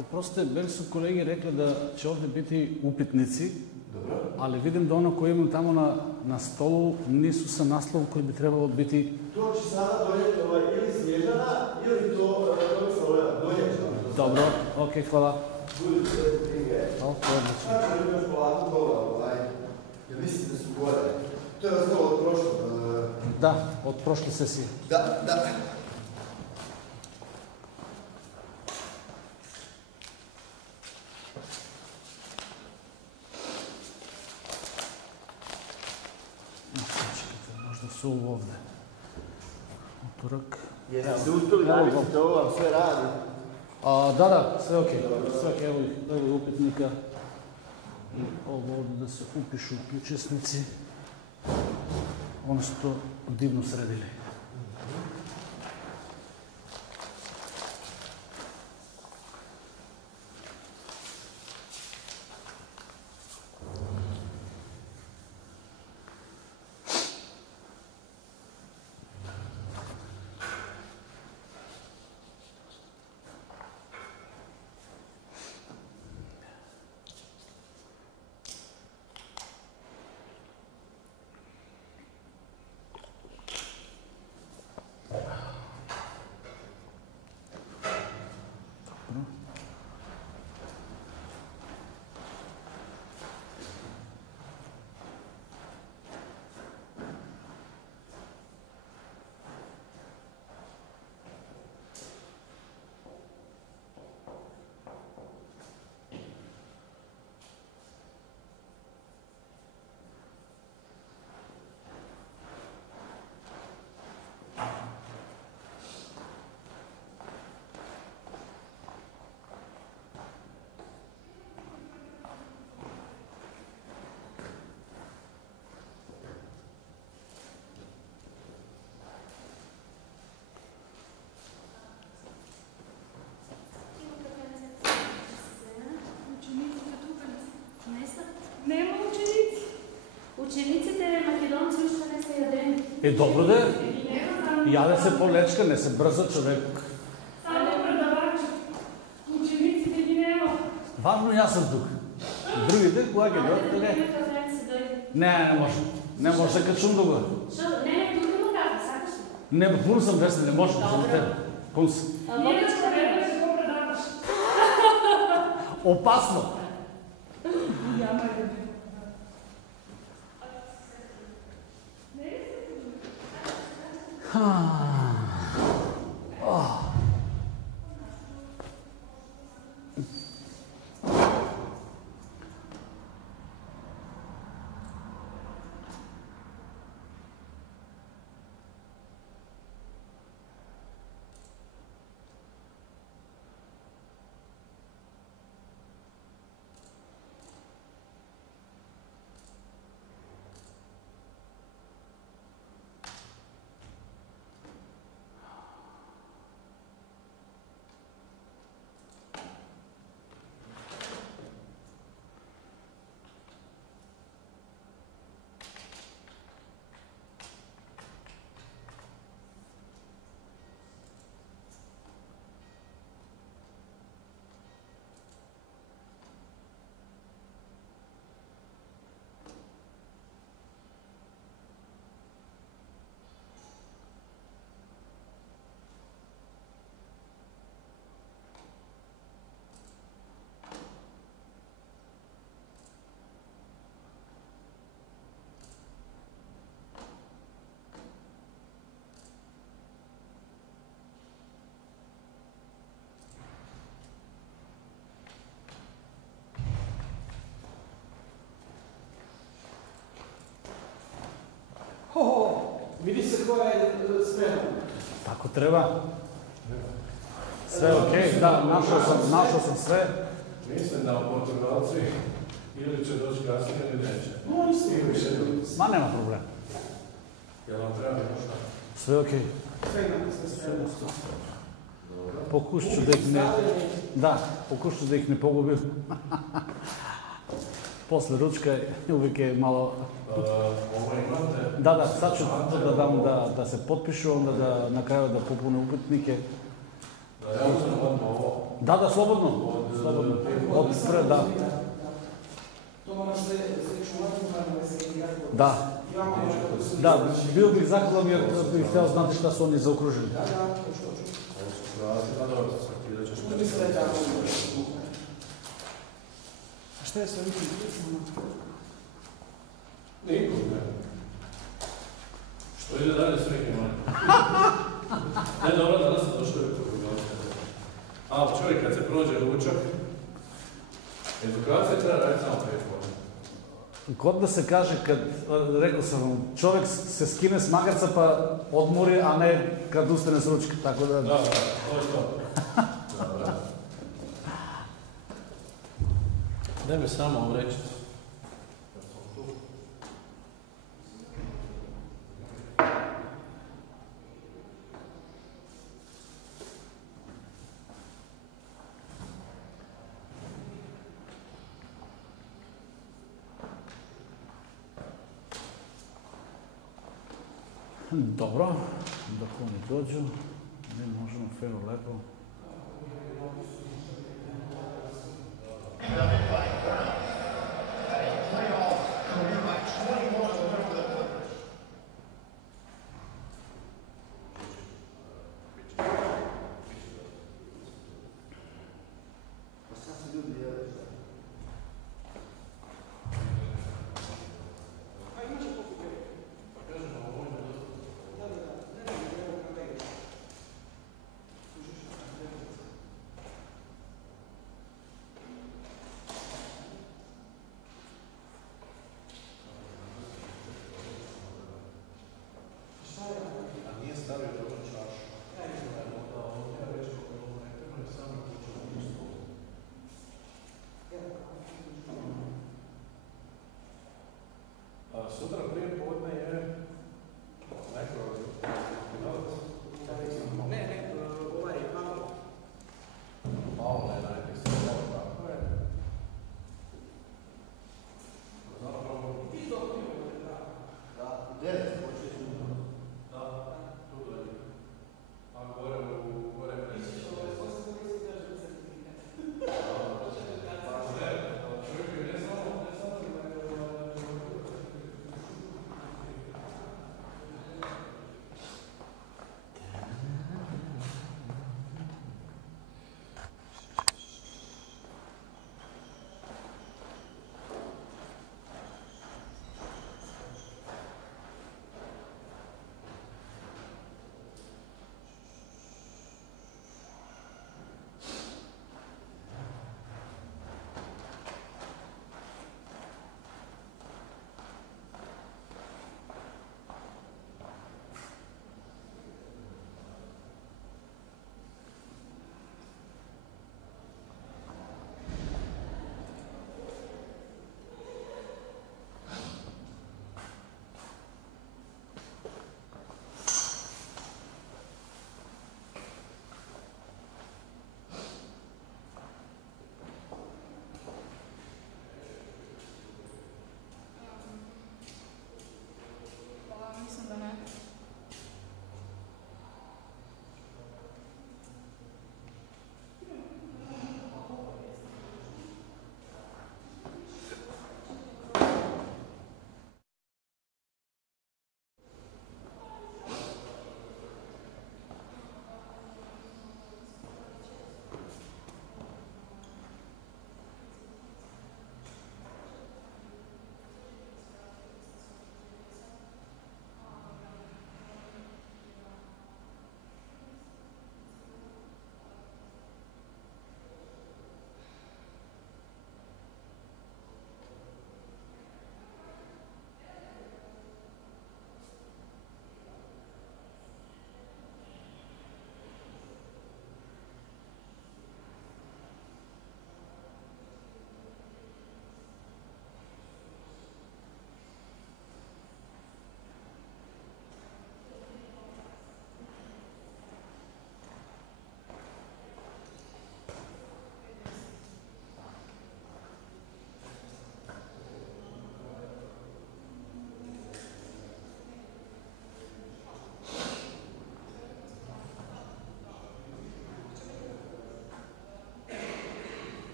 Oprostite, bili su kolegi rekli da će ovdje biti upitnici, ali vidim da ono koje imam tamo na stolu nisu sa naslovom koji bi trebalo biti... To će sada donijeti ili Snježana, ili to donijeti. Dobro, ok, hvala. Budite sve knjige. Ok, odlično. Znači, imaš polako toga, ja mislim da su gore. To je ostalo od prošlog. Da, od prošle sesije. Da. Čekajte, možda su ovo ovdje. Utorak. Jeste se uspjeli namisliti ovo vam sve radi? Da, sve ok. Sve ok, evo ih upitnika. I ovo ovdje da se upišu učesnici. Oni su to divno sredili. Nema učenici. Učenicите Makedonci ušte ne se jadeni. Dobro da je. Jade se polečka, ne se brzo čovek. Samo predavači. Učenicite gi nema. Važno ja sam tu. Другите, кога ќе дојдат, не може. Не може да качум до горе. Не, тук има кафе, сакаш ли? Не, пун съм весен, не може да за тебе. Пун съм. Водичка време да го предаваш. Опасно. Няма да би. Vidi se koja je smena. Tako treba. Sve ok, da, našao sam sve. Mislim da Portugalci ili će doći kasnije ili neće. Ma nema problema. Jel vam treba možda? Sve ok. Pokušat ću da ih ne pogubim. Posle ručka uvijek je malo... Ovo imate? Da, sad ću da dam da se potpišu, onda da na kraju da popune upitnike. Da ja uzmem ovo? Da, slobodno. Od slobodno. Da. To moraš sve čuvati, moramo se igrati. Da. Da, bio bih zahvalan jer bih htio znati šta su oni zaokružili. Da, točno. Ovo su pravi, da dobro, sakirat ćeš Što misle da je tako? A šta je sa ovim plicama? Nikom ne. Što ide dalje s nekim manjim? Ne, dobro, danas sam došao je proglasno. Ali čovjek kad se prođe ručak, edukacija treba raditi samo 5 godina. Kod da se kaže, kad, rekao sam vam, čovjek se skine s magarca pa odmori, a ne kad ustane s ručka, tako da... Da, to je to. Da. Ne mi samo vam reći. Dobro, dok oni dođu, mi možemo fino lepo.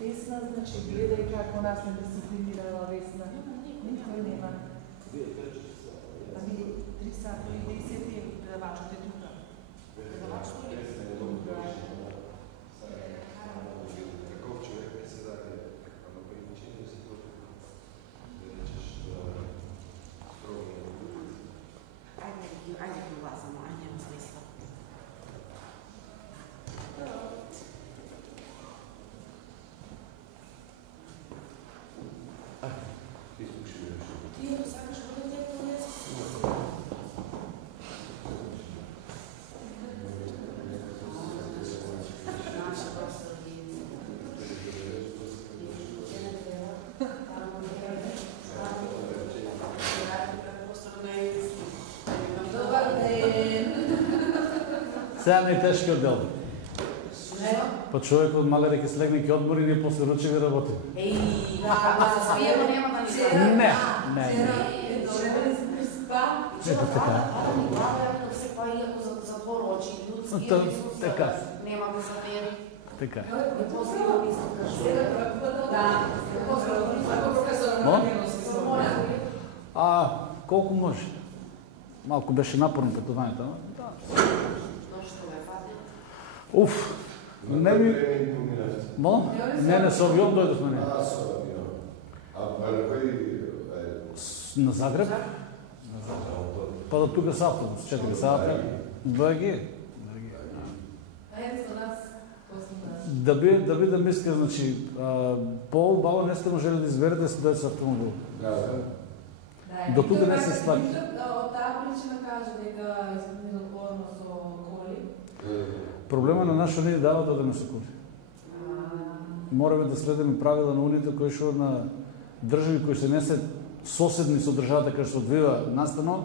Весна, значи, гледај како нас не дисциплинирала Весна. Никој нема. Ами, 3 сата и 10 е предавачот е тука. Предавачот е тука. Каков човек е сега ама причини да си това да речеш строго. Ajde това само, а няма смисъл. Ти ако сакаш да те понеси. Наша просто Сега најтешки оддел. Па човек од мале ќе слегне ќе одмори и ние после ручеви работи. Еј, ако се спиеме нема да ни стане. Не. Ето така. Се па иако затвор очи, людски Така. нема да замери. Така. И после да ми се кажу. Да. Колку може? Малку беше напорно пътувањето, ама? Уф, не ми... Мало? Не, со авион дојдохме не. Со авион. А на кој... На Загреб? Па до тука са автобус, 4 сата. БГ. Да би да мисля, значи, по-бало не сте можели да изберете да се дойде с автомобил. До тука не се сплати. Од таа причина кажа дека изпълнено отговорно со коли. Проблема на нашо не дава да одеме со коли. Мораме да следиме правила на уните кои што на држави кои се не се соседни со државата кај што одвива настано,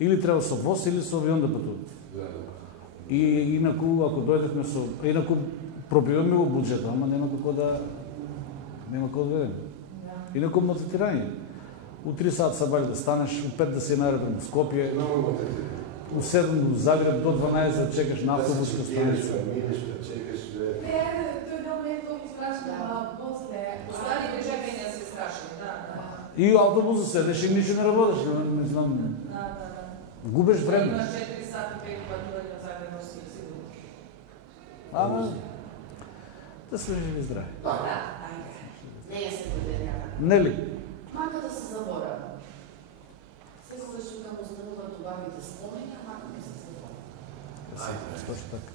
или треба со воз или со авион да патуваат. И инаку ако дојдевме со инаку пробиваме во буџета, ама нема како да видиме. Инаку мотивирање. У 3 сат сабајле да станеш, у 5 да си на аеродром в Скопје, у 7 в Загреб, до 12 да чекаш на автобуска станица. Тој дел не е толку страшно, а после... Останите чекања се страшни, да. И автобусот седеш и ништо не работиш, не знам. Да. Губеш време. Има 4 сати преку патување на Загреб сигурно. Ама да сме живи здрави. Да, ајде. Не е се годенјава. Нели? Мака да се заборава. Секогаш што му остануваат убавите спомени, мака да се заборава. Точно така.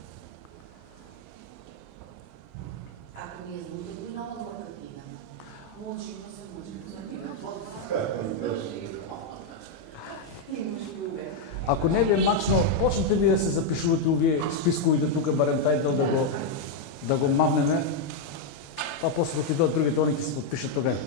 Ако ние изгубим и на одмор како идеме, можемо се Ако не ви е мачно, почнете ви да се запишувате овие списковите тука, барем тај дел да го мавнеме, па после ќе дойдат другите, они ќе се подпишат тогава.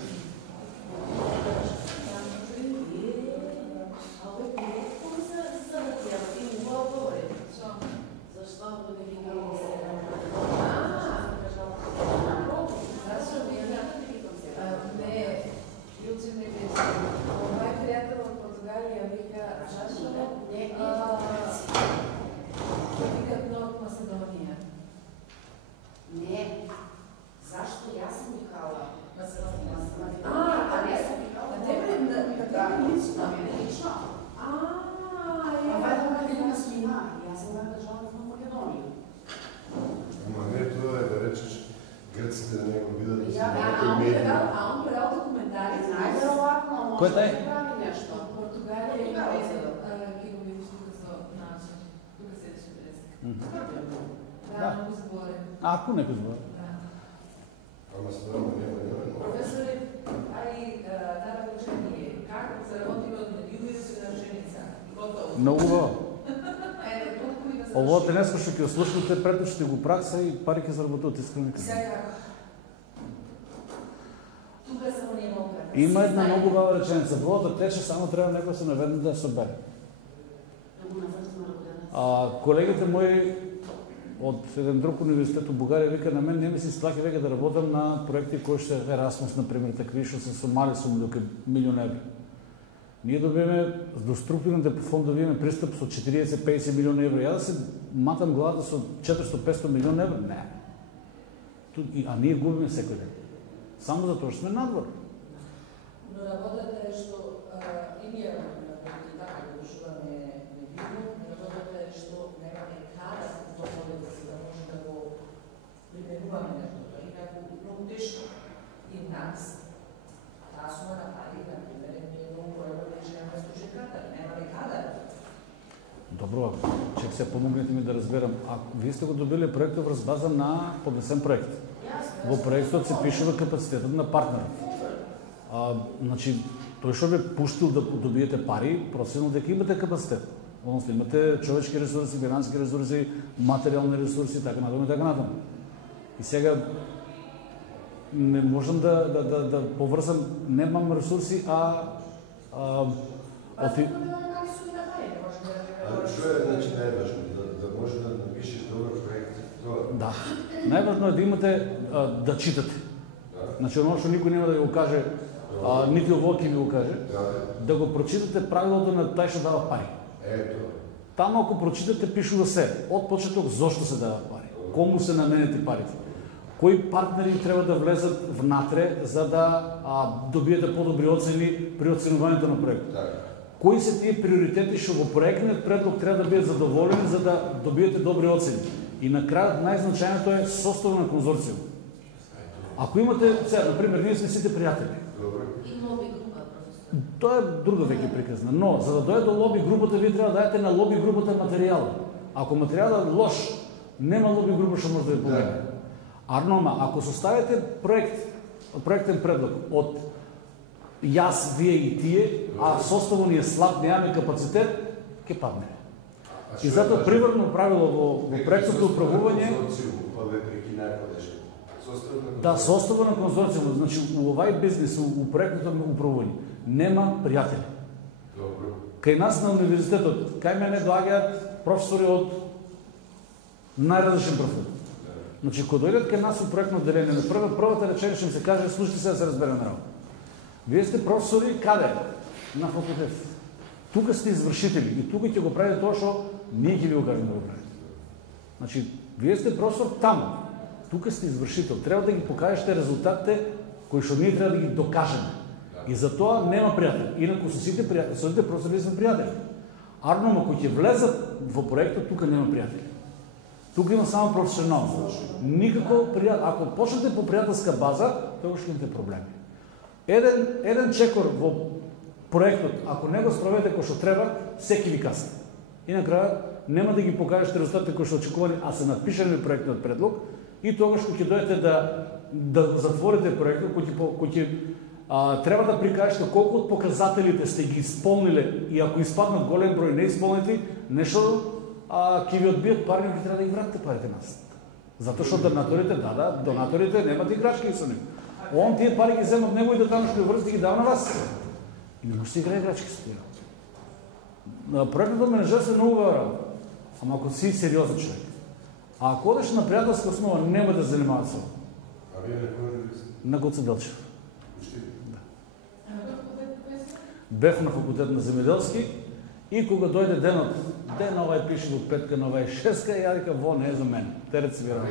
Кој тај? Португалија и ги го видиш тука со начин. Тука седиш на Бресик. Да, многу зборе. Ако некој зборе. Ама стварно нема. Професоре, ај дава учение, како се работи од недилу и се реченица. Готово. Многу убаво. Ето, толку и да се Ово денеска што ќе ослушнете, предпочите го пракса и пари ќе заработуват искрено. секако. Тука само нема украт. Има една многу убава реченица. Водата тече, само треба некој се наведне да ја собере. Колегите мои од еден друг универзитет во Бугарија вика на мен не ми се исплаќа веќе да работам на проекти кои што е Erasmus, например, такви што се со мали суми, дока милион евро. Ние добиваме до структурните фондови имаме пристап со 40-50 милион евро. Ја да се матам главата со 400-500 милион евро? Не. А ние губиме секој ден. Само затоа што сме надвор. Но работата е што и ние така довршуваме невидно, работата е што немаме кадар за да се да може да го применуваме нештото. И како многу тешко и нас, таа сума на пари, например, е многу голема тежка на служеката, немаме кадар. Добро, чек се помогнете ми да разберам. Вие сте го добили проектот врз база на поднесен проект. Во проектот се пишува капацитетот на партнерот. Значи, тој што ве пуштил да добиете пари, проценил дека имате капацитет. Односно, имате човечки ресурси, финансиски ресурси, материјални ресурси, така натаму и така натаму. И сега не можам да поврзам, немам ресурси, Што е значи најважно? Да може да напишеш добар проект? Да. Најважно е да имате да читате. Значи, оно што никој нема да ви го каже, нити ово ќе ви го каже, да го прочитате правилото на тај што дава пари. Ето. Таму ако прочитате пишува се од почеток зошто се дава пари, кому се наменети парите, кои партнери треба да влезат внатре за да добиете подобри оцени при оценувањето на проектот. Кои се тие приоритети што во проектниот предлог треба да бидат задоволени за да добиете добри оцени. И на крајот најзначајното е составот на конзорциум. Ако имате, сега, например, ние сме сите пријатели. И лоби група, професор. Тоа е друга веќе приказна. Но, за да дојде до лоби групата, вие треба да дадете на лоби групата материјал. Ако материјалот е лош, нема лоби група што може да ви помогне. Арнома, ако составите проектен предлог од јас, вие и тие, а составот ни е слаб, немаме капацитет, ќе падне. И затоа приврно правило во проектното управување да, составот на конзорциумот, значи у овај бизнес, у проектното управување, нема пријатели. Кај нас на универзитетот, кај мене доаѓаат професори од најразличен профил. Значи, кога дојдат кај нас у проектно одделение, на првата реченица им се каже, слушайте се да се разбереме на работа. Вие сте професори каде? На факултет. Тука сте извршители и тука ќе го правите тоа што ние ќе ви го кажеме да го правите. Значи, вие сте професор таму. Тука сте извршител. Треба да ги покажете резултатите кои што ние треба да ги докажеме. И за тоа нема пријатели. Инаку со сите професори сме пријатели. Арно, ако ќе влезат во проектот, тука нема пријатели. Тука има само професионално. Никако пријател. Ако почнете по пријателска база, тогаш ќе имате проблеми. Еден чекор во проектот, ако не го спроведете кој што треба, секи ви касне. И на крај нема да ги покажете резултатите кои што очекувани, а се напишани во проектниот предлог, и тогаш кога ќе дојдете да затворите проектот, кој ќе треба да прикажете колку од показателите сте ги исполниле, и ако испаднат голем број неисполнети, нешто ќе ви одбијат пари, но ќе треба да ги вратите парите нас. Затоа што донаторите немат играчки со нив. Он тие пари ги земат него и да таму што врз да ги дава на вас. И не може да играе играчки со тие. Проектното менеджерство е многу работа. Ама ако си сериозен човек. А ако одеш на пријателска основа, нема да занимава се. А вие на кој универзитет? На Гоце Делчев. Да. Бев на факултет на земјоделски и кога дојде денот, ден овај пише во петка, на овај шестка, и ја вика, во не е за мен. Терет си вера.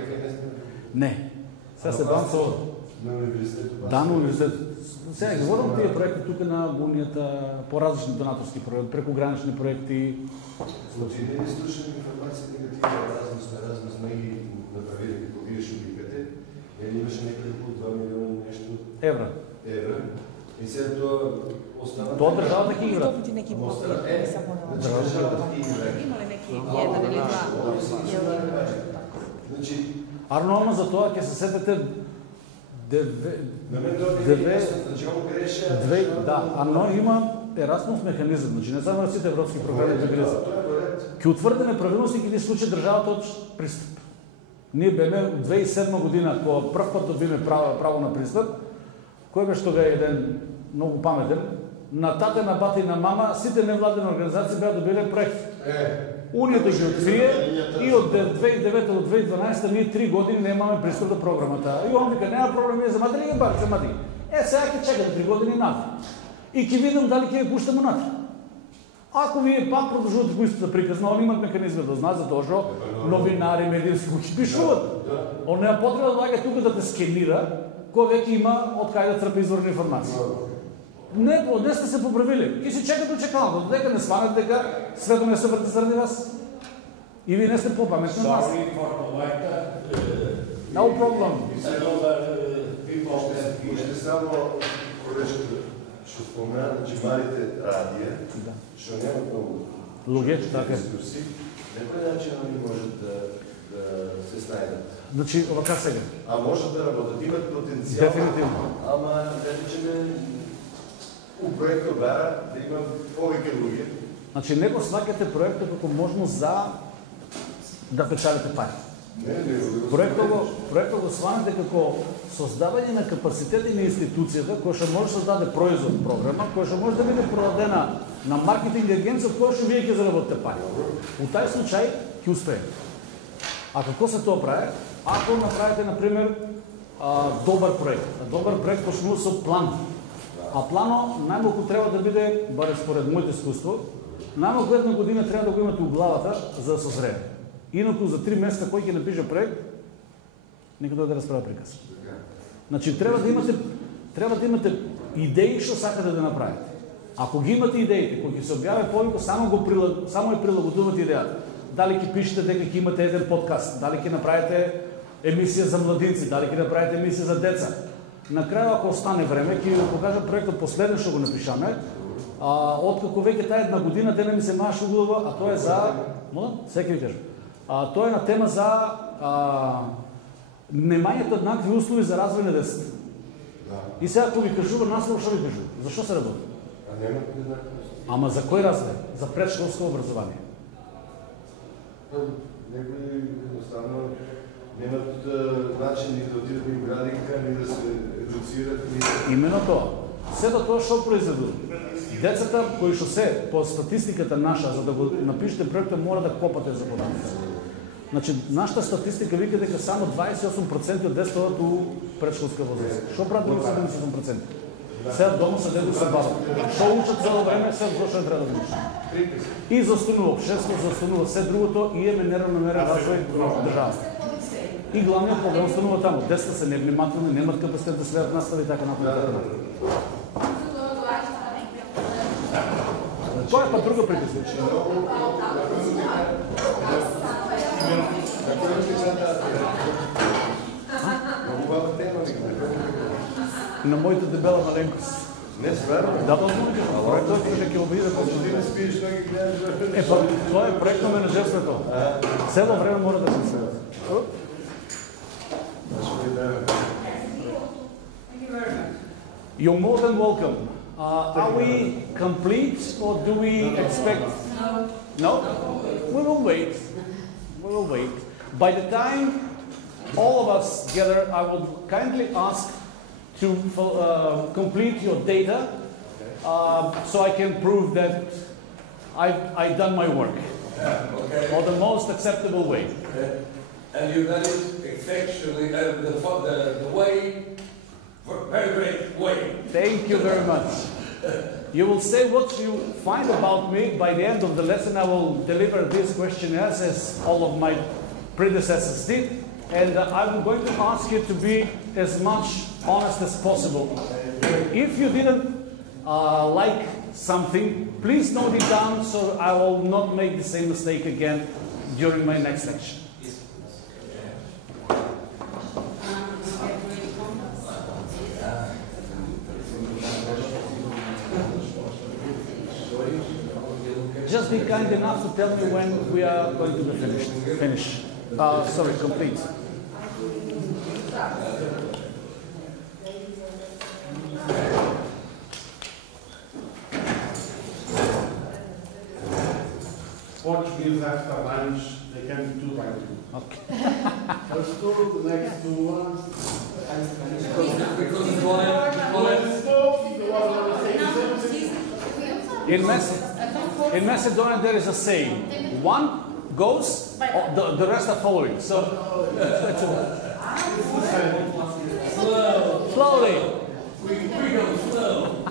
Не. Сега се бавам со на универзитетот. Да, на универзитетот. Сега ги говорам тие проекти тука на Унијата, по-различни донаторски проекти, прекогранични проекти. Значи, не е слушам информација негативна, разност и направили како вие што викате. Имаше некаде околу 2 милиона нешто евра. И сега тоа остава. Тоа државата ќе игра. Добити неки попри, само на Државата ќе игра. Имале неки еден или два. Значи, Арно, за тоа ќе се сетете на мен тоа не е значи он греше. Арно има Ерасмус механизам, значи не само сите европски програми за грижа. Ќе утврди неправилности и ќе ги случи државата од пристап. Ние беме 2007 година, кога прв пат добиме право на пристап, кој беше тога еден многу паметен, на тате, на бата и на мама, сите невладени организации беа добиле проект. Унијата ги открие и од 2009 до 2012 ние 3 години немаме пристап до програмата. И он вика, нема проблем, ние замати ли ги бар, замати. Сега ќе чекате 3 години натре. И ќе видам дали ќе ја пуштаме натре. Ако вие пак продолжувате по истата приказна, они имат механизми да знаат за тоа што новинари, медијски ќе пишуват. Он нема потреба да доаѓа тука да те скенира кој веќе има од кај да црпи изворна информација. Не, одне сте се поправили. Ки си чекате до чекалното, додека не сванете дека светот не се врти заради вас. И вие не сте попаметни од нас. No problem. Уште само колешкото што спомена, че малите радија, што немат многу луѓе, така е. На кој начин они можат да се снајдат? Значи, овака сега. А можат да работат, имат потенцијал. Дефинитивно. Ама, да речеме, у проектот бара да има повеќе луѓе. Значи, не го сваќате проектот како можност за да печалите пари. Проектот го сванете како создавање на капацитети на институцијата, која што може да создаде производ програма, која што може да биде продадена на маркетинг агенција, која што вие ќе заработите пари. У тај случај ќе успее. А како се тоа прави? Ако направите, например, добар проект. Добар проект почнува со план. А плано најмалку треба да биде, барем според моето искуство, најмалку една година треба да го имате у главата за да созрее. Инаку за 3 месеца кој ќе напише проект, нека да расправа приказ. Значи треба да имате идеи што сакате да направите. Ако ги имате идеите, кои ќе се објаве повеќе, само ја прилагодувате идејата. Дали ќе пишете дека ќе имате еден подкаст, дали ќе направите емисија за младинци, дали ќе направите емисија за деца. На крајот, ако остане време, ќе ви покажам проектот последен што го напишаме. Откако веќе таа една година, денес ми се маше у глава, а тоа е за... Секи ви кажам. Тоа е на тема за немањето еднакви услови за развој на децата. И сега, ако ви кажува наслов, што ви кажува? Зашто се работи? Ама за кој развој? За предшколско образование. Некои едноставно немат начин ни да отидат ни градинка, ни да се едуцират. Именно тоа. Сето тоа што произведува. Децата кои што се по статистиката наша, за да го напишете проектот, мора да копате за податоци. Значи, нашата статистика вика дека само 28% од децата одат у предшколска возраст. Што прават 78%? Сега дома се дедо се бават. Што учат цело време, се зошто треба да учат. И застанува обшество, застанува се другото и имаме неравномерен развој на државата. И главниот проблем станува таму. Децата се невнимателни, немат капацитет да следат настава и така натаму. Тоа е па друга приказка. На мојата дебела маленкост. Не сварно? Да, проектот е ќе обиде по ти не спиш, што ги гледаш? Тоа е проект на менеджерството. Цело време мора да се следат. You're more than welcome. Are we complete or do we expect? No? We will wait. We will wait. By the time all of us gather, I would kindly ask to complete your data so I can prove that I've done my work or the most acceptable way. And you've done it exceptionally, the way, very great way. Thank you very much. You will say what you find about me. By the end of the lesson, I will deliver these questionnaires as all of my predecessors did. And I'm going to ask you to be as much honest as possible. If you didn't like something, please note it down so I will not make the same mistake again during my next lecture. Just be kind enough to tell me when we are going to be finished. Sorry, complete. Which means after lunch they can be 2 by 2. Okay. First 2, the next 2 ones. Because it's one In Macedonia there is a saying: one goes, the rest are following. So slowly. We go slow.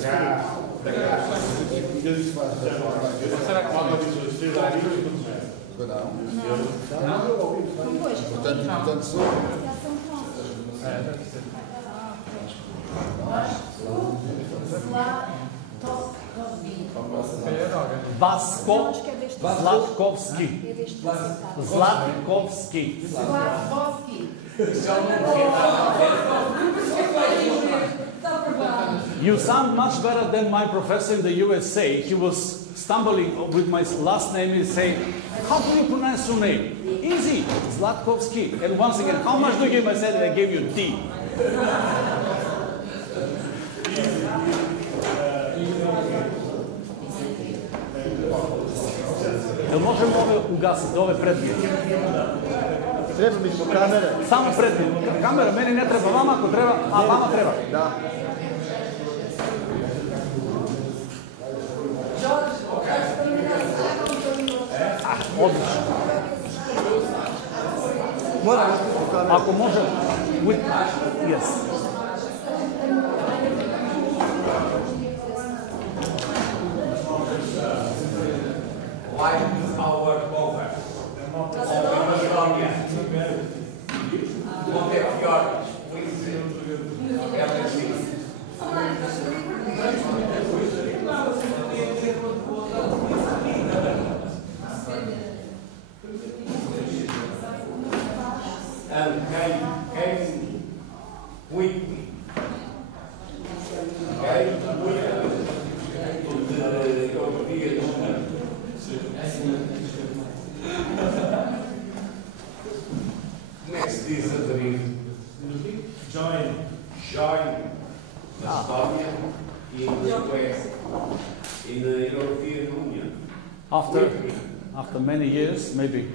Yeah. Portanto, sou. Zlatkovski. You sound much better than my professor in the USA. He was stumbling with my last name and saying, how do you pronounce your name? Easy, Zlatkovski. And once again, how much do you give? I said, I gave you D. Jel možemo ove ugasiti, ove prednje? Treba mi po kamere. Samo prednje. Kamera meni ne treba, vama ako treba, a vama treba. Da. Odlično. Moram po kamere. Ako može, yes. Life is our cover. Not a fjord with everything. And came with me. Came with the European Union. Next is a dream. Join Estonia in the West, in the European Union. After many years, maybe.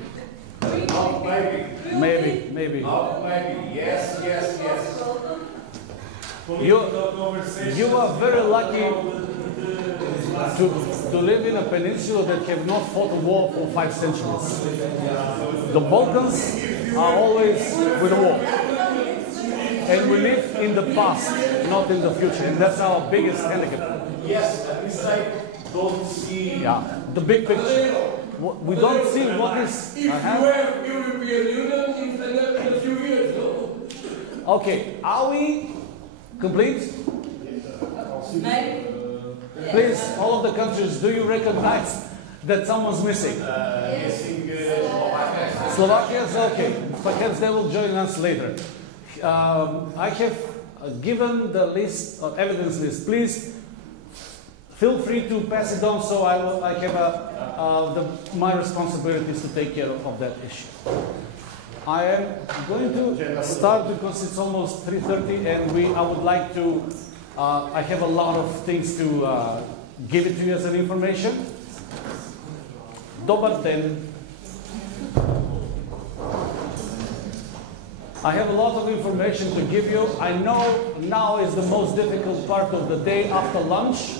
Not maybe. Maybe. Not maybe. Yes. You are very lucky to live in a peninsula that have not fought a war for 5 centuries. The Balkans are always with a war. And we live in the past, not in the future. And that's our biggest handicap. Yes, and we say, don't see. Yeah, the big picture. We don't see what is. If you have European Union in a few years, no? Okay, are we complete? Please, all of the countries, do you recognize that someone's missing? Slovakia is okay. Perhaps they will join us later. I have given the list, evidence list. Please feel free to pass it on, so I have my responsibility is to take care of that issue. I am going to start because it's almost 3:30, and I would like to. I have a lot of things to give it to you as an information. Dobar den. I have a lot of information to give you. I know now is the most difficult part of the day after lunch.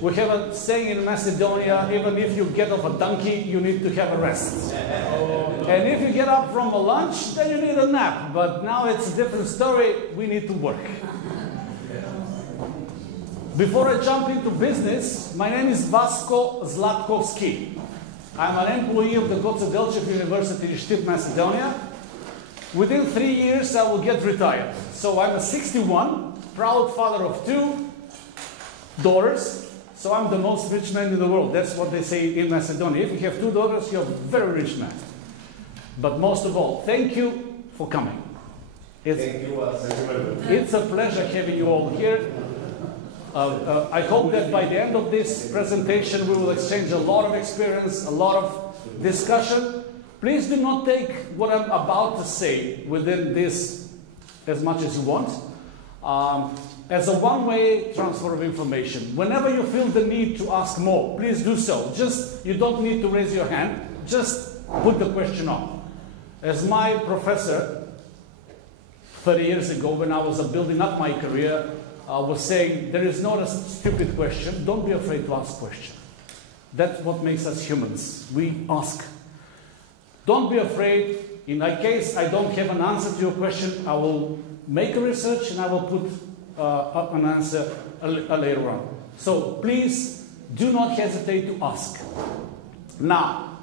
We have a saying in Macedonia, even if you get off a donkey, you need to have a rest. And if you get up from a lunch, then you need a nap. But now it's a different story. We need to work. Before I jump into business, my name is Vasko Zlatkovski. I'm an employee of the Goce Delchev University in Štip, Macedonia. Within 3 years, I will get retired. So I'm a 61, proud father of 2 daughters. So I'm the most rich man in the world. That's what they say in Macedonia. If you have 2 daughters, you're a very rich man. But most of all, thank you for coming. It's a pleasure having you all here. I hope that by the end of this presentation, we will exchange a lot of experience, a lot of discussion. Please do not take what I'm about to say within this as much as you want. As a one-way transfer of information. Whenever you feel the need to ask more, please do so. You don't need to raise your hand. Just put the question on. As my professor, 30 years ago, when I was building up my career, was saying, there is not a stupid question. Don't be afraid to ask questions. That's what makes us humans. We ask. Don't be afraid. In my case, I don't have an answer to your question. I will make a research and I will put an answer later on. So please do not hesitate to ask. Now,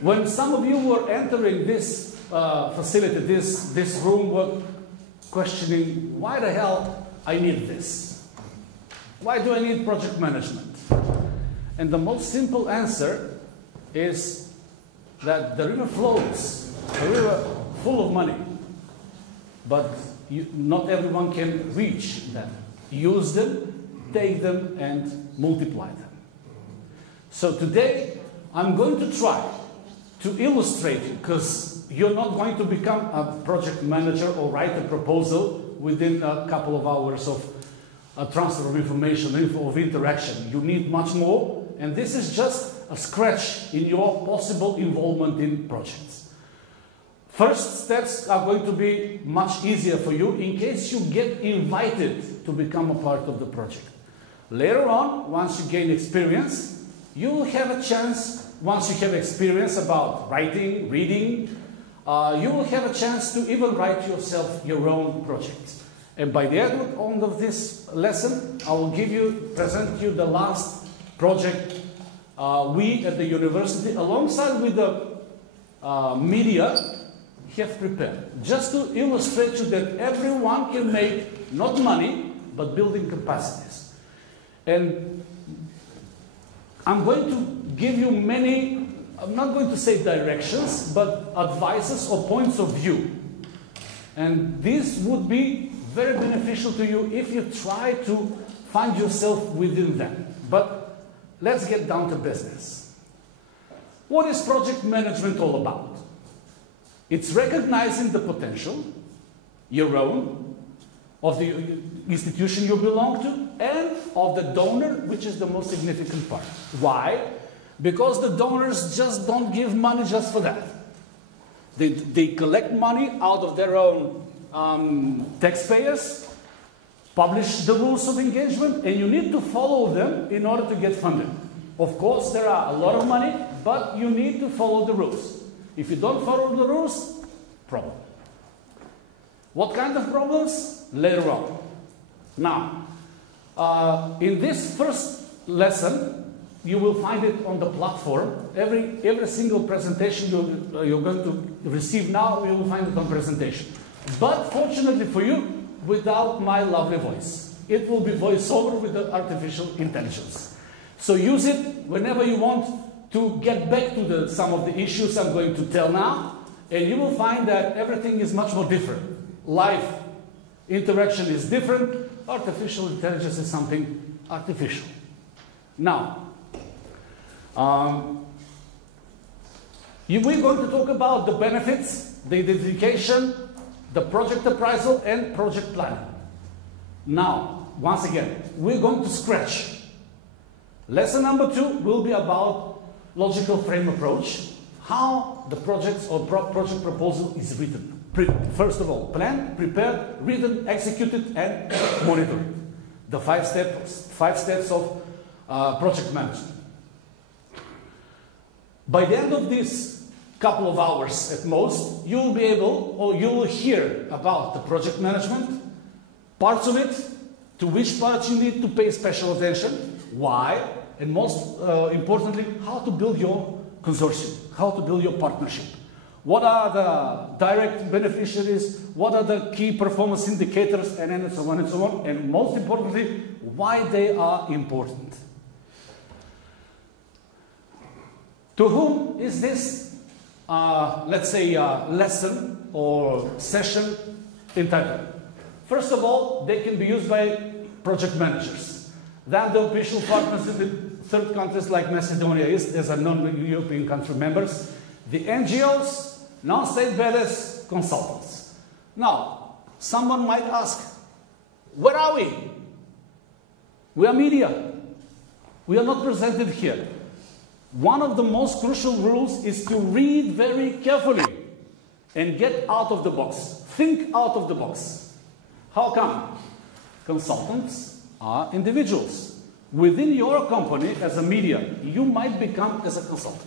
when some of you were entering this facility, this room, were questioning, why the hell I need this? Why do I need project management? And the most simple answer is that the river flows, a river full of money, but not everyone can reach them. Use them, take them, and multiply them. So today, I'm going to try to illustrate you, because you're not going to become a project manager or write a proposal within a couple of hours of a transfer of information, of interaction. You need much more, and this is just a scratch in your possible involvement in projects. First steps are going to be much easier for you in case you get invited to become a part of the project. Later on, once you gain experience, you will have a chance, once you have experience about writing, reading, you will have a chance to even write yourself your own projects. And by the end of this lesson, I will present you the last project we at the university, alongside with the media, have prepared. Just to illustrate you that everyone can make not money, but building capacities. And I'm going to give you many, I'm not going to say directions, but advices or points of view. And this would be very beneficial to you if you try to find yourself within them. But let's get down to business. What is project management all about? It's recognizing the potential, your own, of the institution you belong to, and of the donor, which is the most significant part. Why? Because the donors just don't give money just for that. They collect money out of their own taxpayers, publish the rules of engagement, and you need to follow them in order to get funded. Of course, there are a lot of money, but you need to follow the rules. If you don't follow the rules, problem. What kind of problems? Later on. Now, in this first lesson, you will find it on the platform. Every single presentation you're going to receive now, you will find it on presentation. But fortunately for you, without my lovely voice. It will be voiceover with the artificial intelligence. So use it whenever you want to get back to some of the issues I'm going to tell now, and you will find that everything is much more different. Live interaction is different. Artificial intelligence is something artificial. Now, we're going to talk about the benefits, the identification, the project appraisal, and project planning. Now, once again, we're going to scratch. Lesson number 2 will be about logical frame approach, how the project or project proposal is written. First of all, planned, prepared, written, executed, and monitored. The 5 steps of project management. By the end of this couple of hours at most, you will be able, or you will hear about the project management, parts of it, to which parts you need to pay special attention, why, and most importantly, how to build your consortium, how to build your partnership. What are the direct beneficiaries, what are the key performance indicators, and so on and so on, and most importantly, why they are important. To whom is this, let's say, lesson or session entitled? First of all, they can be used by project managers. Then the official partners in the third countries like Macedonia is, as a non-European country members, the NGOs, non-state bodies, consultants. Now, someone might ask, where are we? We are media. We are not presented here. One of the most crucial rules is to read very carefully and get out of the box. Think out of the box. How come? Consultants are individuals. Within your company, as a media, you might become as a consultant.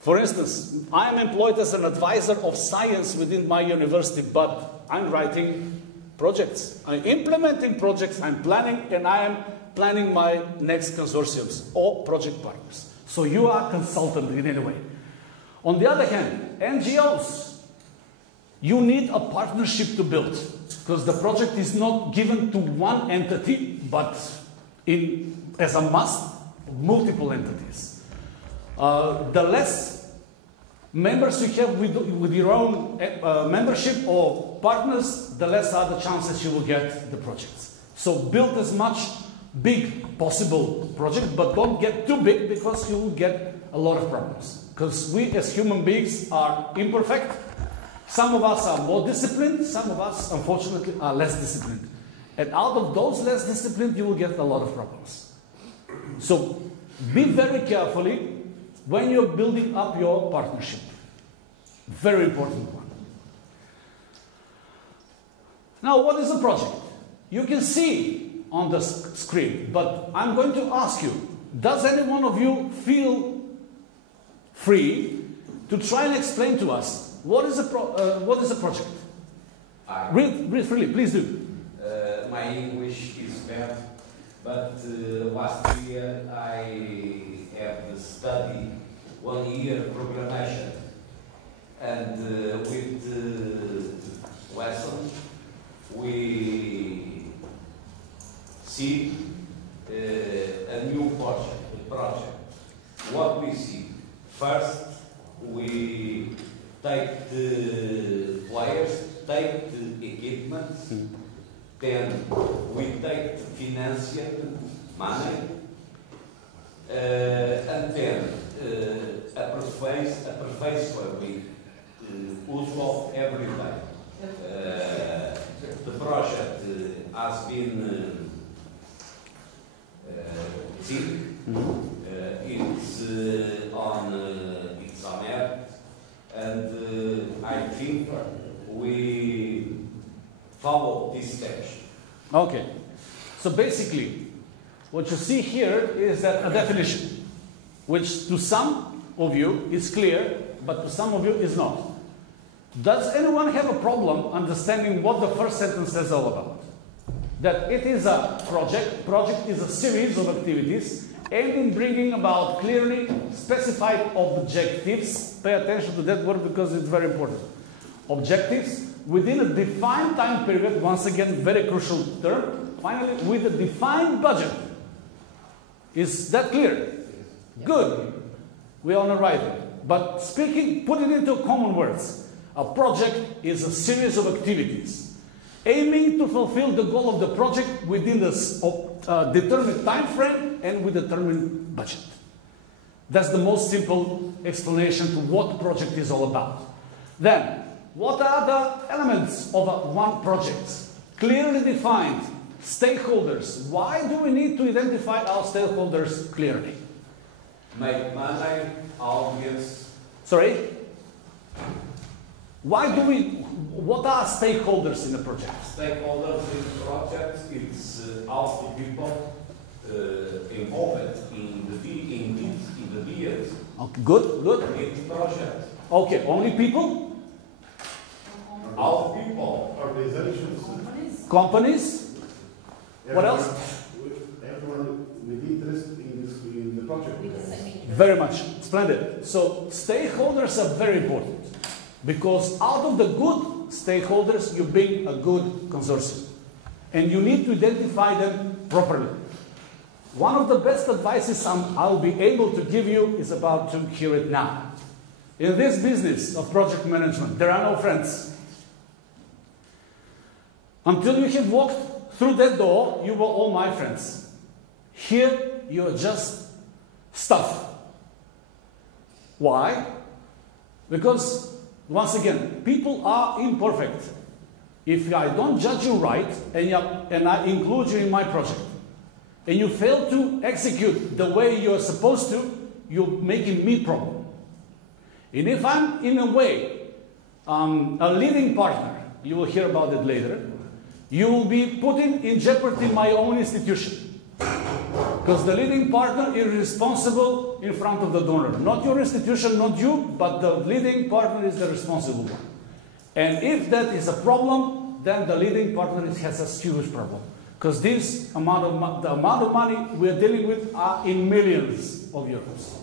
For instance, I am employed as an advisor of science within my university, but I'm writing projects. I'm implementing projects, I'm planning, and I am planning my next consortiums or project partners. So you are consultant in any way. On the other hand, NGOs, you need a partnership to build, because the project is not given to one entity, but as a must, multiple entities. The less members you have with your own membership or partners, the less are the chances you will get the projects. So build as much big possible project, but don't get too big, because you will get a lot of problems. Because we as human beings are imperfect. Some of us are more disciplined, some of us, unfortunately, are less disciplined. And out of those less disciplined, you will get a lot of problems. So be very carefully when you're building up your partnership. Very important one. Now, what is a project? You can see on the screen, but I'm going to ask you, does any one of you feel free to try and explain to us what is a project? Read freely, please do. My English is bad, but last year I have studied 1 year programmation, and with the lesson we see a new project. What we see? First, we take the players, take the equipment, then we take the financial money, and then pervasively usual every day. The project has been it's on air, and I think we follow this steps. Okay, so basically what you see here is that a definition which to some of you is clear, but to some of you is not. Does anyone have a problem understanding what the first sentence is all about? That it is a project is a series of activities aimed in bringing about clearly specified objectives. Pay attention to that word because it's very important. Objectives within a defined time period, once again, very crucial term, finally, with a defined budget. Is that clear? Good. We are on the right. But put it into common words. A project is a series of activities aiming to fulfill the goal of the project within a determined time frame and with a determined budget. That's the most simple explanation to what project is all about. Then, what are the elements of one project? Clearly defined stakeholders. Why do we need to identify our stakeholders clearly? Make money, audience. Sorry? What are stakeholders in the project? Stakeholders in the project, it's all the people involved in the years. Okay, good. In the project. Okay, only people? All people. Organizations. Companies? What else? Everyone with interest in the project. Very much. Splendid. So stakeholders are very important, because out of the good stakeholders you bring a good consortium, and you need to identify them properly. One of the best advices I'll be able to give you is about to hear it now. In this business of project management, there are no friends. Until you have walked through that door, you were all my friends. Here, you are just stuff. Why? Because, once again, people are imperfect. If I don't judge you right, and I include you in my project, and you fail to execute the way you're supposed to, you're making me problem. And if I'm, in a way, a leading partner, you will hear about it later, you will be putting in jeopardy my own institution. Because the leading partner is responsible in front of the donor. Not your institution, not you, but the leading partner is the responsible one. And if that is a problem, then the leading partner has a huge problem. Because the amount of money we're dealing with are in millions of euros.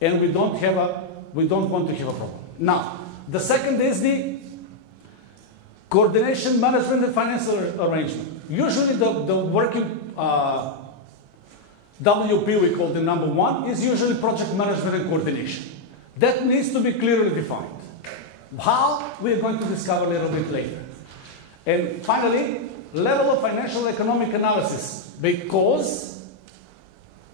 And we don't want to have a problem. Now, the second is the coordination, management, and financial arrangement. Usually the working WP, we call the number one, is usually project management and coordination. That needs to be clearly defined. How? We're going to discover a little bit later. And finally, level of financial economic analysis. Because,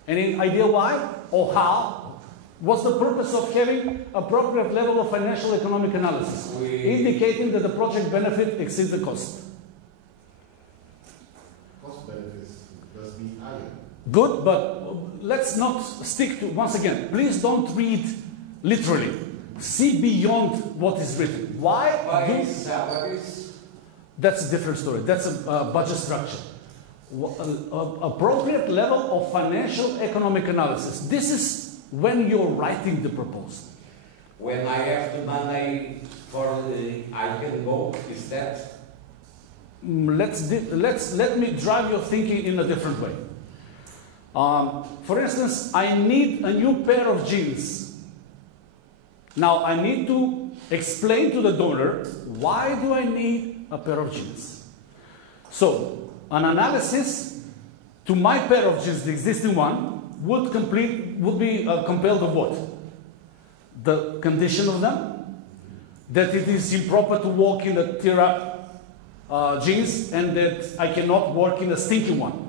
any idea why or how? What's the purpose of having appropriate level of financial economic analysis? Indicating that the project benefit exceeds the cost. Cost benefits must be higher. Good, but let's not stick to, once again, please don't read literally. See beyond what is written. Why? That's a different story. That's a budget structure. Appropriate level of financial economic analysis. This is when you're writing the proposal. When I have the money for I can go, is that? Let me drive your thinking in a different way. For instance, I need a new pair of jeans. Now I need to explain to the donor, why do I need a pair of jeans? So an analysis to my pair of jeans, the existing one, would be compelled of what? The condition of them, that it is improper to walk in a tear-up jeans, and that I cannot work in a stinky one.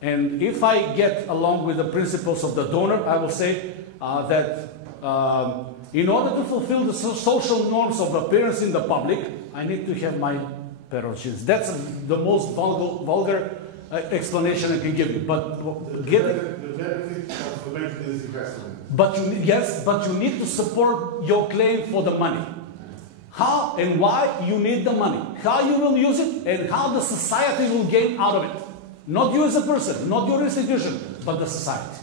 And if I get along with the principles of the donor, I will say that in order to fulfill the social norms of appearance in the public, I need to have my pair of jeans. That's the most vulgar explanation I can give you. But the benefit of making this investment. But you need to support your claim for the money. How and why you need the money, how you will use it, and how the society will gain out of it. Not you as a person, not your institution, but the society.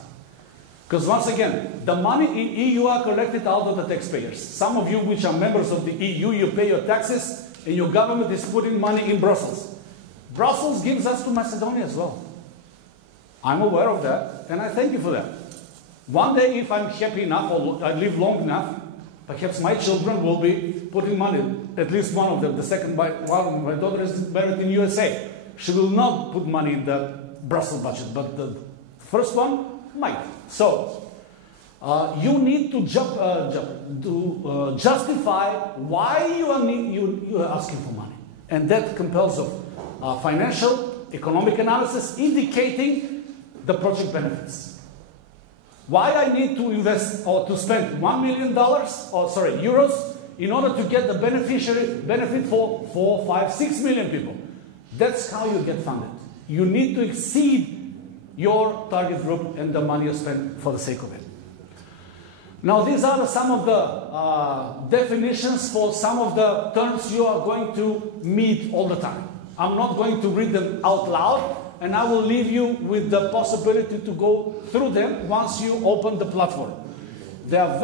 Because once again, the money in EU are collected out of the taxpayers. Some of you which are members of the EU, you pay your taxes, and your government is putting money in Brussels. Brussels gives us to Macedonia as well. I'm aware of that, and I thank you for that. One day, if I'm happy enough, or I live long enough, perhaps my children will be putting money, at least one of them. The second one, my daughter is married in USA. She will not put money in the Brussels budget, but the first one might. So, you need to justify why you are asking for money. And that compels of financial, economic analysis indicating the project benefits. Why I need to invest or to spend $1 million, euros, in order to get the benefit for 4, 5, 6 million people. That's how you get funded. You need to exceed your target group and the money you spend for the sake of it. Now, these are some of the definitions for some of the terms you are going to meet all the time. I'm not going to read them out loud, and I will leave you with the possibility to go through them once you open the platform. They are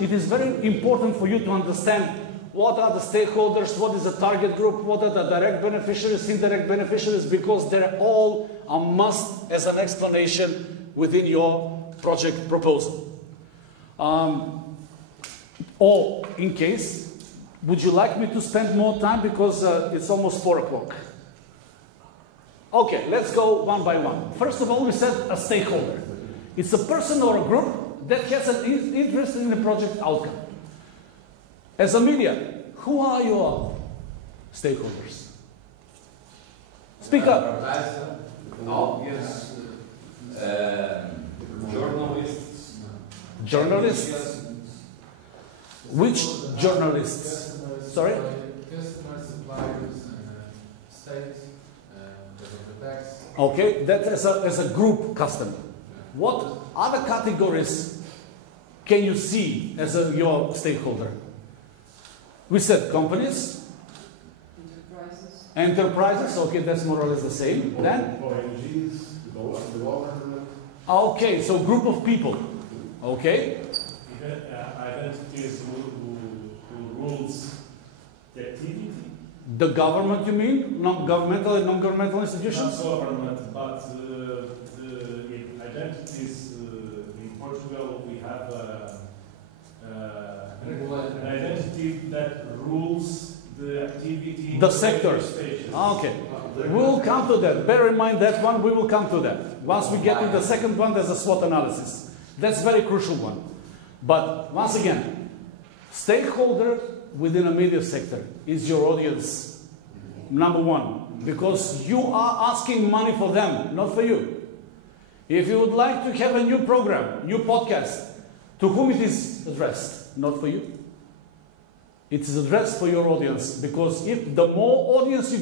it is very important for you to understand what are the stakeholders, what is the target group, what are the direct beneficiaries, indirect beneficiaries, because they're all a must as an explanation within your project proposal. Or, in case, would you like me to spend more time because it's almost 4 o'clock? Okay, let's go one by one. First of all, we said a stakeholder. It's a person or a group that has an interest in the project outcome. As a media, who are your stakeholders? Speak up. Audience, journalists. Journalists? Which journalists? Sorry? Customers, suppliers, states, tax. Okay, that as a group customer. What other categories can you see as your stakeholder? We said companies. Enterprises, okay, that's more or less the same. Then? ONGs, the government. Okay, so group of people. Okay. Identities who rules the activity. The government, you mean? Non-governmental and non-governmental institutions? Not government, but the identities in Portugal, we have an identity that rules the activity. The sectors. Okay. We will come to that. Bear in mind that one, we will come to that. Once we get to the second one, there's a SWOT analysis. That's a very crucial one. But once again, stakeholder within a media sector is your audience, number one, because you are asking money for them, not for you. If you would like to have a new program, new podcast, to whom it is addressed? Not for you. It is addressed for your audience, because if the more audience you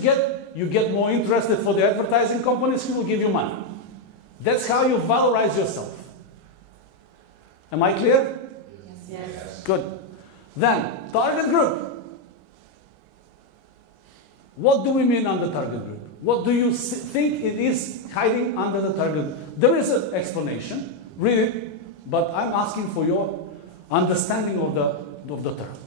get more interested for the advertising companies who will give you money. That's how you valorize yourself. Am I clear? Yes. Good. Then, target group. What do we mean under target group? What do you think it is hiding under the target group? There is an explanation, read it, but I'm asking for your understanding of the term.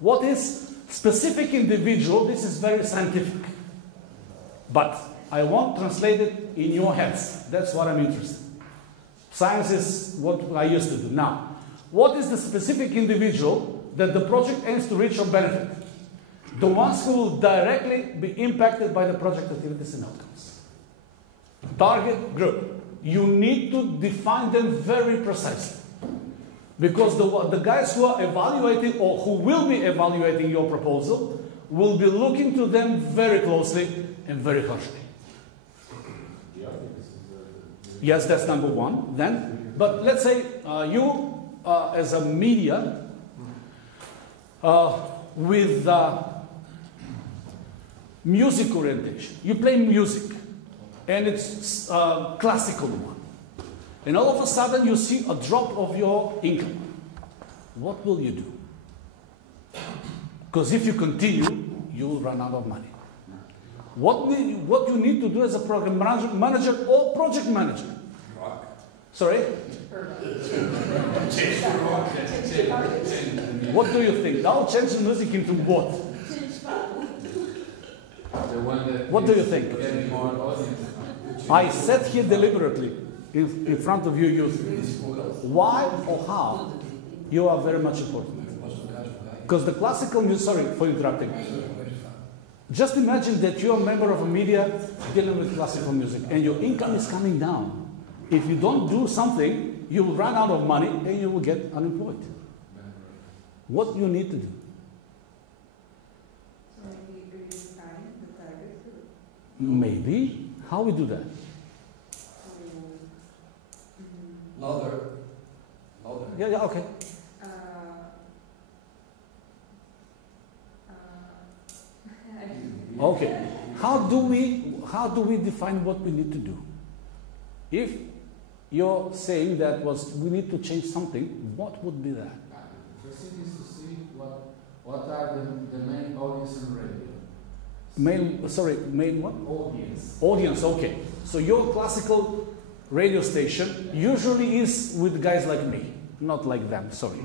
What is specific individual? This is very scientific. But I want translated in your heads. That's what I'm interested in. Science is what I used to do. Now, what is the specific individual that the project aims to reach or benefit? The ones who will directly be impacted by the project activities and outcomes. Target group. You need to define them very precisely. Because the guys who are evaluating or who will be evaluating your proposal will be looking to them very closely and very harshly. Yes, that's number one. Then, but let's say you as a media with music orientation. You play music, and it's a classical one. And all of a sudden you see a drop of your income. What will you do? Because if you continue, you will run out of money. What you need to do as a program manager or project manager? Rock. Sorry? Change the rock. What do you think? I'll change the music into what? What do you think? I sat here deliberately in front of you youth. Why or how you are very much important. Because the classical music, sorry for interrupting. Just imagine that you're a member of a media dealing with classical music and your income is coming down. If you don't do something, you will run out of money and you will get unemployed. What do you need to do? Maybe. How we do that? Louder. Yeah, okay. Okay. How do we define what we need to do? If you're saying that we need to change something, what would be that? The first thing is to see what are the main audience in radio. Main what? Audience. Audience, okay. So your classical radio station usually is with guys like me, not like them, sorry.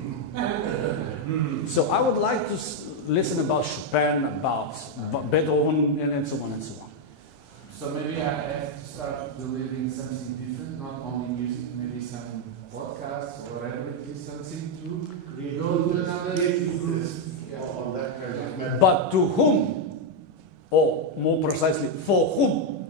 So I would like to listen about Chopin, about Beethoven, and so on and so on. So maybe I have to start delivering something different, not only music, maybe some podcasts or whatever it is, something to go to another group. On that kind of matter. But to whom? Or more precisely, for whom?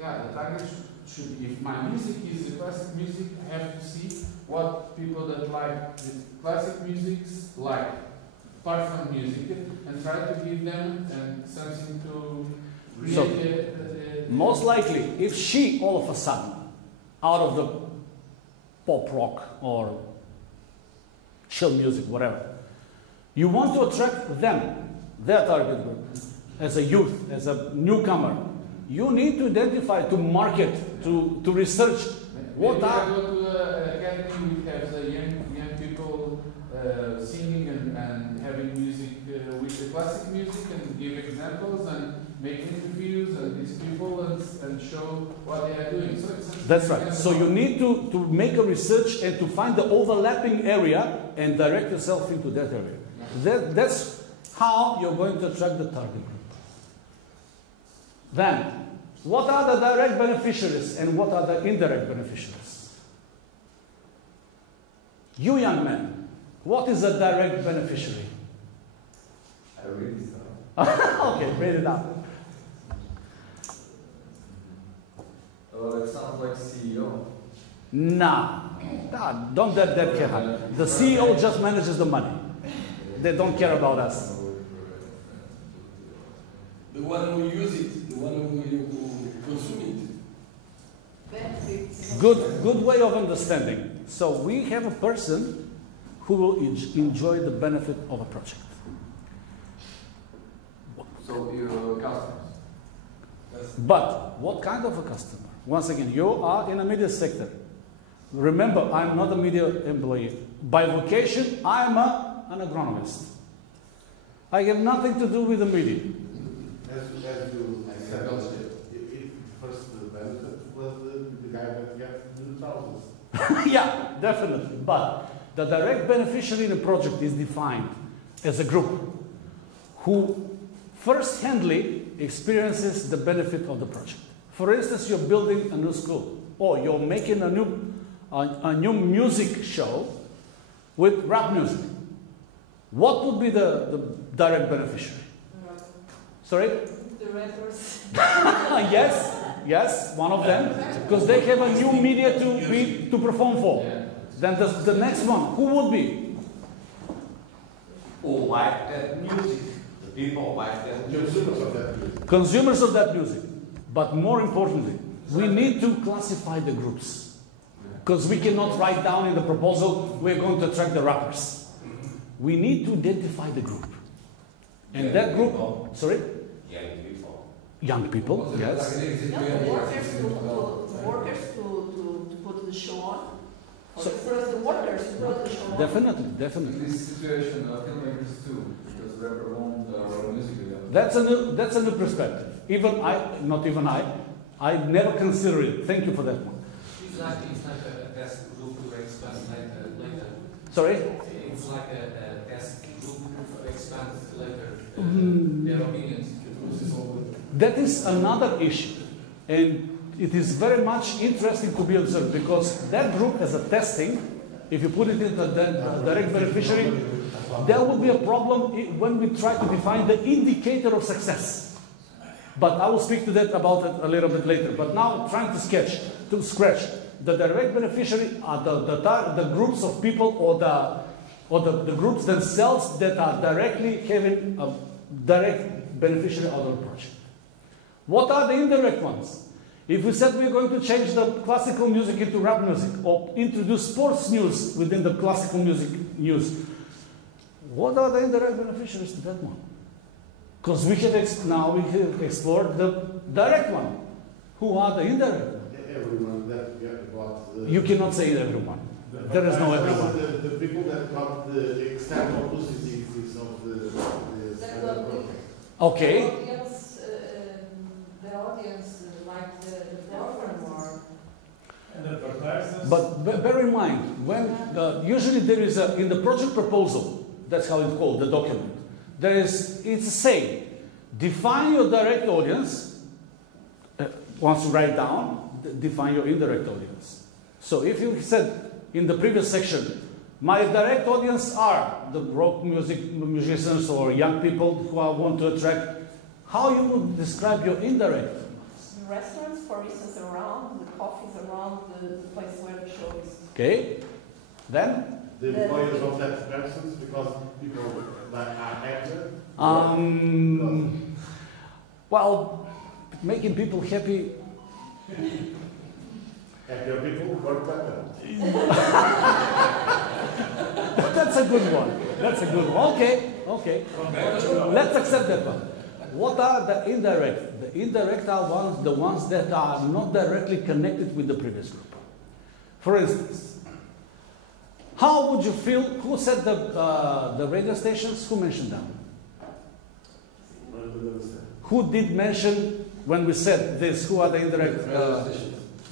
Yeah, the target should be, if my music is the classic music, I have to see what people that like the classic music like, apart from music, and try to give them something to create. So, most likely, if she all of a sudden, out of the pop rock or chill music, whatever, you want to attract them, their target group, as a youth, as a newcomer, you need to identify, to market, to research. What are... Maybe I go to the academy, we have the young people singing and having music with the classic music and give examples and make interviews and these people and show what they are doing. So that's right. So you need to make a research and to find the overlapping area and direct yourself into that area. That's how you're going to attract the target group. Then, what are the direct beneficiaries and what are the indirect beneficiaries? You young men, what is a direct beneficiary? I read this now. Okay, read it out. It sounds like CEO. Nah, don't let that care. The CEO just manages the money. They don't care about us. The one who use it, the one who consume Benefits. Good way of understanding. So we have a person who will enjoy the benefit of a project. So your customers. But what kind of a customer? Once again, you are in a media sector. Remember, I'm not a media employee. By vocation, I'm an agronomist. I have nothing to do with the media. As you said, first the benefit was the guy that got the thousands. Yeah, definitely. But the direct beneficiary in a project is defined as a group who first-handly experiences the benefit of the project. For instance, you're building a new school, or you're making a new music show with rap music. What would be the direct beneficiary? Sorry? The rappers. Yes, one of them, because they have a new media to perform for. Then the next one, who would be? Who like that music? The people like that music. Consumers of that music. But more importantly, we need to classify the groups. Because we cannot write down in the proposal, we're going to attract the rappers. We need to identify the group. And that group, sorry? Young people, yes. Workers to put the show on. So, first the workers to put the show on. Definitely. In this situation, filmmakers too, because rapper won't music video. That's a new perspective. I never considered it. Thank you for that one. It's like a test group to expand later. Sorry? It's like a test group to expand later their opinions. That is another issue. And it is very much interesting to be observed because that group as a testing, if you put it in the direct beneficiary, there will be a problem when we try to define the indicator of success. But I will speak to that about it a little bit later. But now trying to scratch. The direct beneficiary are the groups of people or the groups themselves that are directly having a direct beneficiary out of the project. What are the indirect ones? If we said we're going to change the classical music into rap music or introduce sports news within the classical music news, what are the indirect beneficiaries to that one? Because we have explored the direct one. Who are the indirect ones? Everyone that got... You cannot say everyone. There is no everyone. The people that got the external publicity of the Okay. The audience like the program or... And advertisers. But bear in mind, when usually there is in the project proposal, that's how it's called, the document, it's a saying, define your direct audience, once you write down, define your indirect audience. So if you said in the previous section, my direct audience are the rock musicians or young people who I want to attract, how you would describe your indirect? Restaurants, for instance, around, the coffees around the place where the show is. Okay, then? The employers of that persons, because people that are active. Well, making people happy. Happier people work better. That's a good one. That's a good one. Okay. Let's accept that one. What are the indirect? The indirect are the ones that are not directly connected with the previous group. For instance, how would you feel? Who said the radio stations? Who mentioned them? Who did mention when we said this? Who are the indirect?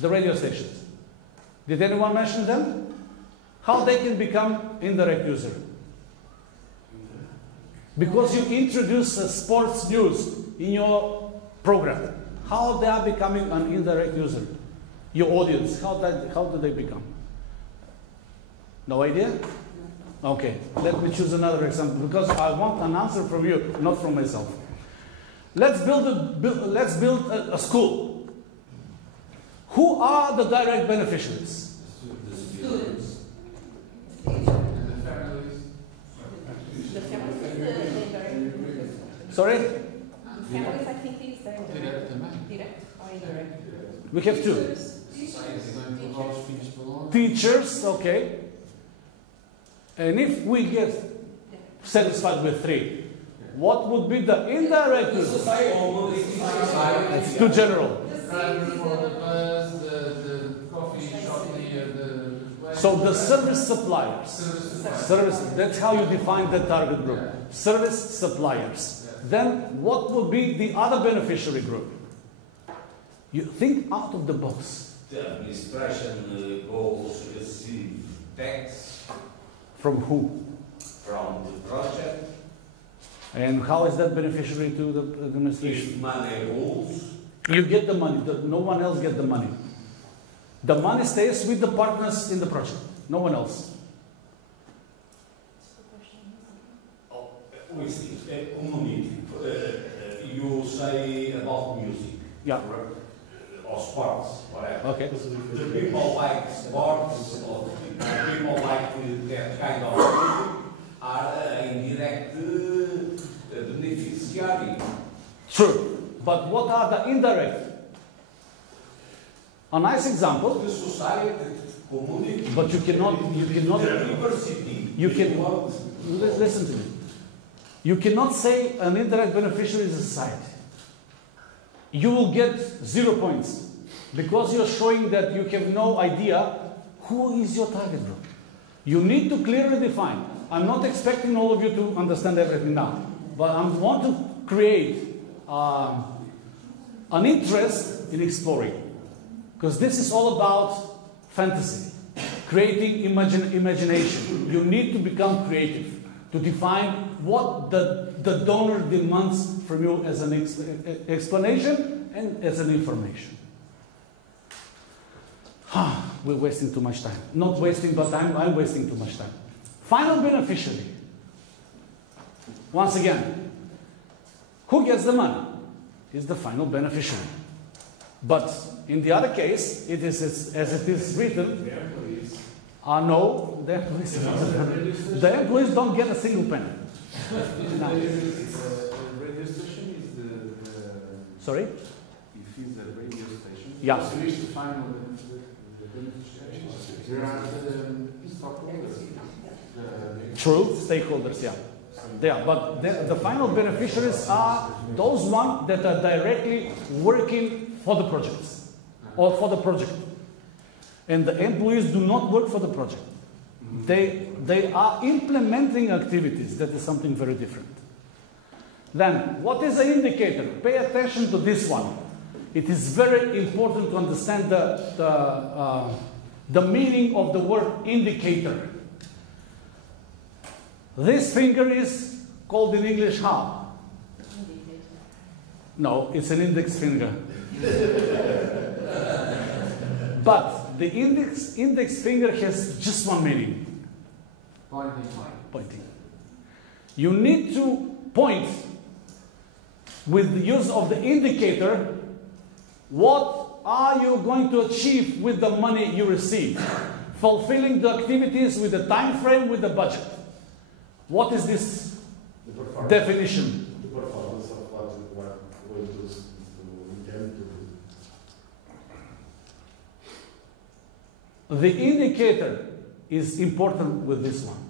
The radio stations. Did anyone mention them? How they can become indirect user? Because you introduce sports news in your program. How they are becoming an indirect user? Your audience, how do they become? No idea? Okay, let me choose another example because I want an answer from you, not from myself. Let's build a school. Who are the direct beneficiaries? The students. The families, Sorry? families, I think, is direct or indirect. We have two. Teachers, okay. And if we get satisfied with three, what would be the indirect? It's too general. So the service suppliers. Service, that's how you define the target group. Service suppliers. Then what would be the other beneficiary group? You think out of the box. The administration goes to receive tax. From who? From the project. And how is that beneficiary to the administration? If money rules. You get the money. No one else gets the money. The money stays with the partners in the project. No one else. Community. You say about music. Yeah. Or sports, whatever. Okay. The people like sports, or the people like that kind of music are indirect beneficiary. True. But what are the indirect? A nice example. The society, community. But you cannot. The university. You can. Listen to me. You cannot say an indirect beneficiary is a society. You will get 0 points because you're showing that you have no idea who is your target group. You need to clearly define. I'm not expecting all of you to understand everything now, but I want to create an interest in exploring, because this is all about fantasy, creating imagination. You need to become creative to define what the donor demands from you as an explanation and as an information. We're wasting too much time. Not wasting, but I'm wasting too much time. Final beneficiary. Once again, who gets the money? Is the final beneficiary. But in the other case, it is as it is written. No, the employees don't get a single penny. Radio station is the Sorry? If it's a radio station, Yeah. to reach the final beneficiary, there are the stockholders. True, stakeholders, yeah. Yeah, but the final beneficiaries are those ones that are directly working for the projects or for the project. And the employees do not work for the project. They are implementing activities. That is something very different. Then, what is an indicator? Pay attention to this one. It is very important to understand the meaning of the word indicator. This finger is called in English how? No, it's an index finger. But the index finger has just one meaning. Pointing. You need to point with the use of the indicator. What are you going to achieve with the money you receive? Fulfilling the activities with the time frame, with the budget. What is this definition? The performance of what we're going to intend to do. The indicator is important with this one.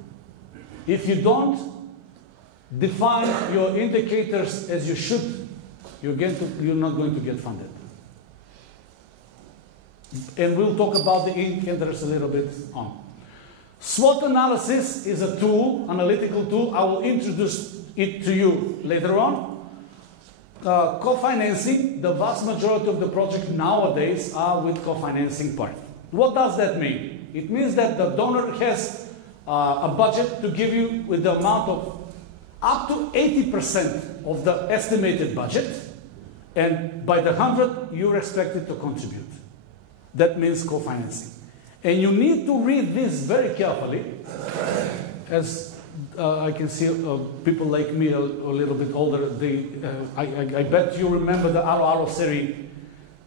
If you don't define your indicators as you should, you're not going to get funded. And we'll talk about the indicators a little bit on. SWOT analysis is a tool, analytical tool. I will introduce it to you later on. Co-financing, the vast majority of the projects nowadays are with co-financing part. What does that mean? It means that the donor has a budget to give you with the amount of up to 80% of the estimated budget, and by the 100, you're expected to contribute. That means co-financing. And you need to read this very carefully, as I can see people like me, a little bit older, I bet you remember the Aro series.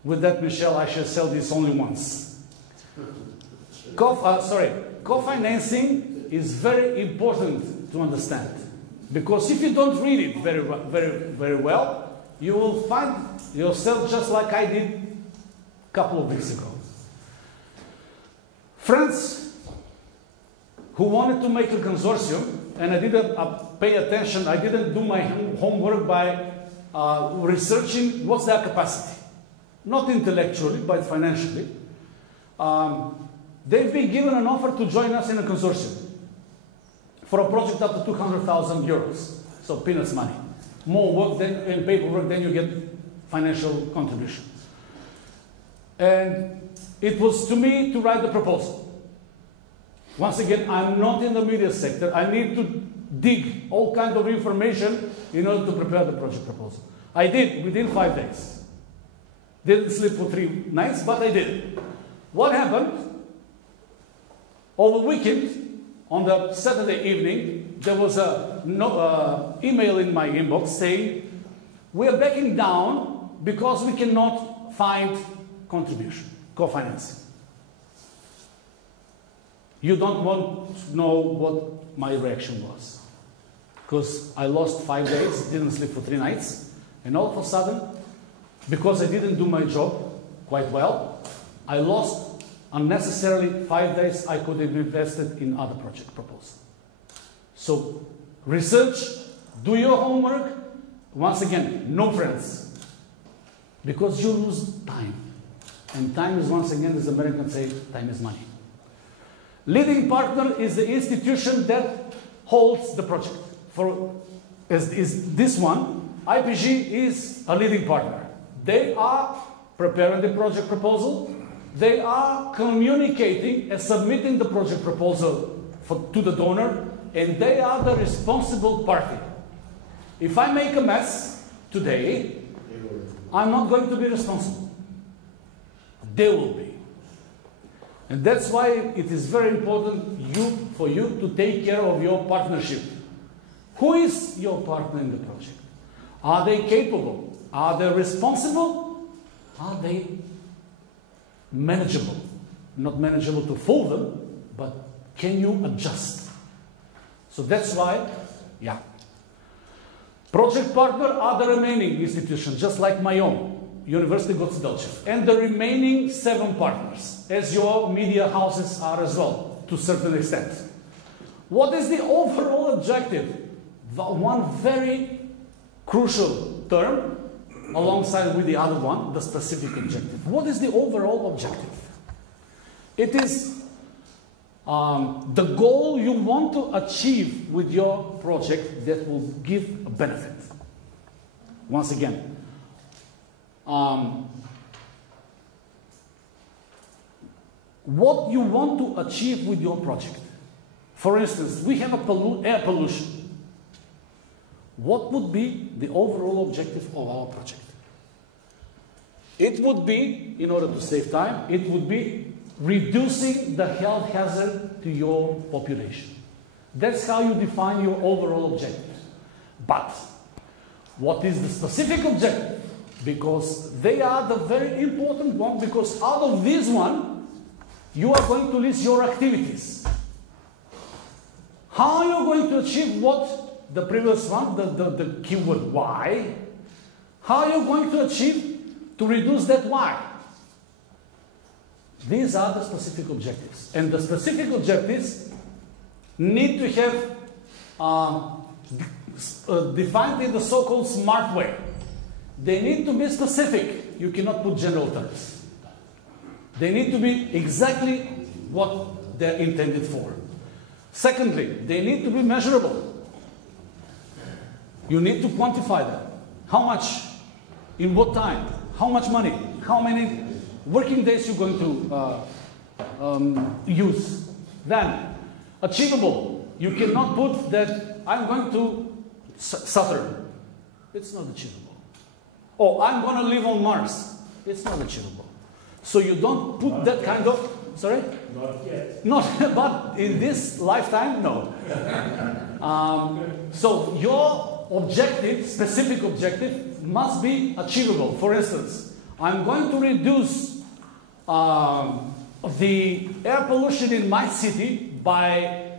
With that, Michelle, I shall sell this only once. Co-financing is very important to understand. Because if you don't read it very well, you will find yourself just like I did a couple of weeks ago. Friends who wanted to make a consortium, and I didn't pay attention, I didn't do my homework by researching what's their capacity. Not intellectually, but financially. They've been given an offer to join us in a consortium for a project up to 200,000 euros. So peanuts money. More work and paperwork than you get financial contribution. And it was to me to write the proposal. Once again, I'm not in the media sector. I need to dig all kinds of information in order to prepare the project proposal. I did within 5 days. Didn't sleep for 3 nights, but I did. What happened? Over the weekend, on the Saturday evening, there was an email in my inbox saying, we're backing down because we cannot find contribution, co-financing. You don't want to know what my reaction was. Because I lost 5 days, didn't sleep for 3 nights, and all of a sudden, because I didn't do my job quite well, I lost unnecessarily 5 days I could have invested in other project proposals. So research, do your homework. Once again, no friends. Because you lose time. And time is, once again, as Americans say, time is money. Leading partner is the institution that holds the project. Is this one, IPG is a leading partner. They are preparing the project proposal. They are communicating and submitting the project proposal to the donor, and they are the responsible party. If I make a mess today, I'm not going to be responsible. They will be. And that's why it is very important for you to take care of your partnership. Who is your partner in the project? Are they capable? Are they responsible? Are they manageable? Not manageable to fool them, but can you adjust? So that's why, yeah. Project partner are the remaining institutions, just like my own, University Gostidelchev, and the remaining 7 partners, as your media houses are as well, to a certain extent. What is the overall objective? One very crucial term, alongside with the other one, the specific objective. What is the overall objective? It is the goal you want to achieve with your project that will give a benefit. Once again, what you want to achieve with your project. For instance, we have air pollution. What would be the overall objective of our project? It would be, in order to save time, it would be reducing the health hazard to your population. That's how you define your overall objective. But what is the specific objective? Because they are the very important one, because out of this one, you are going to list your activities. How are you going to achieve what the previous one, the keyword why? How are you going to achieve to reduce that why? These are the specific objectives. And the specific objectives need to have defined in the so-called smart way. They need to be specific. You cannot put general terms. They need to be exactly what they're intended for. Secondly, they need to be measurable. You need to quantify them. How much, in what time, how much money, how many working days you're going to use. Then, achievable. You cannot put that I'm going to Saturn. It's not achievable. Oh, I'm going to live on Mars. It's not achievable. So you don't put that kind of, sorry? Not yet. Not, but in this lifetime, no. So your objective, specific objective, must be achievable. For instance, I'm going to reduce the air pollution in my city by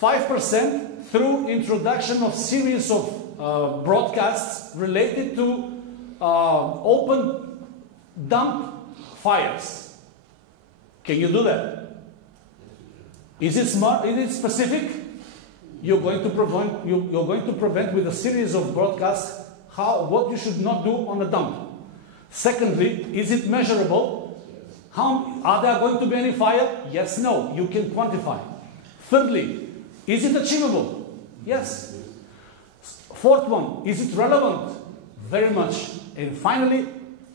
5% through introduction of series of broadcasts related to open dump fires. Can you do that? Is it smart? Is it specific? You're going to prevent with a series of broadcasts what you should not do on a dump. Secondly, is it measurable? Are there going to be any fire? Yes, no. You can quantify. Thirdly, is it achievable? Yes. Fourth one, is it relevant? Very much. And finally,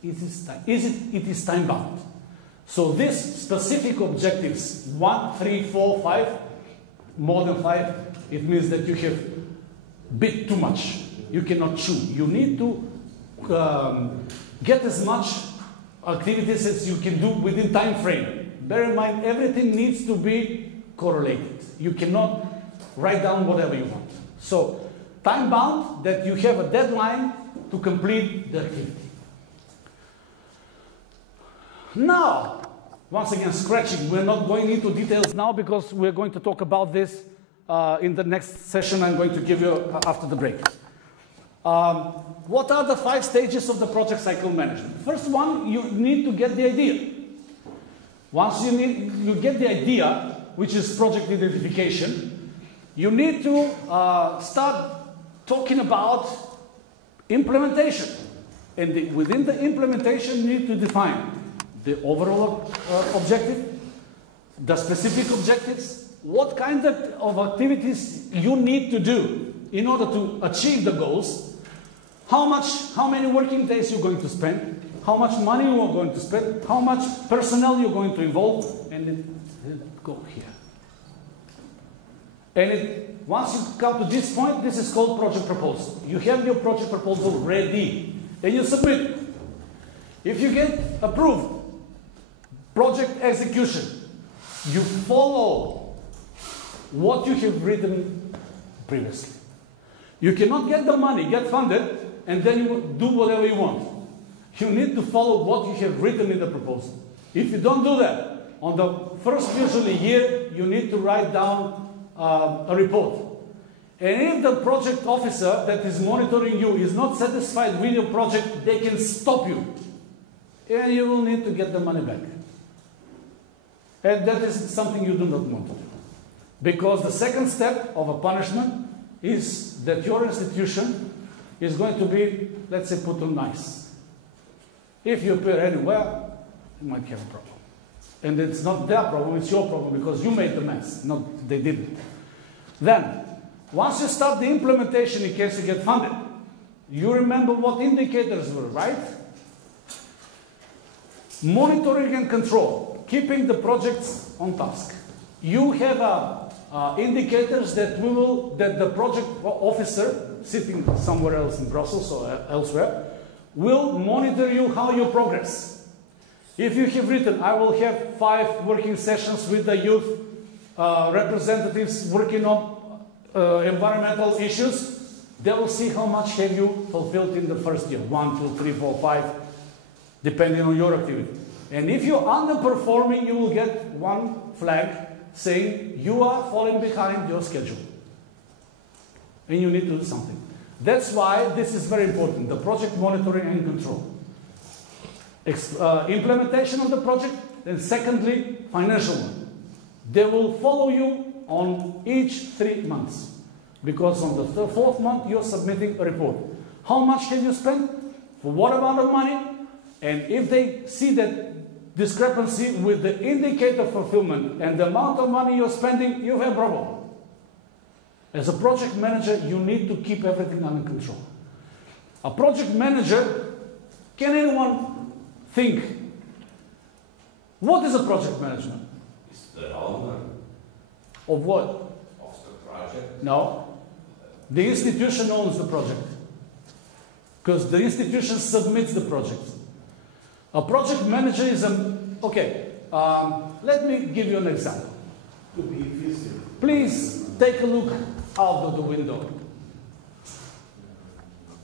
it is time bound. So these specific objectives, 1, 3, 4, 5, more than 5, it means that you have bit too much. You cannot chew. You need to get as much activities as you can do within time frame. Bear in mind, everything needs to be correlated. You cannot write down whatever you want. So time bound, that you have a deadline to complete the activity. Now, once again, scratching. We're not going into details now because we're going to talk about this in the next session I'm going to give you after the break. What are the 5 stages of the project cycle management? First one, you need to get the idea. Once you get the idea, which is project identification, you need to start talking about implementation. And within the implementation, you need to define the overall objective, the specific objectives, what kind of activities you need to do in order to achieve the goals, how many working days you're going to spend, how much money you are going to spend, how much personnel you're going to involve, and then go here. And once you come to this point, this is called project proposal. You have your project proposal ready, and you submit it. If you get approved, project execution, you follow what you have written previously. You cannot get the money, get funded, and then you do whatever you want. You need to follow what you have written in the proposal. If you don't do that, on the first usually year, you need to write down a report. And if the project officer that is monitoring you is not satisfied with your project, they can stop you. And you will need to get the money back. And that is something you do not want to do. Because the second step of a punishment is that your institution is going to be, let's say, put on ice. If you appear anywhere, you might have a problem. And it's not their problem, it's your problem, because you made the mess, not they didn't. Then, once you start the implementation in case you get funded, you remember what indicators were, right? Monitoring and control, keeping the projects on task. You have indicators that the project officer sitting somewhere else in Brussels or elsewhere will monitor you how you progress. If you have written, I will have 5 working sessions with the youth representatives working on environmental issues, they will see how much have you fulfilled in the first year. 1, 2, 3, 4, 5, depending on your activity. And if you're underperforming, you will get one flag saying you are falling behind your schedule. And you need to do something. That's why this is very important, the project monitoring and control. Implementation of the project, and secondly, financial one. They will follow you on each 3 months. Because on the 4th month, you're submitting a report. How much have you spent? For what amount of money? And if they see that discrepancy with the indicator fulfillment and the amount of money you're spending, you have a problem. As a project manager, you need to keep everything under control. A project manager, can anyone think, what is a project management? It's the owner of what? of the project. No. The institution owns the project, because the institution submits the project. A project manager is okay, let me give you an example. Please take a look out of the window.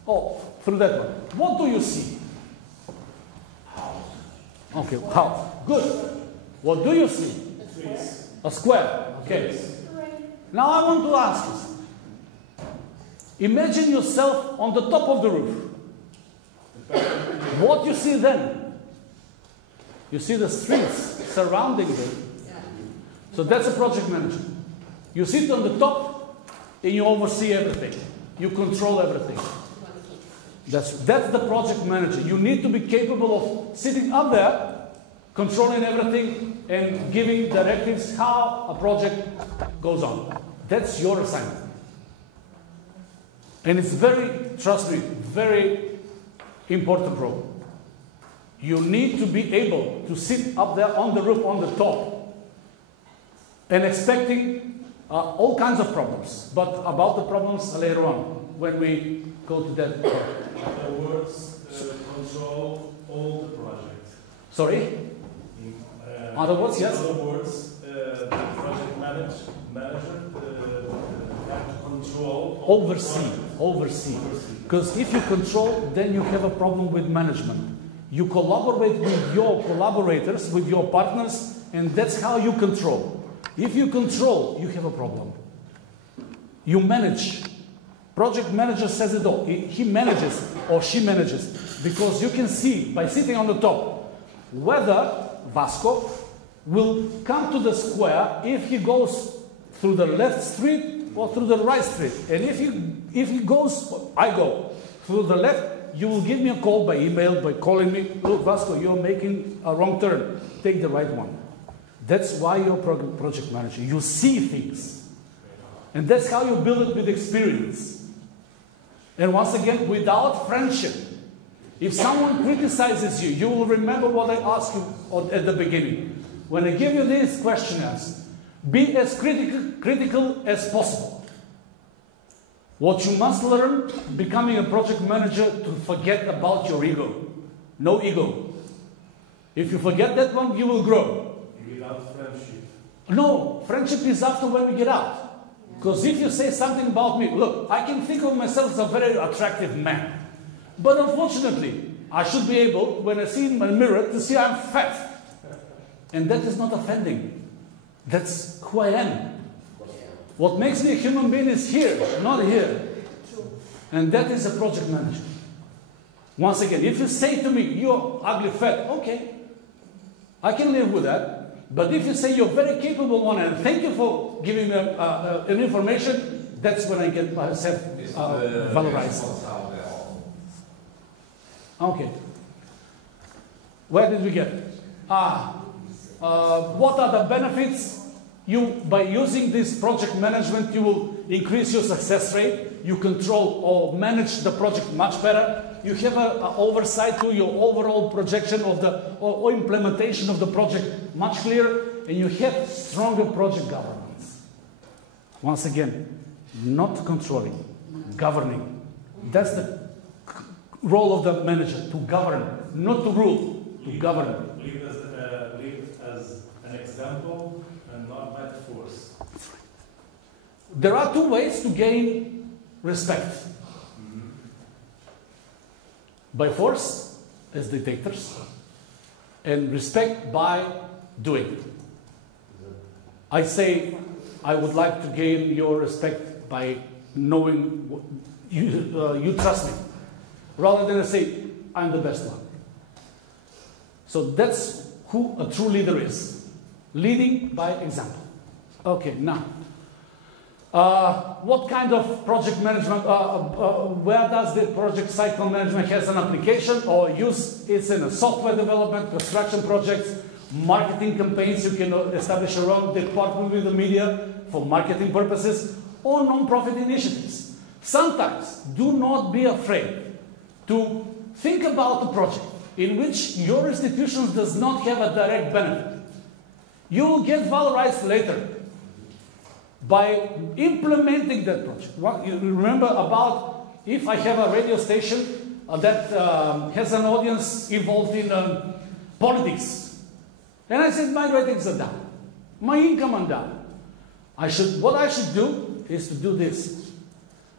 Oh, through that one. What do you see? Okay, house. Good. What do you see? A square. Okay. Now I want to ask you. Imagine yourself on the top of the roof. What you see then? You see the streets surrounding them. So that's a project manager. You sit on the top and you oversee everything. You control everything. That's the project manager. You need to be capable of sitting up there, controlling everything and giving directives how a project goes on. That's your assignment. And it's trust me, very important role. You need to be able to sit up there on the roof, on the top, and expecting all kinds of problems. But about the problems later on, when we go to that part. In other words, control all the project. Sorry? Other words, yes? In other words, the project manager have to control. Oversee. Because if you control, then you have a problem with management. You collaborate with your collaborators, with your partners, and that's how you control. If you control, you have a problem. You manage. Project manager says it all. He manages or she manages, because you can see by sitting on the top whether Vasco will come to the square if he goes through the left street or through the right street. And if he goes, I go through the left, you will give me a call by email, by calling me, look Vasco, you're making a wrong turn, take the right one. That's why you're project manager. You see things. And that's how you build it with experience. And once again, without friendship. If someone criticizes you, you will remember what I asked you at the beginning. When I give you these questionnaires, be as critical as possible. What you must learn, becoming a project manager, to forget about your ego. No ego. If you forget that one, you will grow. Without friendship. No, friendship is after when we get out. Because if you say something about me, look, I can think of myself as a very attractive man. But unfortunately, I should be able, when I see in my mirror, to see I'm fat. And that is not offending. That's who I am. What makes me a human being is here, not here. And that is a project manager. Once again, if you say to me, you're ugly fat, okay. I can live with that. But if you say you're very capable one, and thank you for giving me an information, that's when I get myself valorized. Okay. Where did we get? What are the benefits? By using this project management, you will increase your success rate. You control or manage the project much better. You have an oversight to your overall projection of the or implementation of the project much clearer, and you have stronger project governance. Once again, not controlling, governing. That's the role of the manager, to govern, not to rule, to govern. Lead as an example and not by force. There are two ways to gain respect. By force, as dictators, and respect by doing. I say, I would like to gain your respect by knowing you trust me, rather than I say, I'm the best one. So that's who a true leader is, leading by example. Okay, now, what kind of project management, where does the project cycle management has an application or use? It's in a software development, construction projects, marketing campaigns you can establish around the department with the media for marketing purposes, or non-profit initiatives. Sometimes, do not be afraid to think about a project in which your institution does not have a direct benefit. You will get valorized later. by implementing that project. You remember about if I have a radio station that has an audience involved in politics, and I said my ratings are down, my income are down. What I should do is to do this.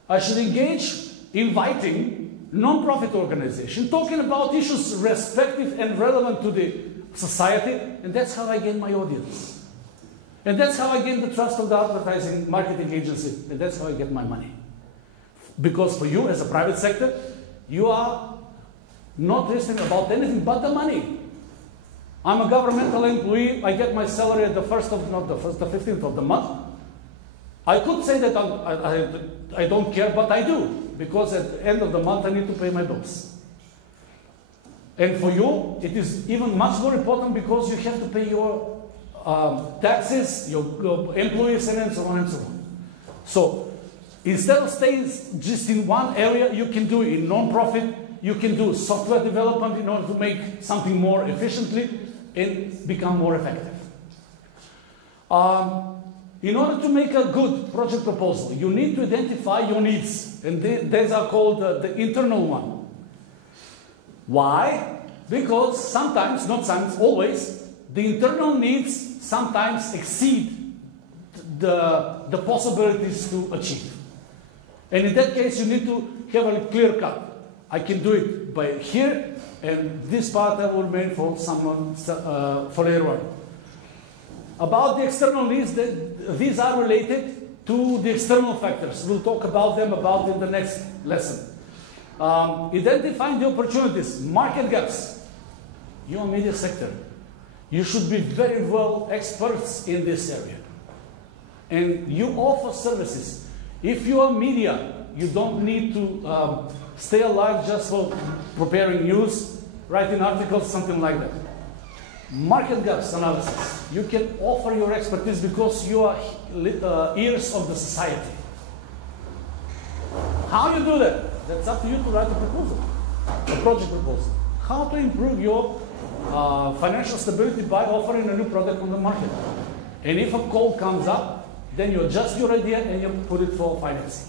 I should engage inviting non-profit organizations, talking about issues respective and relevant to the society, and that's how I gain my audience. And that's how I gain the trust of the advertising marketing agency, and that's how I get my money. Because for you, as a private sector, you are not listening about anything but the money. I'm a governmental employee, I get my salary at the 15th of the month. I could say that I don't care, but I do, because at the end of the month I need to pay my bills. And for you, it is even much more important because you have to pay your taxes, your employees, and so on and so on. So instead of staying just in one area, you can do it in non-profit, you can do software development in order to make something more efficiently and become more effective. In order to make a good project proposal, you need to identify your needs, and these are called the internal one. Why? Because sometimes, not sometimes, always, the internal needs sometimes exceed the possibilities to achieve. And in that case, you need to have a clear cut. I can do it by here, and this part I will remain for someone for later on. About the external needs, these are related to the external factors. We'll talk about them in the next lesson. Identifying the opportunities, market gaps. You're a media sector. You should be very well experts in this area. And you offer services. If you are media, you don't need to stay alive just for preparing news, writing articles, something like that. Market gaps analysis. You can offer your expertise because you are ears of the society. How you do that? That's up to you to write a proposal, a project proposal. How to improve your financial stability by offering a new product on the market. And if a call comes up, then you adjust your idea and you put it for financing.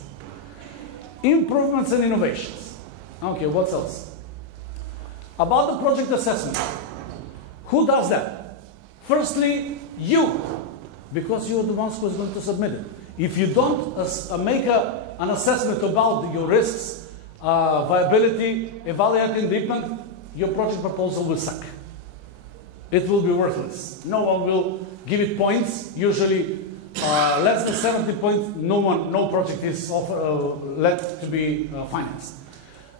Improvements and innovations. Okay, what else? About the project assessment. Who does that? Firstly, you, because you're the ones who's going to submit it. If you don't make an assessment about your risks, viability, evaluating the impact, your project proposal will suck. It will be worthless. No one will give it points. Usually, less than 70 points, no project is let to be financed.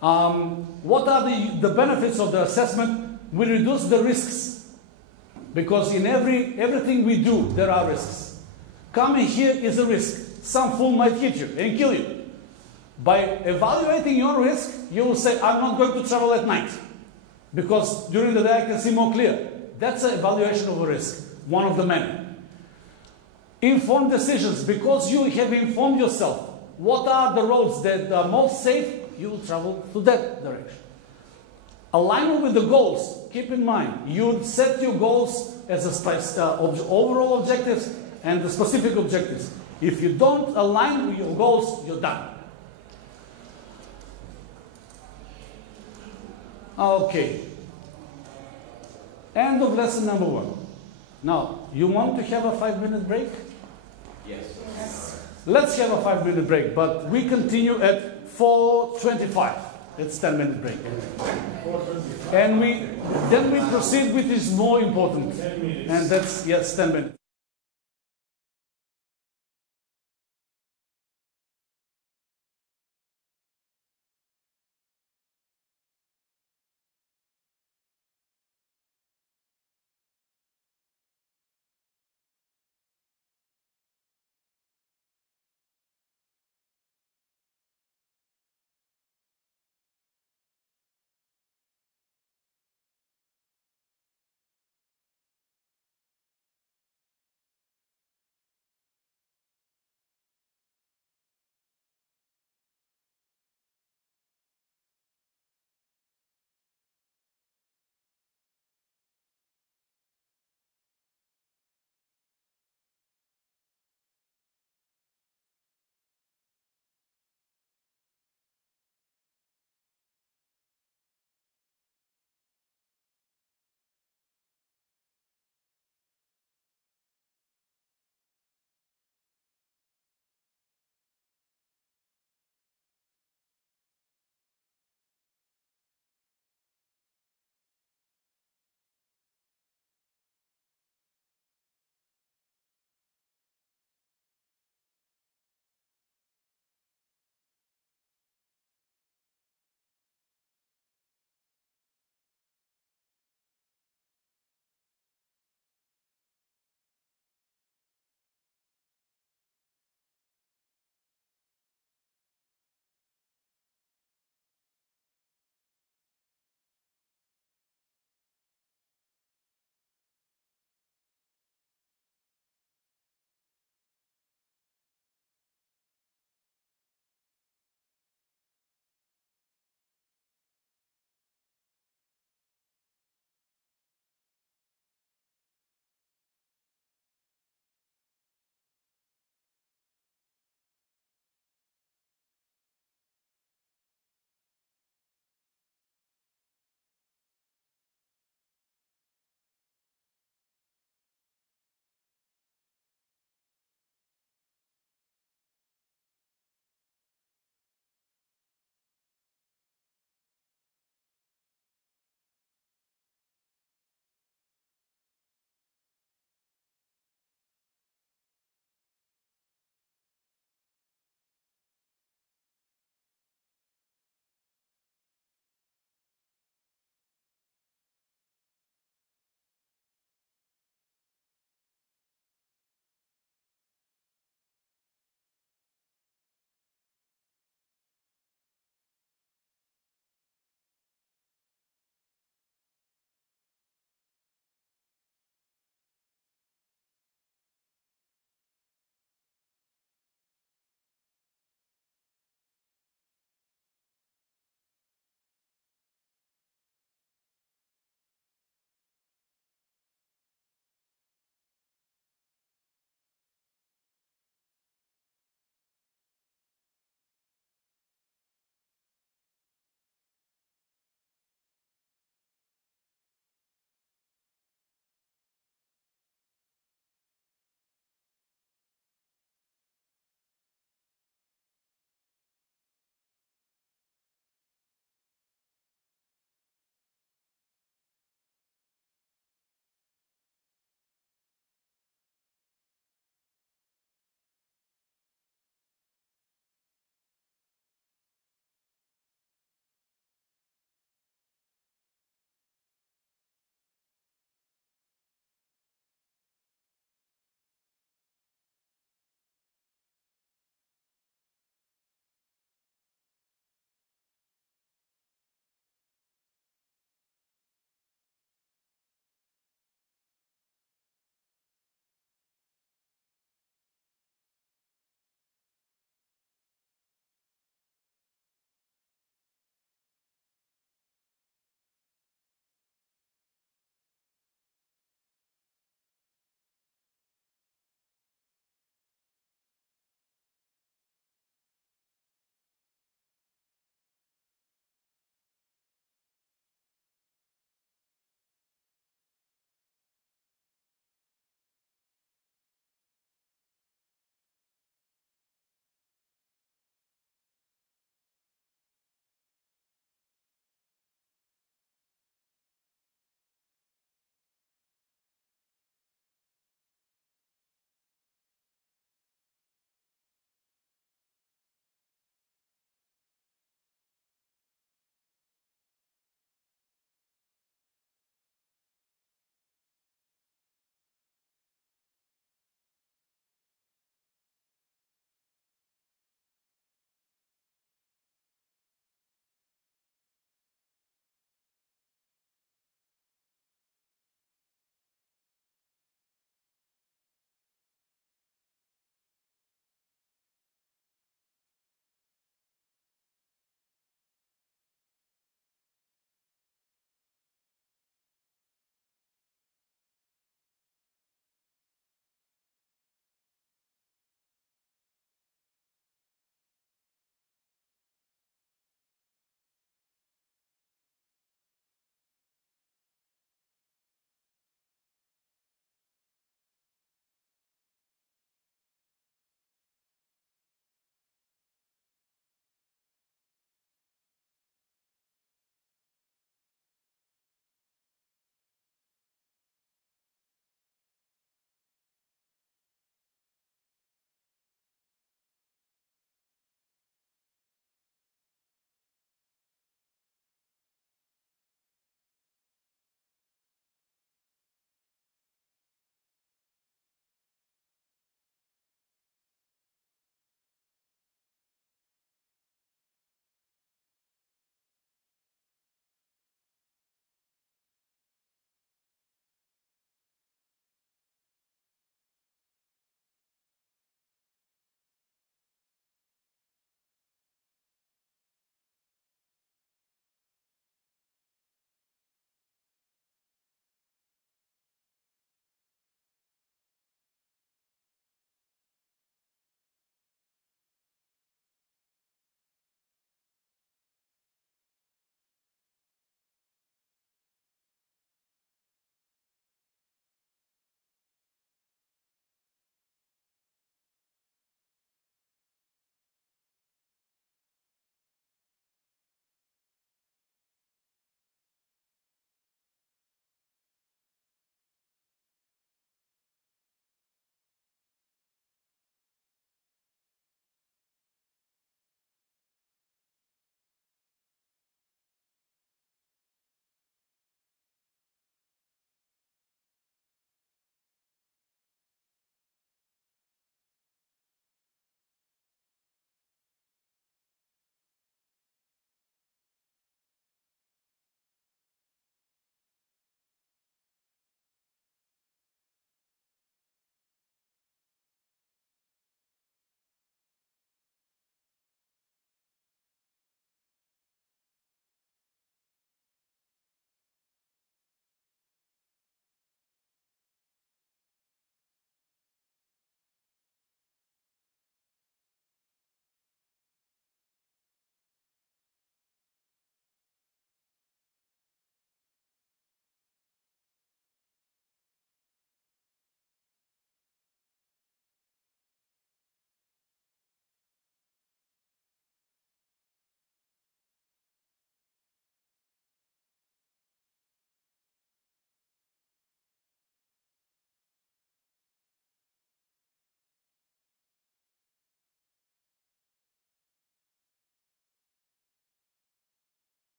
What are the benefits of the assessment? We reduce the risks. Because in everything we do, there are risks. Coming here is a risk. Some fool might hit you and kill you. By evaluating your risk, you will say, I'm not going to travel at night. Because during the day I can see more clear. That's an evaluation of a risk, one of the many. Informed decisions, because you have informed yourself. What are the roads that are most safe? You will travel to that direction. Alignment with the goals. Keep in mind, you set your goals as overall objectives and the specific objectives. If you don't align with your goals, you're done. Okay. End of lesson number 1. Now, you want to have a 5-minute break? Yes. Let's have a 5-minute break, but we continue at 4:25. It's 10-minute break. And then we proceed with this more important. And that's, yes, 10 minutes.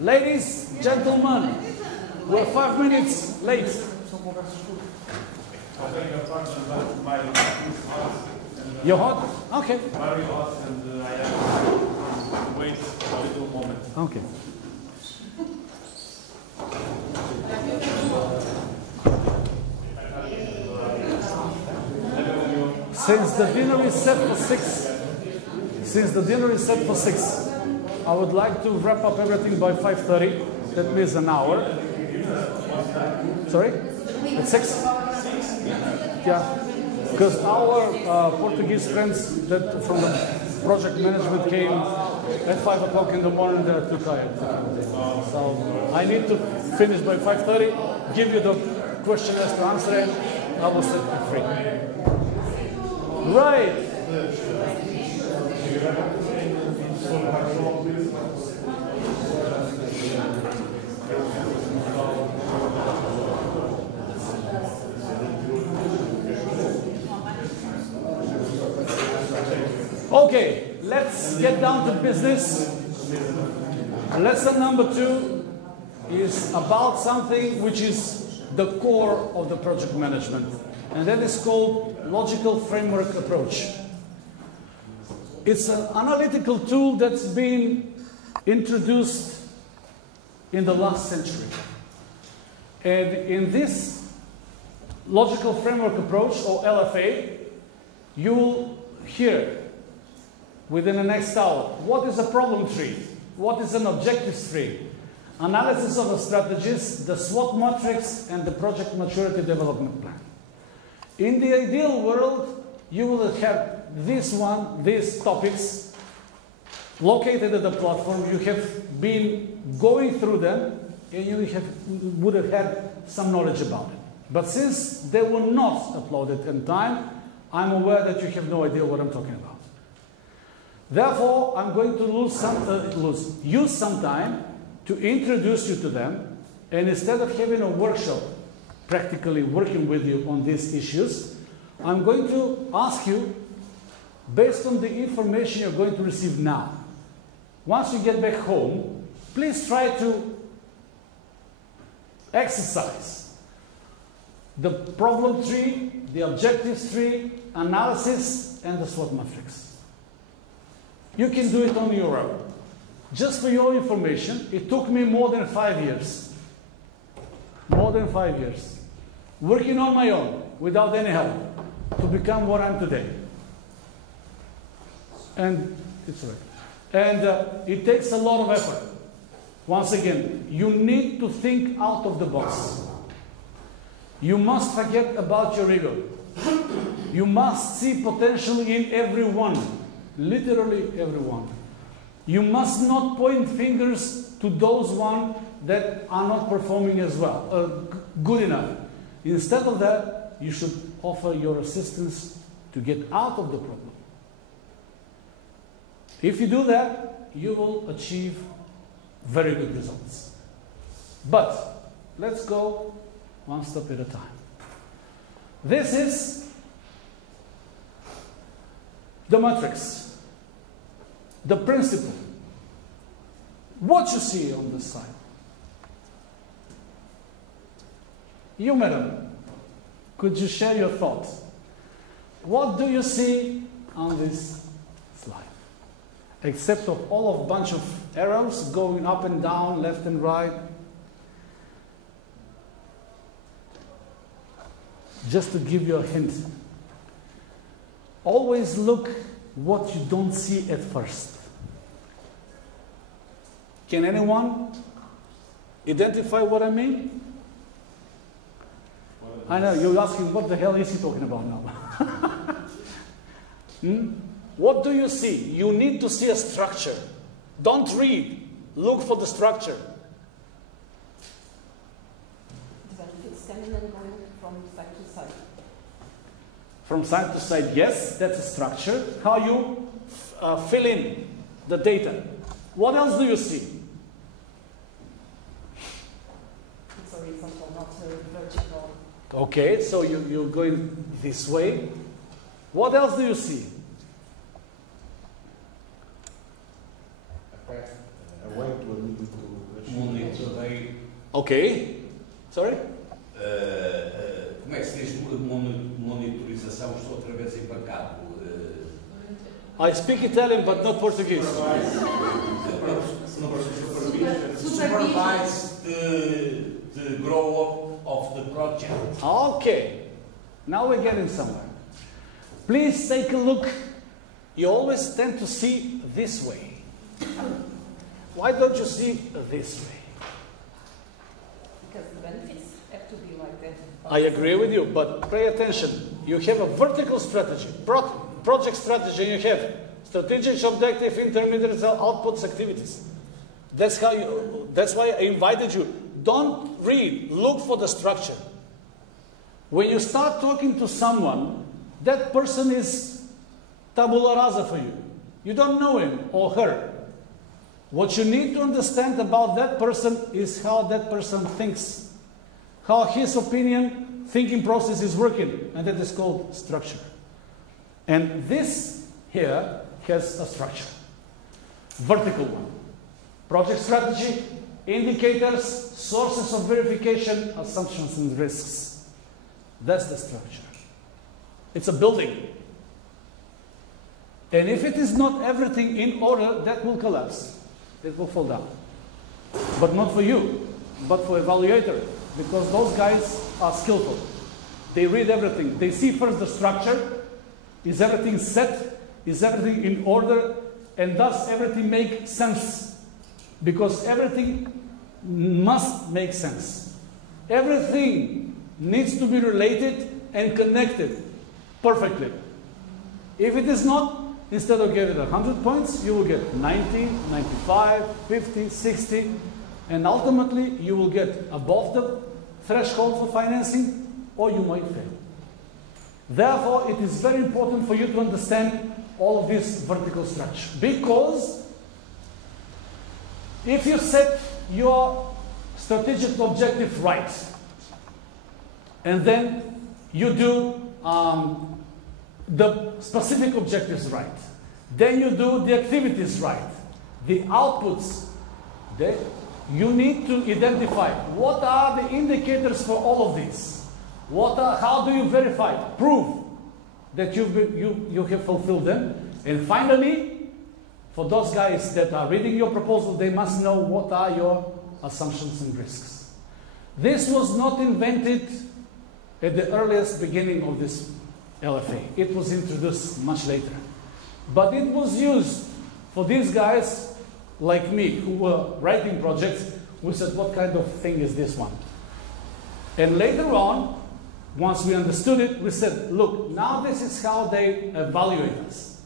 Ladies, gentlemen, we're 5 minutes late. I beg your pardon, but my heart is hot. You're hot? Okay. Very hot, and I have to wait a little moment. Okay. Since the dinner is set for 6, I would like to wrap up everything by 5:30. That means an hour. Sorry? At 6? Yeah. Because our Portuguese friends that from the project management came at 5 o'clock in the morning, they're too tired. So I need to finish by 5:30, give you the questionnaires to answer it, I will set you free. Right. Okay, let's get down to business. Lesson number 2 is about something which is the core of the project management, and that is called logical framework approach. It's an analytical tool that's been introduced in the last century. And in this logical framework approach, or LFA, you will hear within the next hour what is a problem tree, what is an objectives tree, analysis of the strategies, the SWOT matrix, and the project maturity development plan. In the ideal world, you will have these topics located at the platform. You have been going through them, and you would have had some knowledge about it. But since they were not uploaded in time, I'm aware that you have no idea what I'm talking about. Therefore, I'm going to use some time to introduce you to them, and instead of having a workshop practically working with you on these issues, I'm going to ask you, based on the information you're going to receive now, once you get back home, please try to exercise the problem tree, the objectives tree, analysis, and the SWOT matrix. You can do it on your own. Just for your information, it took me more than 5 years. More than 5 years. Working on my own, without any help, to become what I'm today. And it's right. And it takes a lot of effort. Once again, you need to think out of the box. You must forget about your ego. You must see potential in everyone. Literally everyone. You must not point fingers to those ones that are not performing as well, good enough. Instead of that, you should offer your assistance to get out of the problem. If you do that, you will achieve very good results. But let's go one step at a time. This is the matrix, the principle. What you see on this side. You, madam, could you share your thoughts? What do you see on this slide? Except of all of bunch of arrows going up and down, left and right. Just to give you a hint. Always look what you don't see at first. Can anyone identify what I mean? I know, you're asking, what the hell is he talking about now? What do you see? You need to see a structure. Don't read. Look for the structure. It's standing and going from side to side. From side to side, yes, that's a structure. How you fill in the data. What else do you see? It's horizontal, not vertical. Okay, so you're going this way. What else do you see? monitorei. Okay. Sorry? Como é que se diz monitorização? Estou outra vez empacado. I speak Italian but not Portuguese. Supervise the growth of the project. Okay. Now we're getting somewhere. Please take a look. You always tend to see this way. Why don't you see this way? Because the benefits have to be like that. I agree with you, but pay attention. You have a vertical strategy, project strategy, and you have strategic objective, intermediate outputs, activities. That's why I invited you. Don't read, look for the structure. When you start talking to someone, that person is tabula rasa for you. You don't know him or her. What you need to understand about that person is how that person thinks, how his opinion, thinking process is working, and that is called structure. And this here has a structure, vertical one. Project strategy, indicators, sources of verification, assumptions and risks. That's the structure. It's a building. And if it is not everything in order, that will collapse. It will fall down. But not for you, but for evaluator, because those guys are skillful. They read everything. They see first the structure. Is everything set? Is everything in order? And does everything make sense? Because everything must make sense. Everything needs to be related and connected perfectly. If it is not, instead of getting 100 points, you will get 90, 95, 50, 60, and ultimately you will get above the threshold for financing, or you might fail. Therefore, it is very important for you to understand all of this vertical structure, because if you set your strategic objective right, and then you do the specific objectives right, then you do the activities right, the outputs, you need to identify what are the indicators for all of these. How do you verify, prove that you have fulfilled them? And finally, for those guys that are reading your proposal, they must know what are your assumptions and risks. This was not invented at the earliest beginning of this LFA. It was introduced much later. But it was used for these guys like me who were writing projects. We said, what kind of thing is this one? And later on, once we understood it, we said, look, now this is how they evaluate us.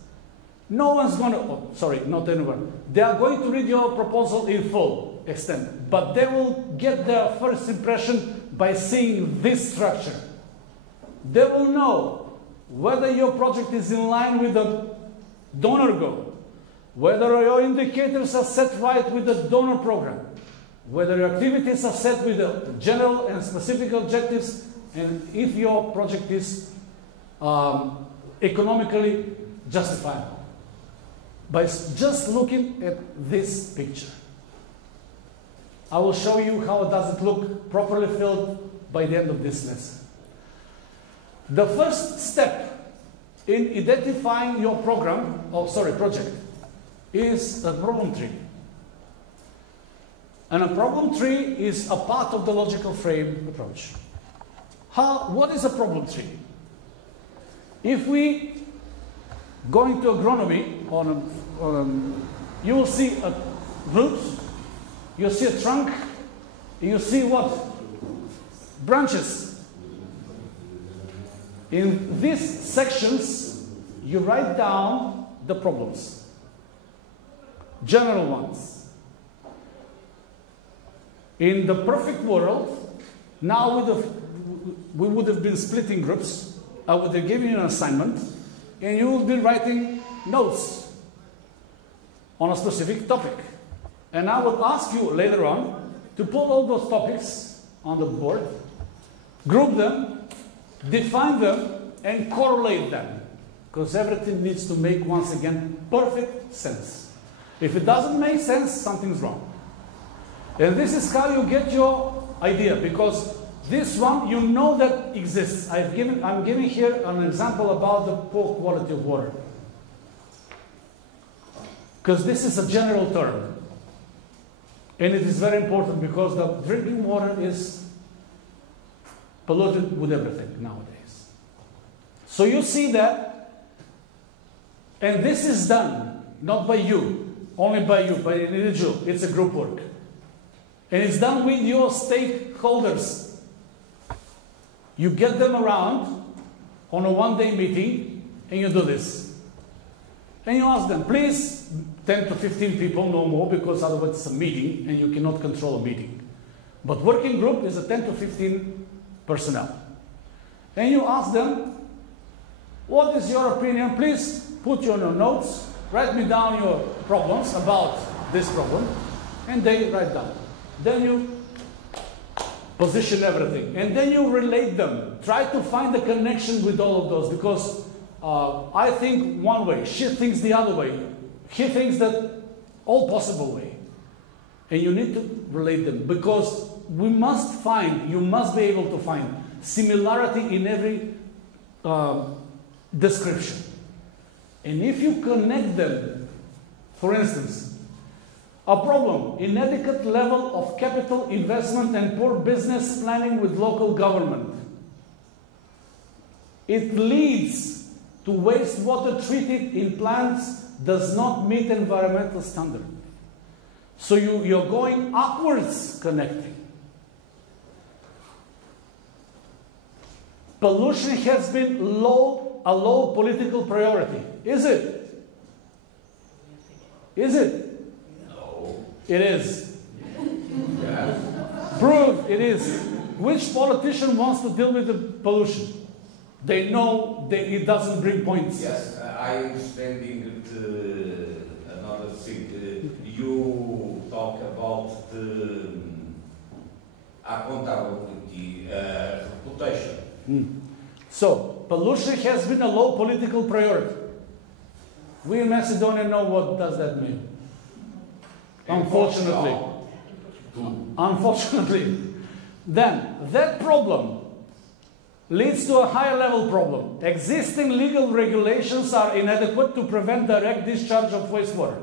No one's going to, oh, sorry, not anyone. They are going to read your proposal in full extent, but they will get their first impression by seeing this structure. They will know whether your project is in line with the donor goal, whether your indicators are set right with the donor program, whether your activities are set with the general and specific objectives, and if your project is economically justifiable. By just looking at this picture. I will show you how does it look properly filled by the end of this lesson. The first step in identifying your project is a problem tree. And a problem tree is a part of the logical frame approach. What is a problem tree? If we go into agronomy, you will see a root, you see a trunk, you see what? Branches. In these sections, you write down the problems, general ones. In the perfect world, now we would have been splitting groups. I would have given you an assignment, and you will be writing notes on a specific topic. And I will ask you later on to pull all those topics on the board, group them, define them, and correlate them. Because everything needs to make, once again, perfect sense. If it doesn't make sense, something's wrong. And this is how you get your idea, because this one, you know that exists. I'm giving here an example about the poor quality of water. Because this is a general term. And it is very important because the drinking water is polluted with everything nowadays. So you see that, and this is done not by you, only by you, by an individual. It's a group work. And it's done with your stakeholders. You get them around on a one-day meeting and you do this. And you ask them, please, 10 to 15 people, no more, because otherwise it's a meeting and you cannot control a meeting. But working group is a 10 to 15 personnel. And you ask them, what is your opinion? Please put your notes, write me down your problems about this problem, and they write down. Then you position everything, and then you relate them. Try to find a connection with all of those, because I think one way, she thinks the other way, he thinks that all possible way. And you need to relate them, because we must find, you must be able to find similarity in every description. And if you connect them, for instance, a problem, inadequate level of capital investment and poor business planning with local government. It leads to wastewater treated in plants does not meet environmental standard. So you're going upwards connecting. Pollution has been a low political priority. Is it? Is it? No. It is. Yes. Prove it is. Which politician wants to deal with the pollution? They know it doesn't bring points. Yes, I am understanding another thing. You talk about the accountability, reputation. So, pollution has been a low political priority. We in Macedonia know what does that mean. Unfortunately. Unfortunately. Then, that problem leads to a higher level problem. Existing legal regulations are inadequate to prevent direct discharge of wastewater.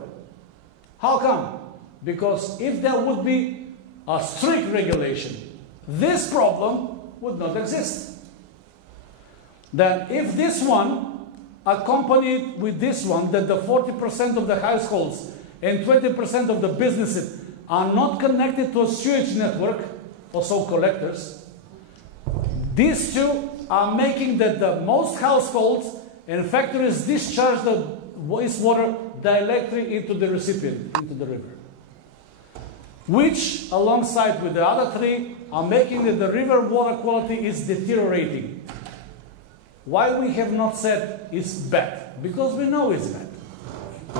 How come? Because if there would be a strict regulation, this problem would not exist. Then if this one, accompanied with this one, that the 40% of the households and 20% of the businesses are not connected to a sewage network, also collectors, these two are making that the most households and factories discharge the wastewater directly into the recipient, into the river. Which, alongside with the other three, are making that the river water quality is deteriorating. Why we have not said it's bad? Because we know it's bad.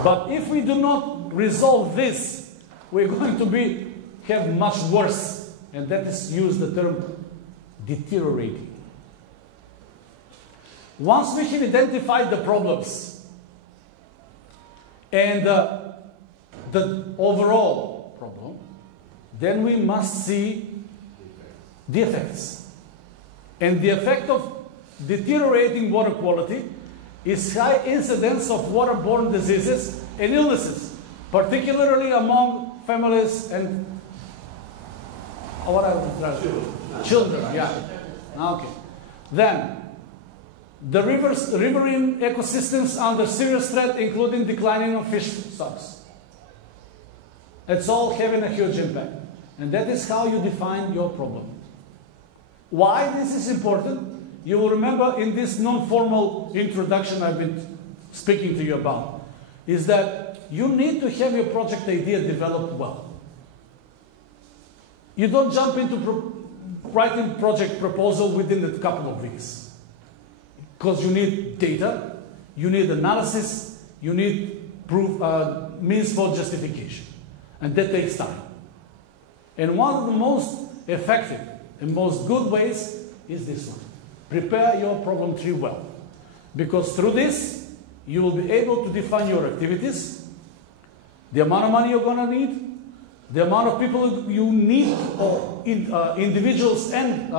But if we do not resolve this, we're going to have much worse. And that is use the term deteriorating. Once we have identified the problems and the overall problem, then we must see the effects. And the effect of deteriorating water quality is high incidence of waterborne diseases and illnesses, particularly among families and children. Yeah. Okay. Then the riverine ecosystems under serious threat, including declining of fish stocks. It's all having a huge impact, and that is how you define your problem. Why this is important? You will remember in this non-formal introduction I've been speaking to you about, is that you need to have your project idea developed well. You don't jump into writing project proposal within a couple of weeks. Because you need data, you need analysis, you need proof, means for justification. And that takes time. And one of the most effective and most good ways is this one. Prepare your problem tree well. Because through this, you will be able to define your activities, the amount of money you're going to need, the amount of people you need, or individuals and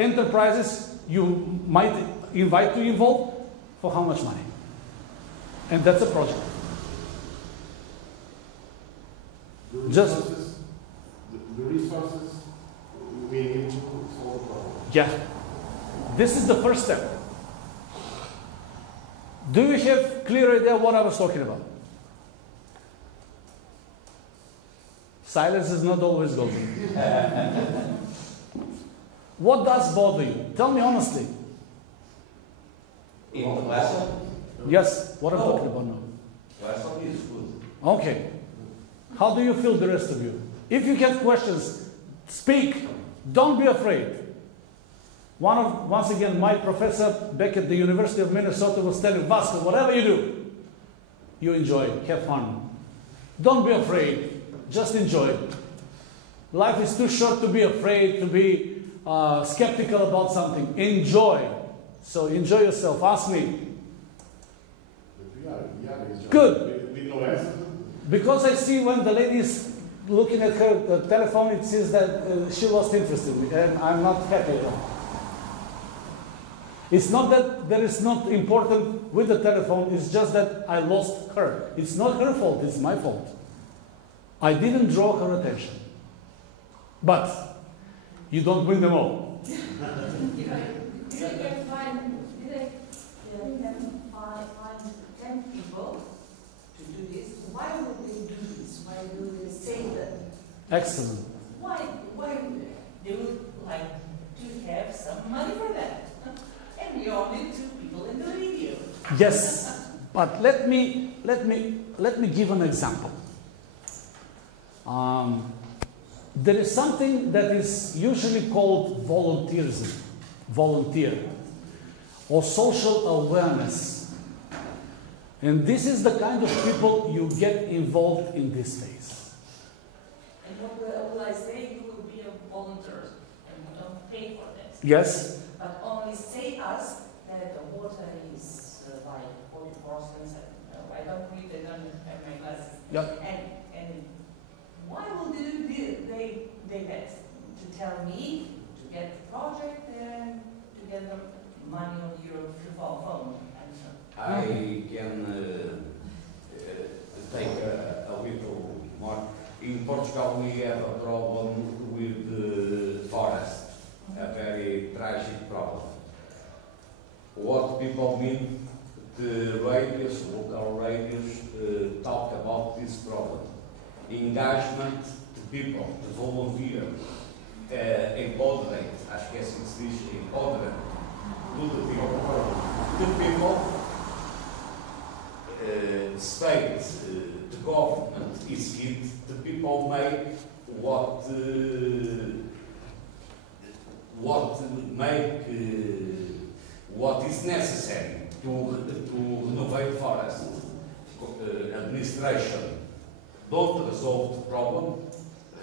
enterprises you might invite to involve, for how much money? And that's a project. The resources we need to solve the problem. Yeah. This is the first step. Do you have clear idea what I was talking about? Silence is not always golden. What does bother you? Tell me honestly. In the lesson? Yes, what I'm talking about now. Lesson is good. Okay. How do you feel, the rest of you? If you have questions, speak. Don't be afraid. Once again, my professor back at the University of Minnesota was telling Vasco, whatever you do, you enjoy, have fun. Don't be afraid. Just enjoy. Life is too short to be afraid, to be skeptical about something. Enjoy. So enjoy yourself. Ask me. Good. Because I see when the lady is looking at her telephone, it says that she lost interest in me, and I'm not happy at all. It's not that there is not important with the telephone, it's just that I lost her. It's not her fault, it's my fault. I didn't draw her attention. But you don't bring them all. Did I find 10 people to do this? Why would they do this? Why do they say that? Excellent. Why they would like to have some money for that? And we only 2 people in the video. Yes, but let me give an example. There is something that is usually called volunteerism, volunteer, or social awareness. And this is the kind of people you get involved in this phase. And what will I say? You will be a volunteer and you don't pay for that. Yes. But only say us that the water is like 40%. I don't read it, I don't have my glasses. Yep. And why will they that? To tell me to get the project and to get the money on your phone. I can take a little more. In Portugal, we have a problem with the forest, a very tragic problem. What people mean, the radios, local radios, talk about this problem. Engagement to people, to volunteer, empoderate, acho que é assim que se diz, empoderate, to the people. The people, state, the government is it, the people make what is necessary to renovate forest. Administration don't resolve the problem.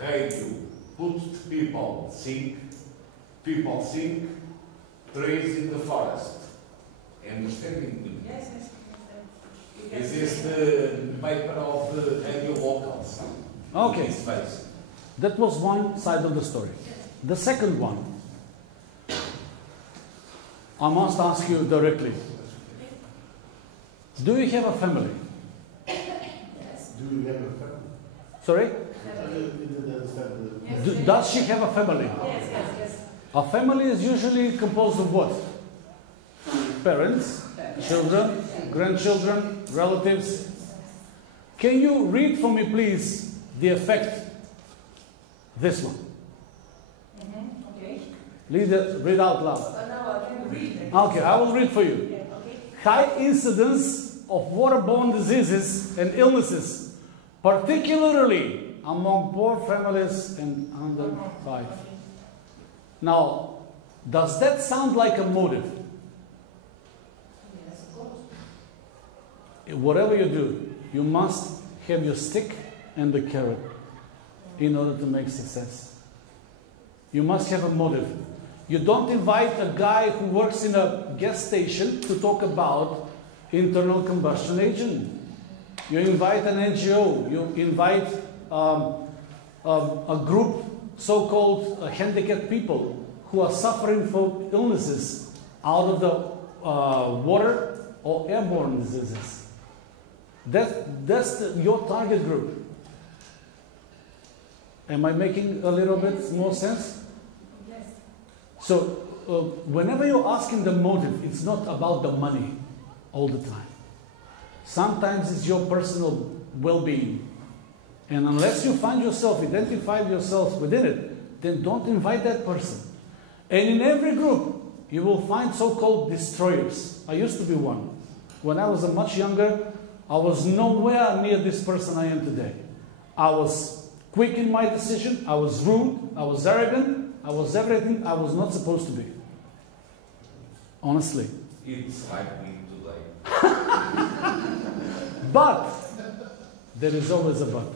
Radio put people think, trees in the forest. Understanding me? Yes. This is the paper of radio locals. Okay. That was one side of the story. The second one, I must ask you directly. Do you have a family? Yes. Do you have a family? Sorry? Yes. Does she have a family? Yes. A family is usually composed of what? Parents, children, grandchildren, relatives. Can you read for me, please, the effect? This one. Okay. Read out loud. But now I can read it. Okay, I will read for you. Okay. High incidence of waterborne diseases and illnesses, particularly among poor families and under 5. Now, does that sound like a motive? Yes, of course. Whatever you do, you must have your stick and the carrot in order to make success. You must have a motive. You don't invite a guy who works in a gas station to talk about internal combustion engine. You invite an NGO. You invite a group, so-called handicapped people who are suffering from illnesses out of the water or airborne diseases. That's your target group. Am I making a little bit more sense? Yes. So whenever you're asking the motive, it's not about the money all the time. Sometimes it's your personal well-being. And unless you find yourself, identify yourself within it, then don't invite that person. And in every group, you will find so-called destroyers. I used to be one. When I was much younger, I was nowhere near this person I am today. I was quick in my decision, I was rude, I was arrogant, I was everything I was not supposed to be. Honestly. It's like me today. But, there is always a but.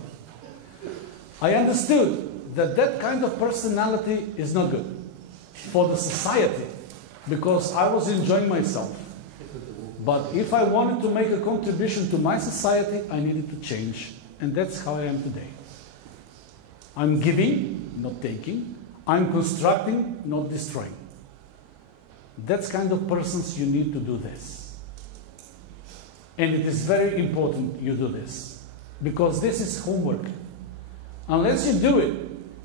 I understood that that kind of personality is not good for the society, because I was enjoying myself. But if I wanted to make a contribution to my society, I needed to change. And that's how I am today. I'm giving, not taking. I'm constructing, not destroying. That's kind of persons you need to do this. And it is very important you do this. Because this is homework. Unless you do it,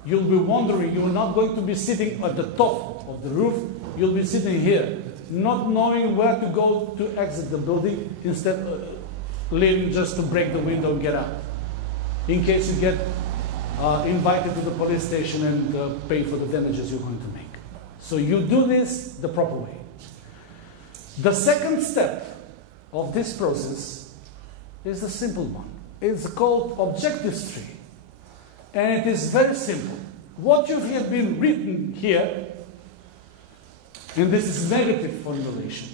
you'll be wondering, you're not going to be sitting at the top of the roof, you'll be sitting here, not knowing where to go to exit the building, instead of leaving just to break the window and get out. In case you get invited to the police station and pay for the damages you're going to make. So you do this the proper way. The second step of this process is the simple one. It's called objectives tree. And it is very simple. What you have been written here, and this is negative formulation.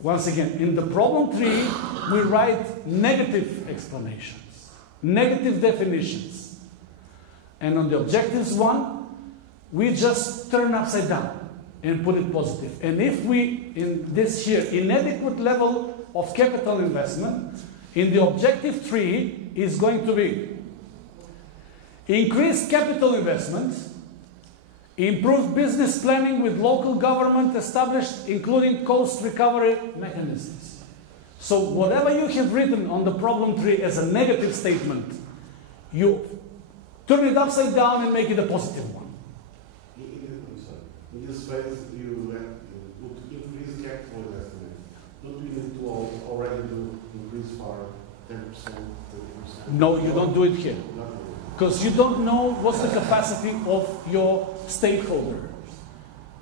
Once again, in the problem tree, we write negative explanations, negative definitions. And on the objectives one, we just turn upside down and put it positive. And if we, in this here, inadequate level of capital investment, in the objective tree is going to be increased capital investment, improved business planning with local government established, including cost recovery mechanisms. So whatever you have written on the problem tree as a negative statement, you turn it upside down and make it a positive one. In this phase, you would increase capital investment. Don't you need to already do increase for 10%, 20%? No, you don't do it here. Because you don't know what's the capacity of your stakeholder.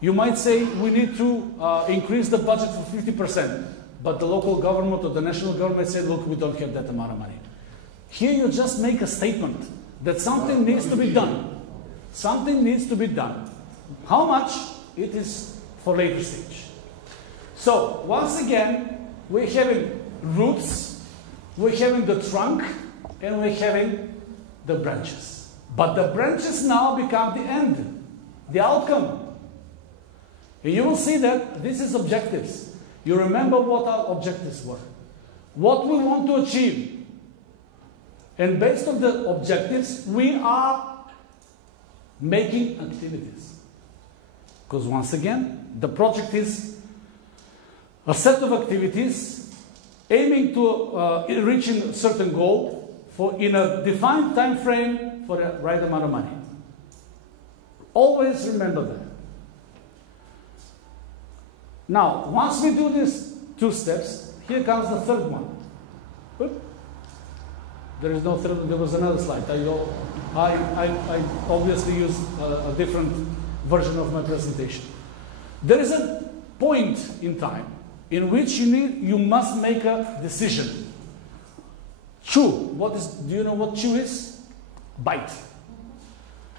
You might say we need to increase the budget for 50%, but the local government or the national government said, look, we don't have that amount of money. Here you just make a statement that something needs to be done. Something needs to be done. How much? It is for later stage. So, once again, we're having roots, we're having the trunk, and we're having the branches. But the branches now become the end, the outcome. And you will see that this is objectives. You remember what our objectives were. What we want to achieve. And based on the objectives, we are making activities. Because once again, the project is a set of activities aiming to reaching a certain goal in a defined time frame for the right amount of money. Always remember that. Now, once we do these two steps, here comes the third one. Oop. There is no third, there was another slide. I obviously use a different version of my presentation. There is a point in time in which you must make a decision. Chew. Do you know what chew is? Bite.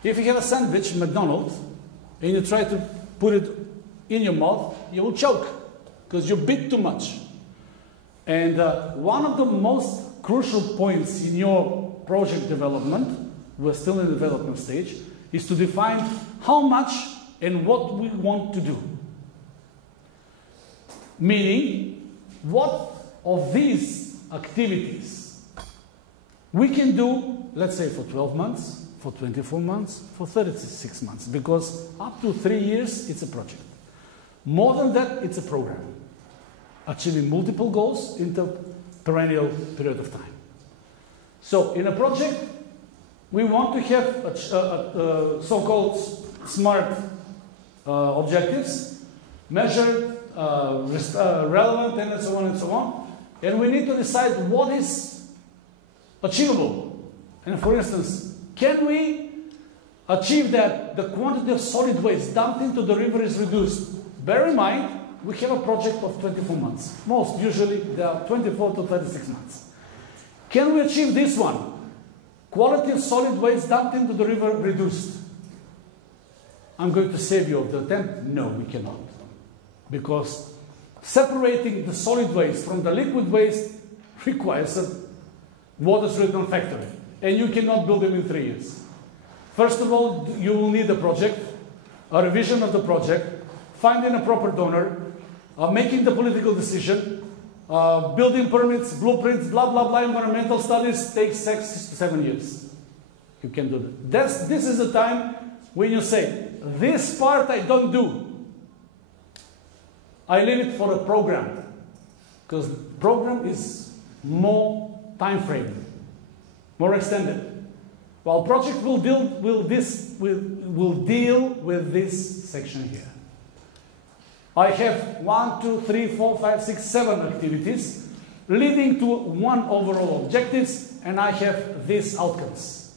If you have a sandwich, McDonald's, and you try to put it in your mouth, you will choke because you bit too much. And one of the most crucial points in your project development, we're still in the development stage, is to define how much and what we want to do. Meaning, what of these activities we can do, let's say for 12 months, for 24 months, for 36 months, because up to 3 years, it's a project. More than that, it's a program, achieving multiple goals in the perennial period of time. So in a project, we want to have so-called SMART objectives, measured, relevant, and so on and so on. And we need to decide what is achievable. And for instance, can we achieve that the quantity of solid waste dumped into the river is reduced? Bear in mind, we have a project of 24 months. Most usually, they are 24 to 36 months. Can we achieve this one? Quality of solid waste dumped into the river reduced. I'm going to save you of the attempt. No, we cannot. Because separating the solid waste from the liquid waste requires a water treatment factory. And you cannot build them in 3 years. First of all, you will need a project, a revision of the project, finding a proper donor, making the political decision, building permits, blueprints, blah, blah, blah, environmental studies takes 6 to 7 years. You can do that. This is the time when you say, this part I don't do. I leave it for a program. Because program is more time frame, more extended. While project will deal with this section here. I have 1, 2, 3, 4, 5, 6, 7 activities leading to one overall objectives, and I have these outcomes.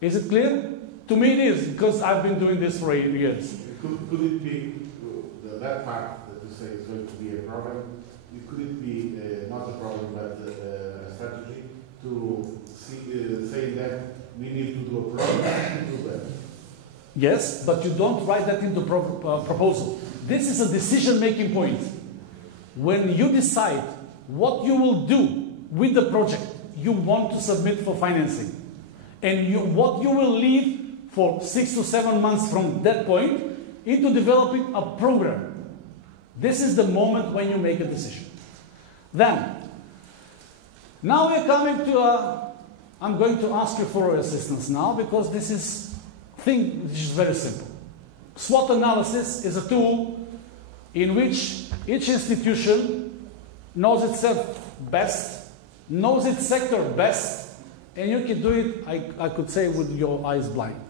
Is it clear? To me it is, because I've been doing this for 8 years. Could it be that part that you say is going to be a problem? Could it be not a problem, but a strategy to say that we need to do a program to do that? Yes, but you don't write that into proposal. This is a decision-making point. When you decide what you will do with the project you want to submit for financing, and what you will leave for 6 to 7 months from that point into developing a program. This is the moment when you make a decision. Then, now we're coming to I'm going to ask you for assistance now, because this is thing which is very simple. SWOT analysis is a tool in which each institution knows itself best, knows its sector best, and you can do it, I could say, with your eyes blind.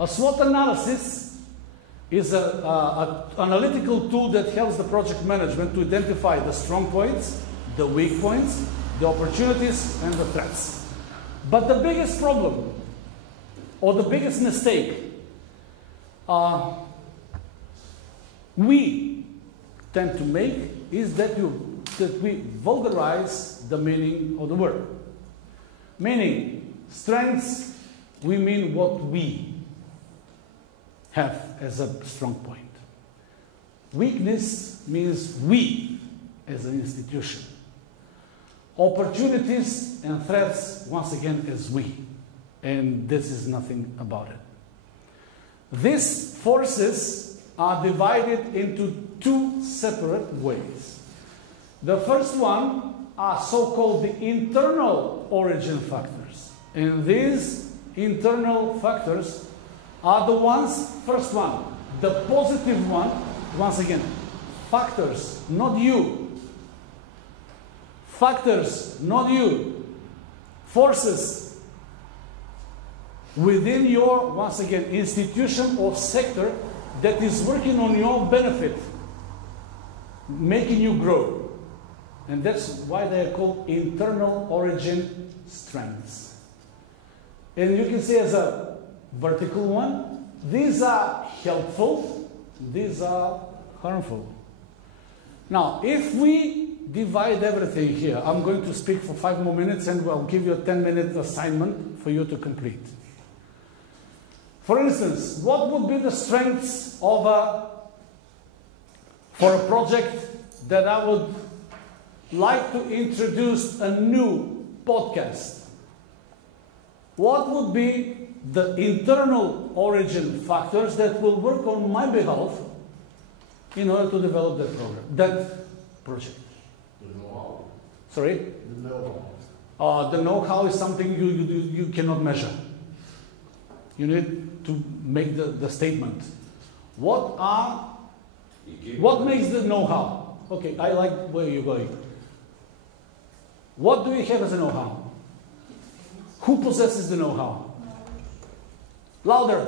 A SWOT analysis is an analytical tool that helps the project management to identify the strong points, the weak points, the opportunities, and the threats. But the biggest problem, or the biggest mistake, we tend to make is that we vulgarize the meaning of the word. Meaning, strengths, we mean what we have as a strong point. Weakness means we as an institution. Opportunities and threats, once again, as we. And this is nothing about it. These forces are divided into 2 separate ways. The first one are so-called the internal origin factors. And these internal factors are the ones, first one, the positive one, once again, factors, not you. Factors, not you. Forces within your, once again, institution or sector that is working on your benefit, making you grow. And that's why they are called internal origin strengths. And you can see as a vertical one, these are helpful, these are harmful. Now, if we divide everything here, I'm going to speak for 5 more minutes and I'll give you a 10-minute assignment for you to complete. For instance, what would be the strengths of for a project that I would like to introduce a new podcast? What would be the internal origin factors that will work on my behalf in order to develop that program, that project? The know-how. Sorry? The know-how. The know-how is something you cannot measure. You need to make the statement. What makes the know-how? Okay, I like where you're going. What do we have as a know-how? Who possesses the know-how? Louder.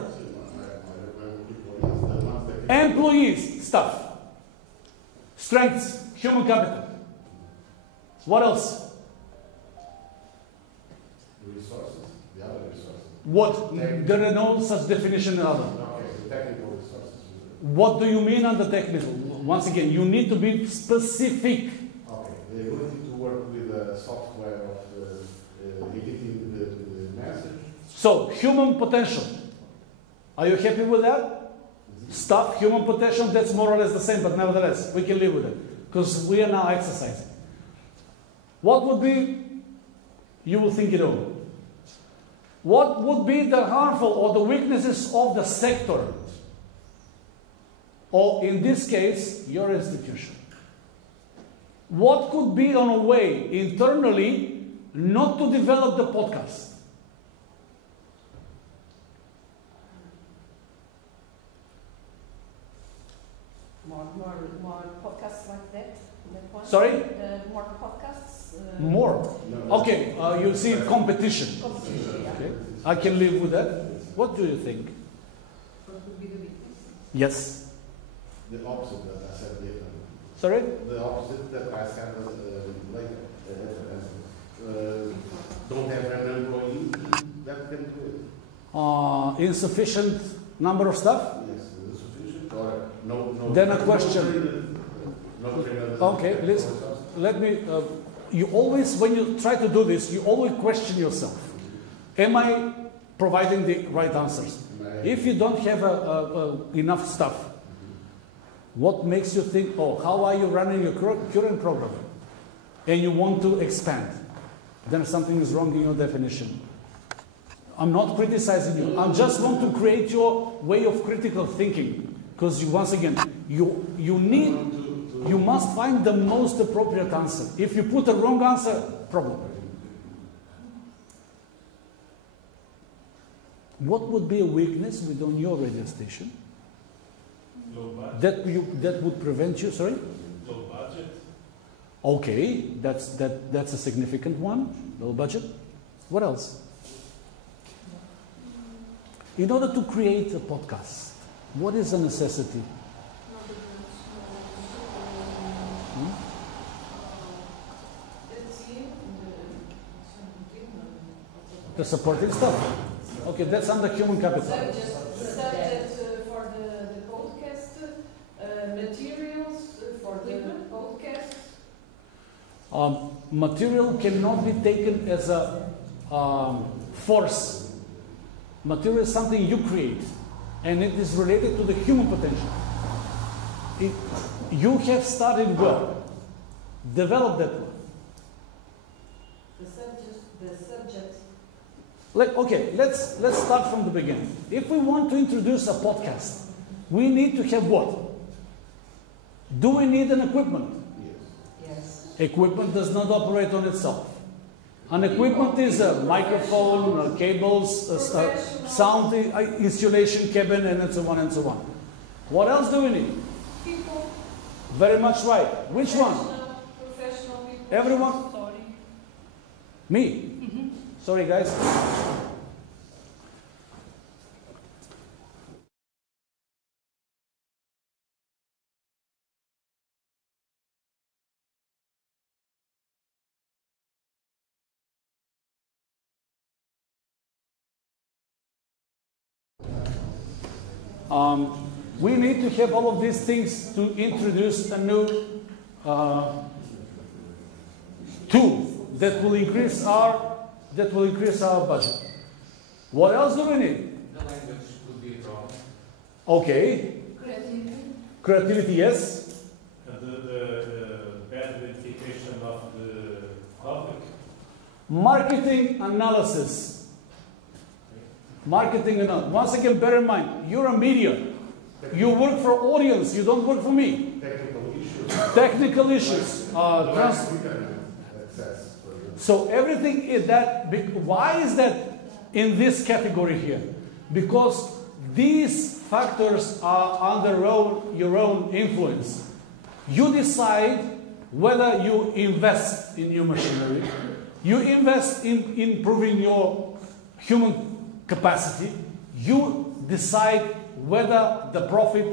Employees, staff. Strengths, human capital. What else? Resources, the other resources. What? There are no such definition in other. Okay, the technical resources. What do you mean under technical? Once again, you need to be specific. Okay, the ability to work with the software of editing the message. So, human potential. Are you happy with that? Stuff, human potential, that's more or less the same, but nevertheless, we can live with it. Because we are now exercising. What would be, you will think it over. What would be the harmful or the weaknesses of the sector? Or in this case, your institution. What could be on a way internally not to develop the podcast? More podcasts like that? One? Sorry? More podcasts? More? Okay, you see competition. Competition, yeah. Okay. I can live with that. What do you think? What would be the weakness? Yes. The opposite that I said later. Sorry? The opposite that I said later. Don't have an employee that can do it. Insufficient number of staff? Yes, insufficient or no. Then a question. Okay, let me. You always, when you try to do this, you always question yourself. Am I providing the right answers? If you don't have enough stuff, what makes you think, oh, how are you running your current program? And you want to expand. Then something is wrong in your definition. I'm not criticizing you. I just want to create your way of critical thinking. Because once again, you must find the most appropriate answer. If you put a wrong answer, problem. What would be a weakness within your radio station? Low budget. That would prevent you, sorry? Low budget. Okay, that's a significant one. Low budget. What else? In order to create a podcast, what is a necessity? The supporting stuff. Okay, that's under human capital. Subject for the podcast, materials for the podcast. Material cannot be taken as a force. Material is something you create, and it is related to the human potential. You have started well. Develop that well. The subject. Okay, let's start from the beginning. If we want to introduce a podcast, we need to have what? Do we need an equipment? Yes. Equipment does not operate on itself. An equipment is a microphone, cables, sound installation cabin, and so on and so on. What else do we need? People. Very much right. Which one? Professional people. Everyone? Sorry. Me? Sorry, guys. We need to have all of these things to introduce a new tool that will increase our budget. What else do we need? The language could be a problem. Okay. Creativity. Creativity, yes. The bad identification of the topic. Marketing analysis. Marketing analysis. Once again, bear in mind, you're a media. You work for audience. You don't work for me. Technical issues. Technical issues. So everything is that. Why is that in this category here? Because these factors are under your own influence. You decide whether you invest in new machinery, you invest in improving your human capacity, you decide whether the profit,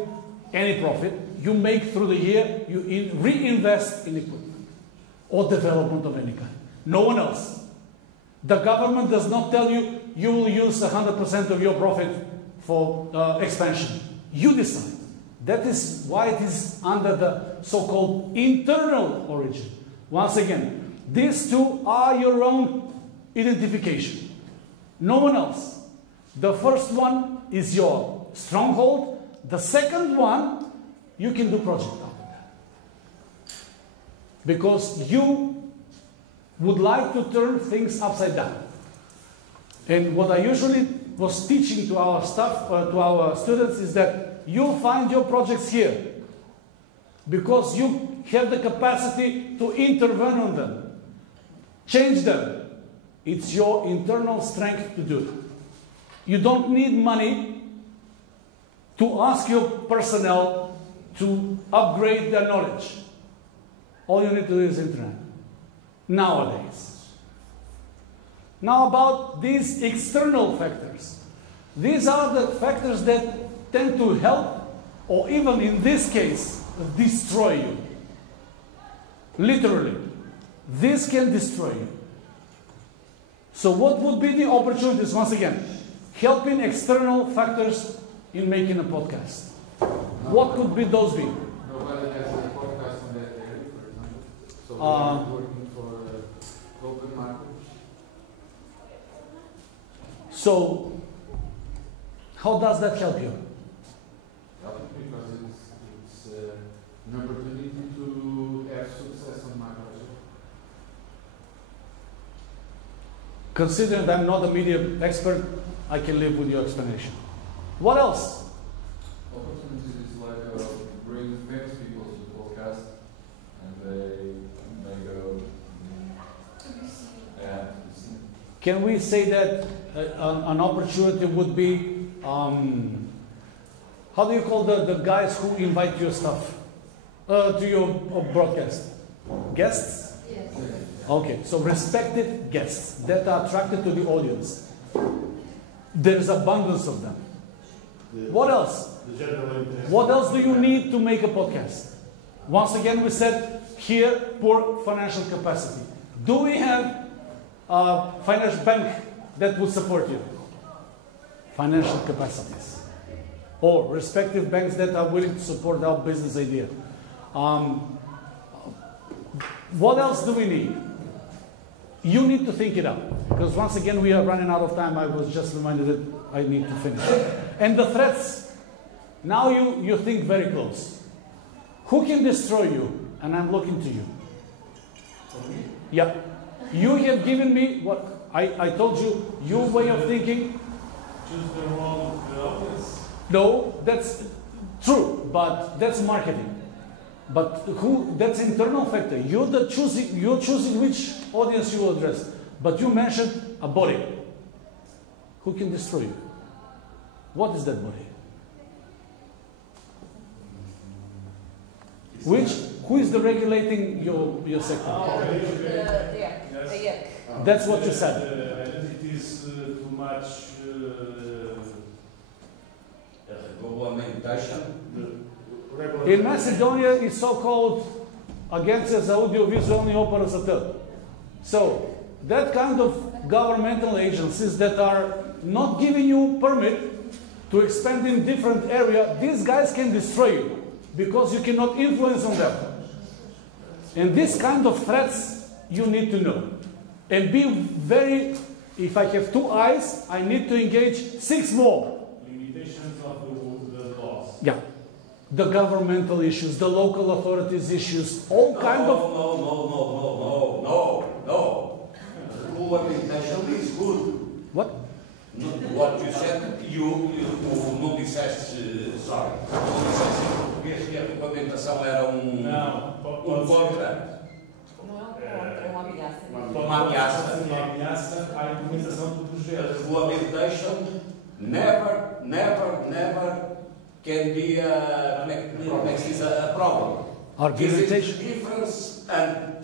any profit, you make through the year, you reinvest in equipment or development of any kind. No one else. The government does not tell you, you will use 100% of your profit for expansion. You decide. That is why it is under the so-called internal origin. Once again, these two are your own identification. No one else. The first one is your stronghold. The second one, you can do project out of that. Because you would like to turn things upside down. And what I usually was teaching to our staff, to our students, is that you find your projects here because you have the capacity to intervene on them, change them. It's your internal strength to do it. You don't need money to ask your personnel to upgrade their knowledge. All you need to do is internet. Nowadays. Now about these external factors. These are the factors that tend to help, or even in this case, destroy you. Literally. This can destroy you. So what would be the opportunities, once again? Helping external factors in making a podcast. What could be those be? Nobody has a podcast on that area, for example. So we are working for open market. So, how does that help you? Because it's an opportunity to have success on my project. Considering that I'm not a media expert, I can live with your explanation. What else? Opportunities is like bring famous people to the podcast, and they go. Yeah. Can we say that an opportunity would be, how do you call the guys who invite your stuff to your broadcast? Guests? Yes. Okay, so respected guests that are attracted to the audience. There's abundance of them. What else? What else do you need to make a podcast? Once again, we said here, poor financial capacity. Do we have a financial bank that would support you? Financial capacities. Or respective banks that are willing to support our business idea. What else do we need? You need to think it out. Because once again, we are running out of time. I was just reminded that I need to finish. And the threats. Now you think very close. Who can destroy you? And I'm looking to you. Yeah. You have given me what I told you, your way of thinking. Choose the wrong audience. No, that's true, but that's marketing. But that's internal factor. You're choosing which audience you will address. But you mentioned a body. Who can destroy you? What is that body? Who is the regulating your sector? That's what you said. It is too much In Macedonia, it's so-called Agencija za audiovizualni opera za TV. So, that kind of governmental agencies that are not giving you permit to expand in different area, these guys can destroy you because you cannot influence on them. And this kind of threats you need to know. And be very, if I have 2 eyes, I need to engage 6 more. limitations of the laws. Yeah. The governmental issues, the local authorities issues, all kind of... No. Rule limitation is good. What? No, what you said, you não disseste, sorry, não disseste em português que a regulamentação era contra. Não é uma ameaça. uma ameaça. Uma ameaça à implementação do A projeto. regulamentation never can be a problem. This is the difference and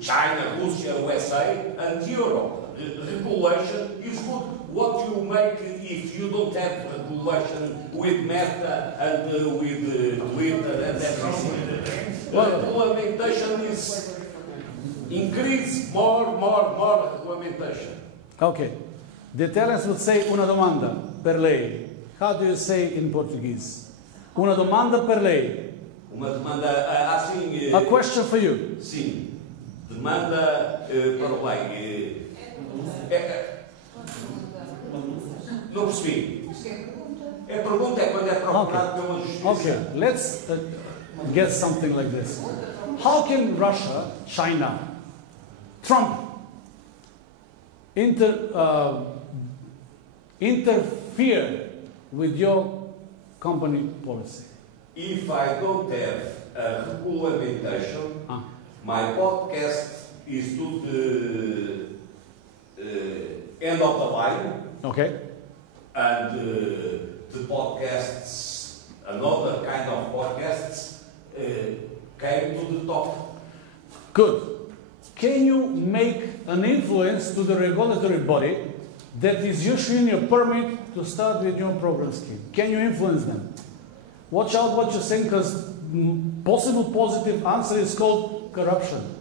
China, Russia, USA and Europe. Regulation is good. What you make if you don't have regulation with Meta and with Twitter and everything? Regulation is increase more regulamentation. Okay. The Italians would say una domanda per lei. How do you say in Portuguese? Una domanda per lei. Uma demanda assim. A question for you. Sim. Demanda para lei. Não percebi. A pergunta é quando é procurado pela justiça. Okay, let's get something like this. How can Russia, China, Trump interfere with your company policy? If I don't have a regulation, my podcast is to the end of the line. Okay. And the podcasts, another kind of podcasts, came to the top. Good. Can you make an influence to the regulatory body that is issuing a permit to start with your program scheme? Can you influence them? Watch out what you're saying, because possible positive answer is called corruption.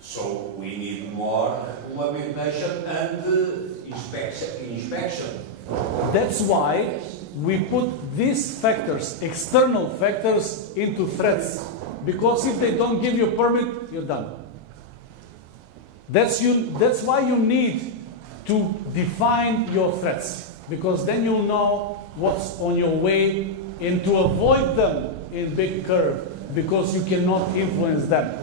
So we need more regulation and inspection. That's why we put these factors, external factors, into threats. Because if they don't give you a permit, you're done. That's why you need to define your threats. Because then you'll know what's on your way and to avoid them in big curve. Because you cannot influence them.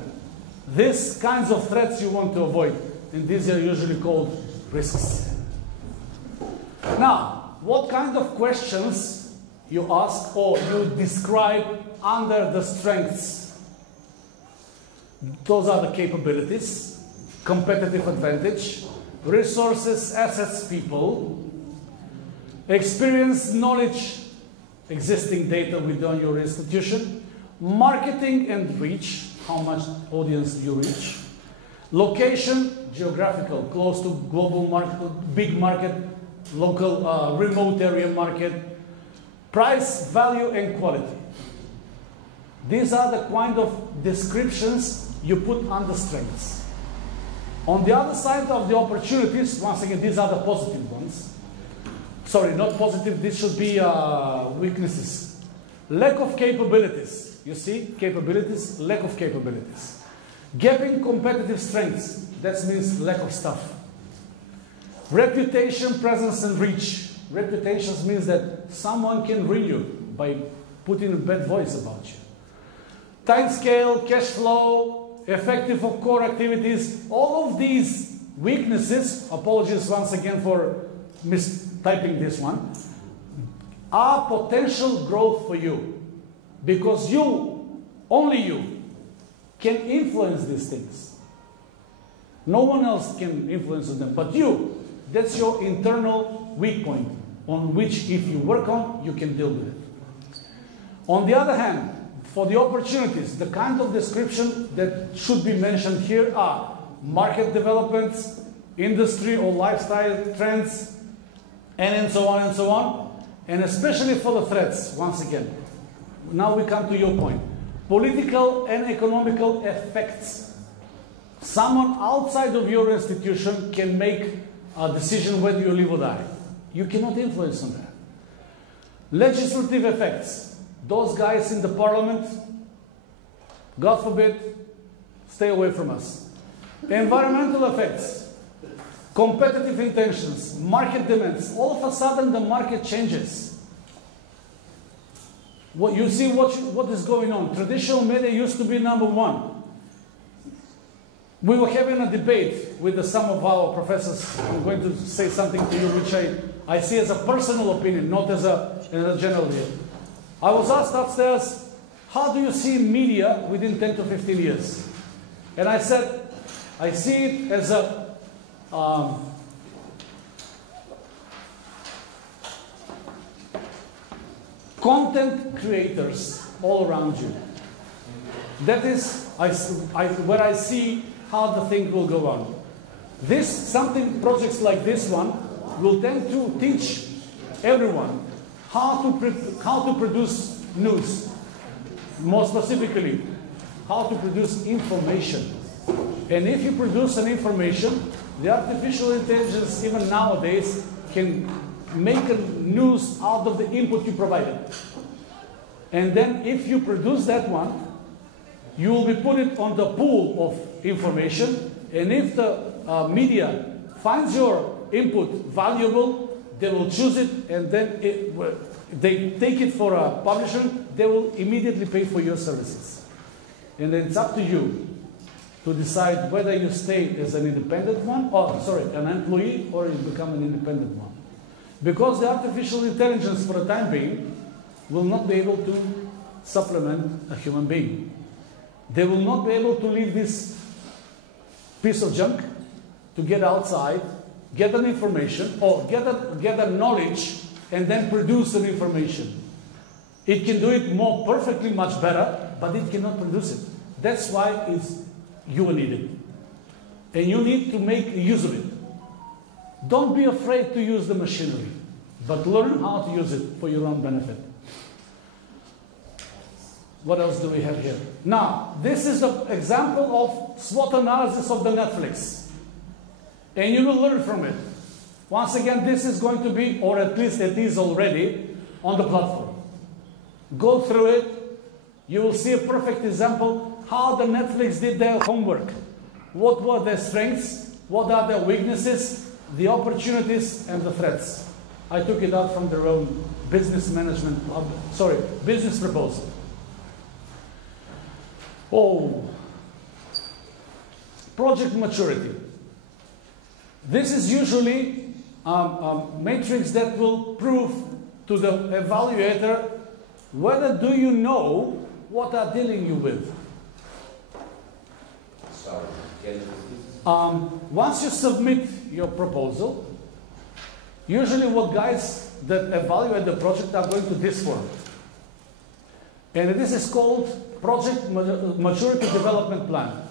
These kinds of threats you want to avoid. And these are usually called risks. Now, what kind of questions you ask or you describe under the strengths? Those are the capabilities, competitive advantage, resources, assets, people, experience, knowledge, existing data within your institution, marketing and reach, how much audience you reach, location, geographical, close to global market, big market, local, remote area market, price, value, and quality. These are the kind of descriptions you put under strengths. On the other side of the opportunities, once again, these are the positive ones. Sorry, not positive, this should be weaknesses. Lack of capabilities. You see, capabilities, lack of capabilities. Gap in competitive strengths. That means lack of stuff. Reputation, presence, and reach. Reputation means that someone can read you by putting a bad voice about you. Time scale, cash flow, effective of core activities, all of these weaknesses, apologies once again for mistyping this one, are potential growth for you. Because you, only you, can influence these things. No one else can influence them, but you. That's your internal weak point, on which if you work on, you can deal with it. On the other hand, for the opportunities, the kind of description that should be mentioned here are market developments, industry or lifestyle trends, and so on and so on. And especially for the threats, once again. Now we come to your point. Political and economical effects. Someone outside of your institution can make a decision whether you live or die. You cannot influence on that. Legislative effects. Those guys in the parliament, God forbid, stay away from us. Environmental effects. Competitive intentions. Market demands. All of a sudden the market changes. You see what is going on. Traditional media used to be number one. We were having a debate with some of our professors. I'm going to say something to you which I see as a personal opinion, not as a general view. I was asked upstairs, how do you see media within 10 to 15 years? And I said, I see it as a content creators all around you. That is where I see how the thing will go on. Projects like this one will tend to teach everyone how to produce news. More specifically, how to produce information. And if you produce an information, the artificial intelligence even nowadays can make a news out of the input you provided. And then if you produce that one, you will be put it on the pool of information, and if the media finds your input valuable, they will choose it, and then they take it for a publisher, they will immediately pay for your services. And then it's up to you to decide whether you stay as an independent one, an employee, or you become an independent one. Because the artificial intelligence, for the time being, will not be able to supplement a human being. They will not be able to leave this piece of junk to get outside, get an information, or get a knowledge, and then produce an information. It can do it more perfectly, much better, but it cannot produce it. That's why you need it. And you need to make use of it. Don't be afraid to use the machinery, but learn how to use it for your own benefit. What else do we have here? Now, this is an example of SWOT analysis of the Netflix. And you will learn from it. Once again, this is going to be, or at least it is already, on the platform. Go through it. You will see a perfect example how the Netflix did their homework. What were their strengths? What are their weaknesses? The opportunities and the threats. I took it out from their own business proposal. Project maturity. This is usually a matrix that will prove to the evaluator whether do you know what they're dealing you with. Once you submit your proposal, usually what guys that evaluate the project are going to this form. And this is called Project Maturity Development Plan.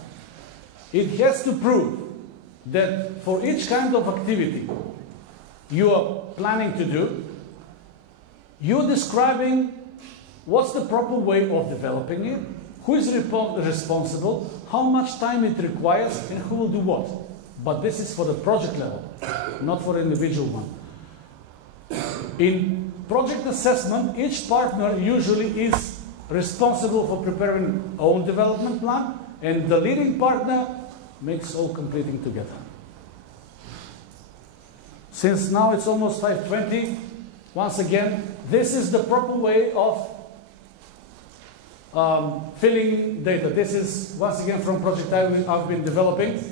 It has to prove that for each kind of activity you are planning to do, you're describing what's the proper way of developing it, who is responsible, how much time it requires, and who will do what. But this is for the project level, not for the individual one. In project assessment, each partner usually is responsible for preparing own development plan, and the leading partner makes all completing together. Since now it's almost 5:20, once again, this is the proper way of filling data. This is once again from project I've been developing.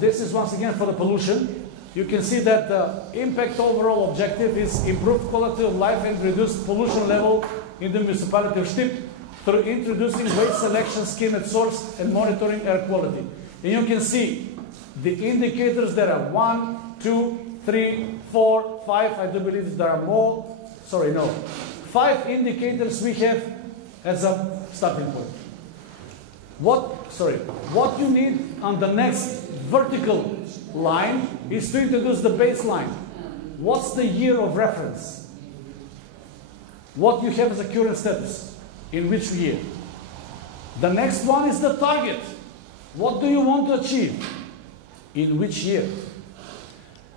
This is once again for the pollution. You can see that the impact overall objective is improved quality of life and reduced pollution level in the municipality of Štip through introducing waste selection scheme at source and monitoring air quality. And you can see the indicators that are 1, 2, 3, 4, 5. I do believe there are more. 5 indicators we have as a starting point. What you need on the next vertical line is to introduce the baseline. What's the year of reference? What you have as a current status, in which year. The next one is the target. What do you want to achieve? In which year?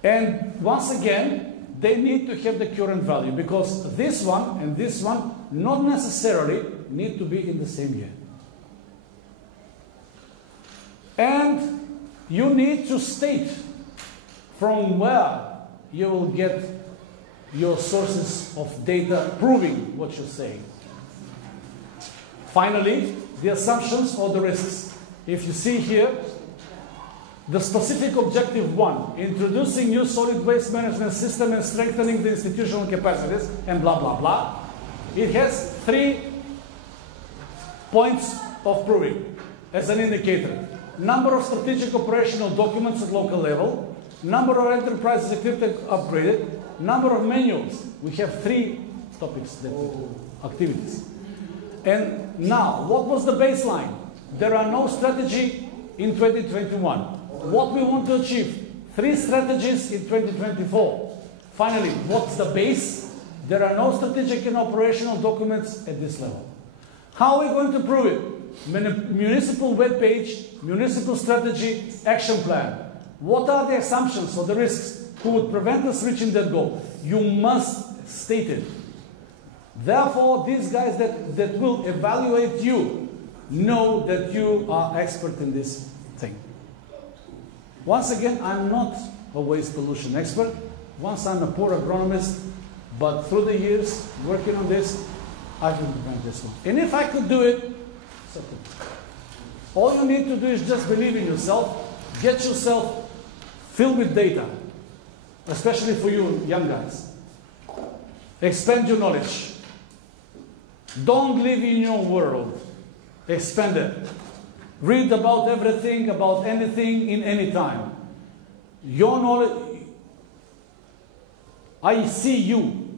And once again, they need to have the current value, because this one and this one not necessarily need to be in the same year. And you need to state from where you will get your sources of data proving what you're saying. Finally, the assumptions or the risks. If you see here, the specific objective 1, introducing new solid waste management system and strengthening the institutional capacities, and blah, blah, blah. It has 3 points of proving as an indicator. number of strategic operational documents at local level, number of enterprises equipped and upgraded, number of manuals. We have 3 topics, that we do, activities. And now, what was the baseline? There are no strategy in 2021. What we want to achieve? 3 strategies in 2024. Finally, what's the base? There are no strategic and operational documents at this level. How are we going to prove it? Municipal web page, municipal strategy, action plan. What are the assumptions or the risks who would prevent us reaching that goal? You must state it. Therefore, these guys that will evaluate you know that you are expert in this thing. Once again, I'm not a waste pollution expert. Once I'm a poor agronomist, but through the years working on this, I can prevent this one. And if I could do it, so good. All you need to do is just believe in yourself, get yourself filled with data, especially for you young guys. Expand your knowledge. Don't live in your world. Expand it. Read about everything, about anything, in any time. Your knowledge, I see you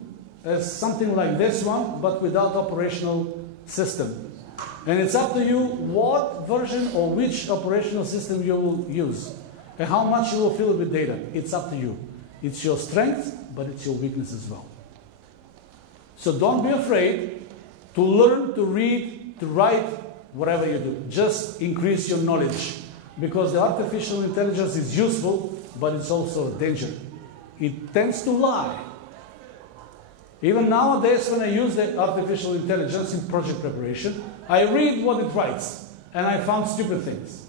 as something like this one, but without operational system. And it's up to you what version or which operational system you will use and how much you will fill it with data. It's up to you. It's your strength, but it's your weakness as well. So don't be afraid to learn, to read, to write, whatever you do. Just increase your knowledge, because the artificial intelligence is useful, but it's also a danger. It tends to lie. Even nowadays, when I use the artificial intelligence in project preparation, I read what it writes, and I found stupid things.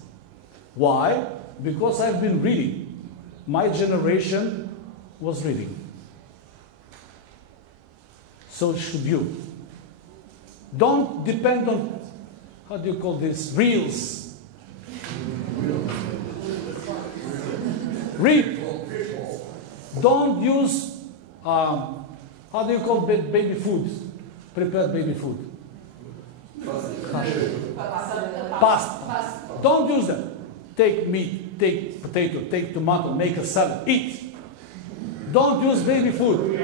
Why? Because I've been reading. My generation was reading. So should you. Don't depend on, how do you call this, reels. Read. Don't use, how do you call baby food? Prepared baby food. Pasta. Don't use that. Take meat, take potato, take tomato, make a salad, eat. Don't use baby food.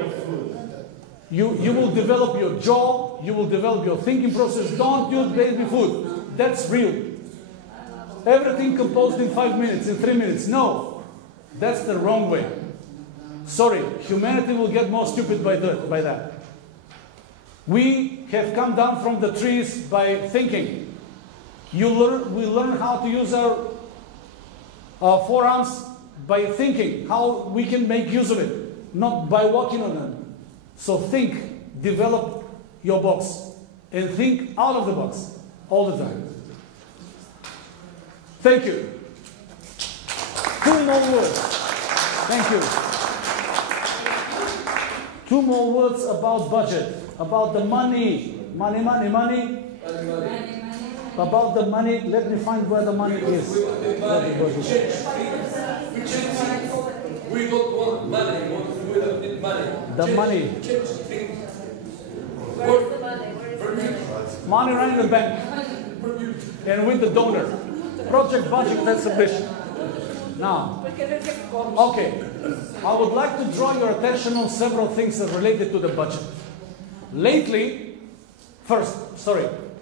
You will develop your jaw, you will develop your thinking process. Don't use baby food. That's real. Everything composed in 5 minutes, in 3 minutes. No, that's the wrong way. Sorry, humanity will get more stupid by that. We have come down from the trees by thinking. We learn how to use our forearms by thinking, how we can make use of it, not by walking on them. So think, develop your box, and think out of the box all the time. Thank you. 2 more words. Thank you. 2 more words about budget, about the money. Money. About the money, let me find where the money is. We don't want money, we don't need money. The money. Money right in the bank. And with the donor. Project budget, that's a mission. Now, okay. I would like to draw your attention on several things that are related to the budget. Lately,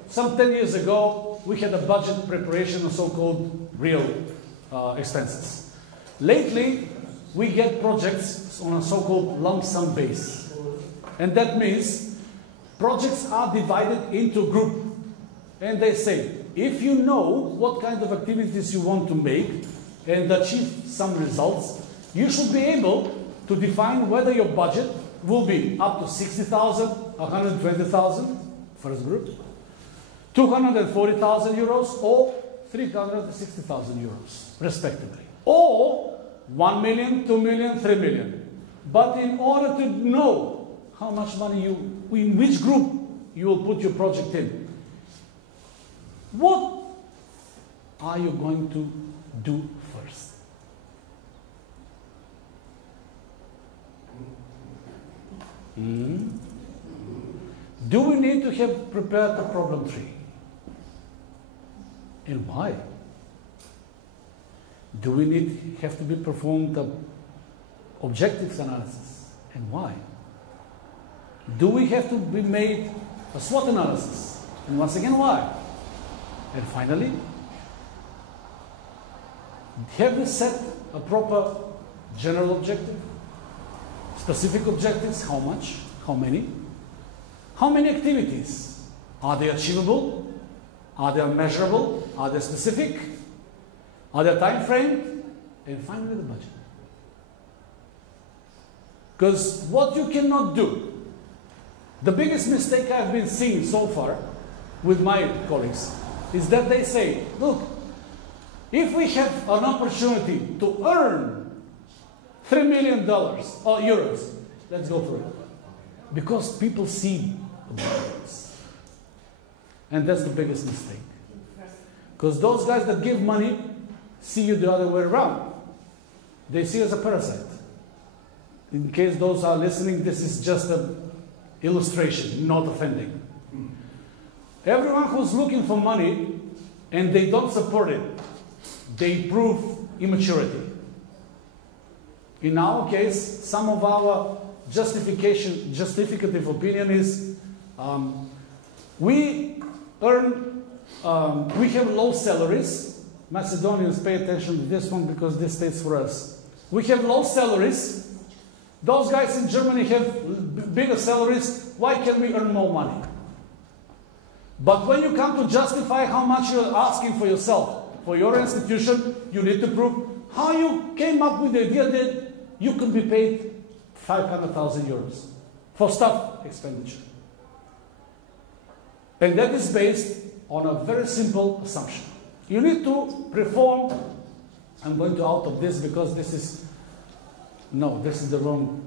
some 10 years ago, we had a budget preparation of so-called real expenses. Lately, we get projects on a so-called lump sum base. And that means projects are divided into groups. And they say, if you know what kind of activities you want to make and achieve some results, you should be able to define whether your budget will be up to 60,000, 120,000, first group, 240,000 euros, or 360,000 euros, respectively. Or 1 million, 2 million, 3 million. But in order to know how much money in which group you will put your project in, what are you going to do first? Do we need to have prepared a problem tree? And why? Do we have to be performed the objectives analysis? And why? Do we have to be made a SWOT analysis? And once again, why? And finally, have we set a proper general objective? Specific objectives, how much? How many? How many activities? Are they achievable? Are they measurable? Are they specific? Are there time frame? And finally the budget. Because what you cannot do, the biggest mistake I've been seeing so far with my colleagues is that they say, look, if we have an opportunity to earn $3 million or euros, let's go for it. Because people see abundance. And that's the biggest mistake. Because those guys that give money see you the other way around. They see you as a parasite. In case those are listening, this is just an illustration, not offending. Everyone who's looking for money and they don't support it, they prove immaturity. In our case, some of our justificative opinion is we have low salaries. Macedonians, pay attention to this one because this stays for us. We have low salaries. Those guys in Germany have bigger salaries. Why can't we earn more money? But when you come to justify how much you're asking for yourself, for your institution, you need to prove how you came up with the idea that you could be paid 500,000 euros for staff expenditure. And that is based on a very simple assumption. You need to perform, I'm going to out of this because this is the wrong,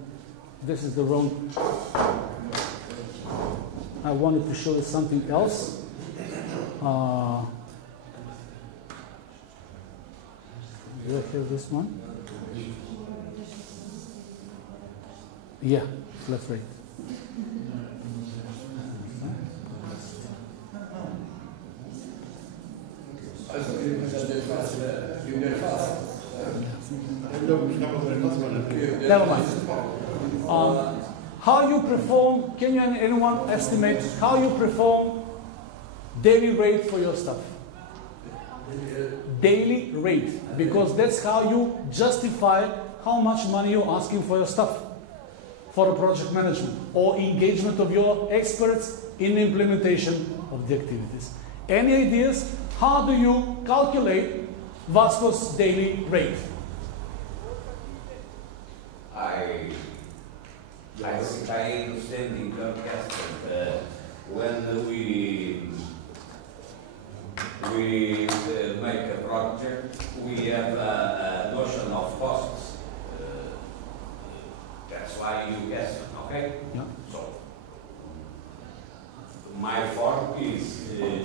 I wanted to show you something else. Do I have this one? Yeah, left, right. Never mind. How you perform, can you anyone estimate how you perform daily rate for your staff? Daily rate, because that's how you justify how much money you're asking for your staff for a project management or engagement of your experts in the implementation of the activities. Any ideas? How do you calculate Vasco's daily rate? I understand in your question when we make a project, we have a notion of costs. That's why you guess, okay? Yeah. So my form is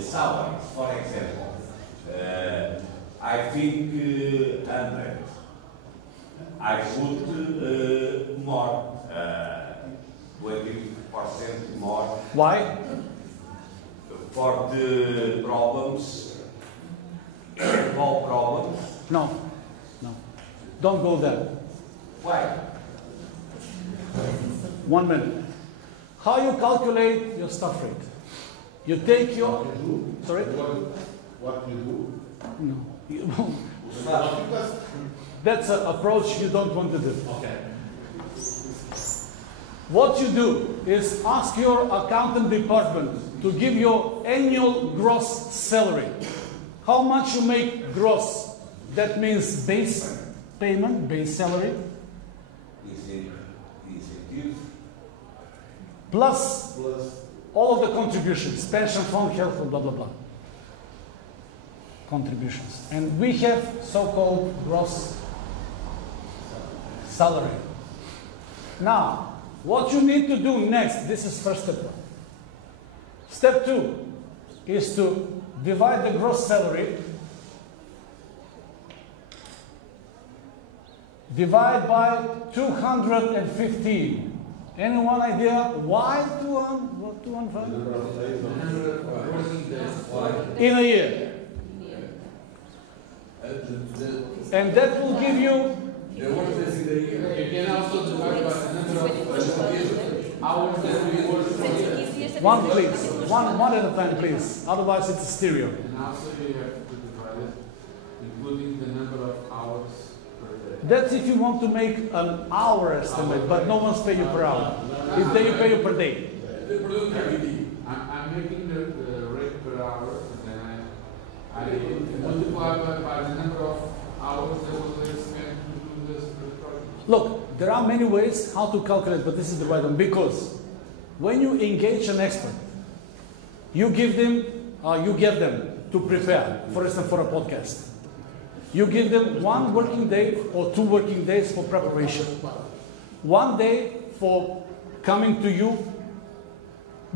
salaries, for example. I think 100. I put more, 20% more. Why? For the problems, small problems. No. Don't go there. Why? 1 minute. How you calculate your staff rate? You take your... Sorry? What you do? No. That's an approach you don't want to do. Okay. What you do is ask your accountant department to give your annual gross salary. How much you make gross? That means base payment, base salary. Plus all of the contributions, pension fund, health, blah, blah, blah. Contributions. And we have so-called gross salary. Now, what you need to do next, this is first step 1. Step 2 is to divide the gross salary, divide by 215. Anyone idea why 215? In a year. And that will give you. You can also divide by the number of hours that we work for it. One, please. One at a time, please. Otherwise, it's a stereo. And also you have to divide it, including the number of hours per day. That's if you want to make an hour estimate, but no one's paying you per hour. If they pay you per day. I'm making the rate per hour, and then I multiply by the number of hours that will spend to do this project. Look, there are many ways how to calculate, but this is the right one. Because when you engage an expert, you give them to prepare, for instance, for a podcast. You give them 1 working day or 2 working days for preparation. 1 day for coming to you,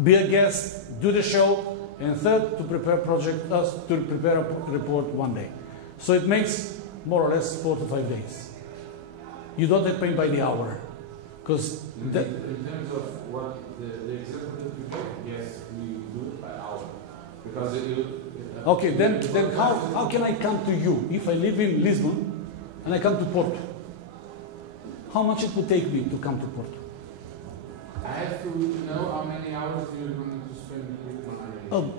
be a guest, do the show, and 3rd to prepare to prepare a report 1 day. So it makes more or less 4 to 5 days. You don't get paid by the hour, because in terms of what the example that you gave, yes, we do it by hour, because okay, then how can I come to you if I live in Lisbon and I come to Porto? How much it would take me to come to Porto? I have to know how many hours you're going to spend with my. Oh.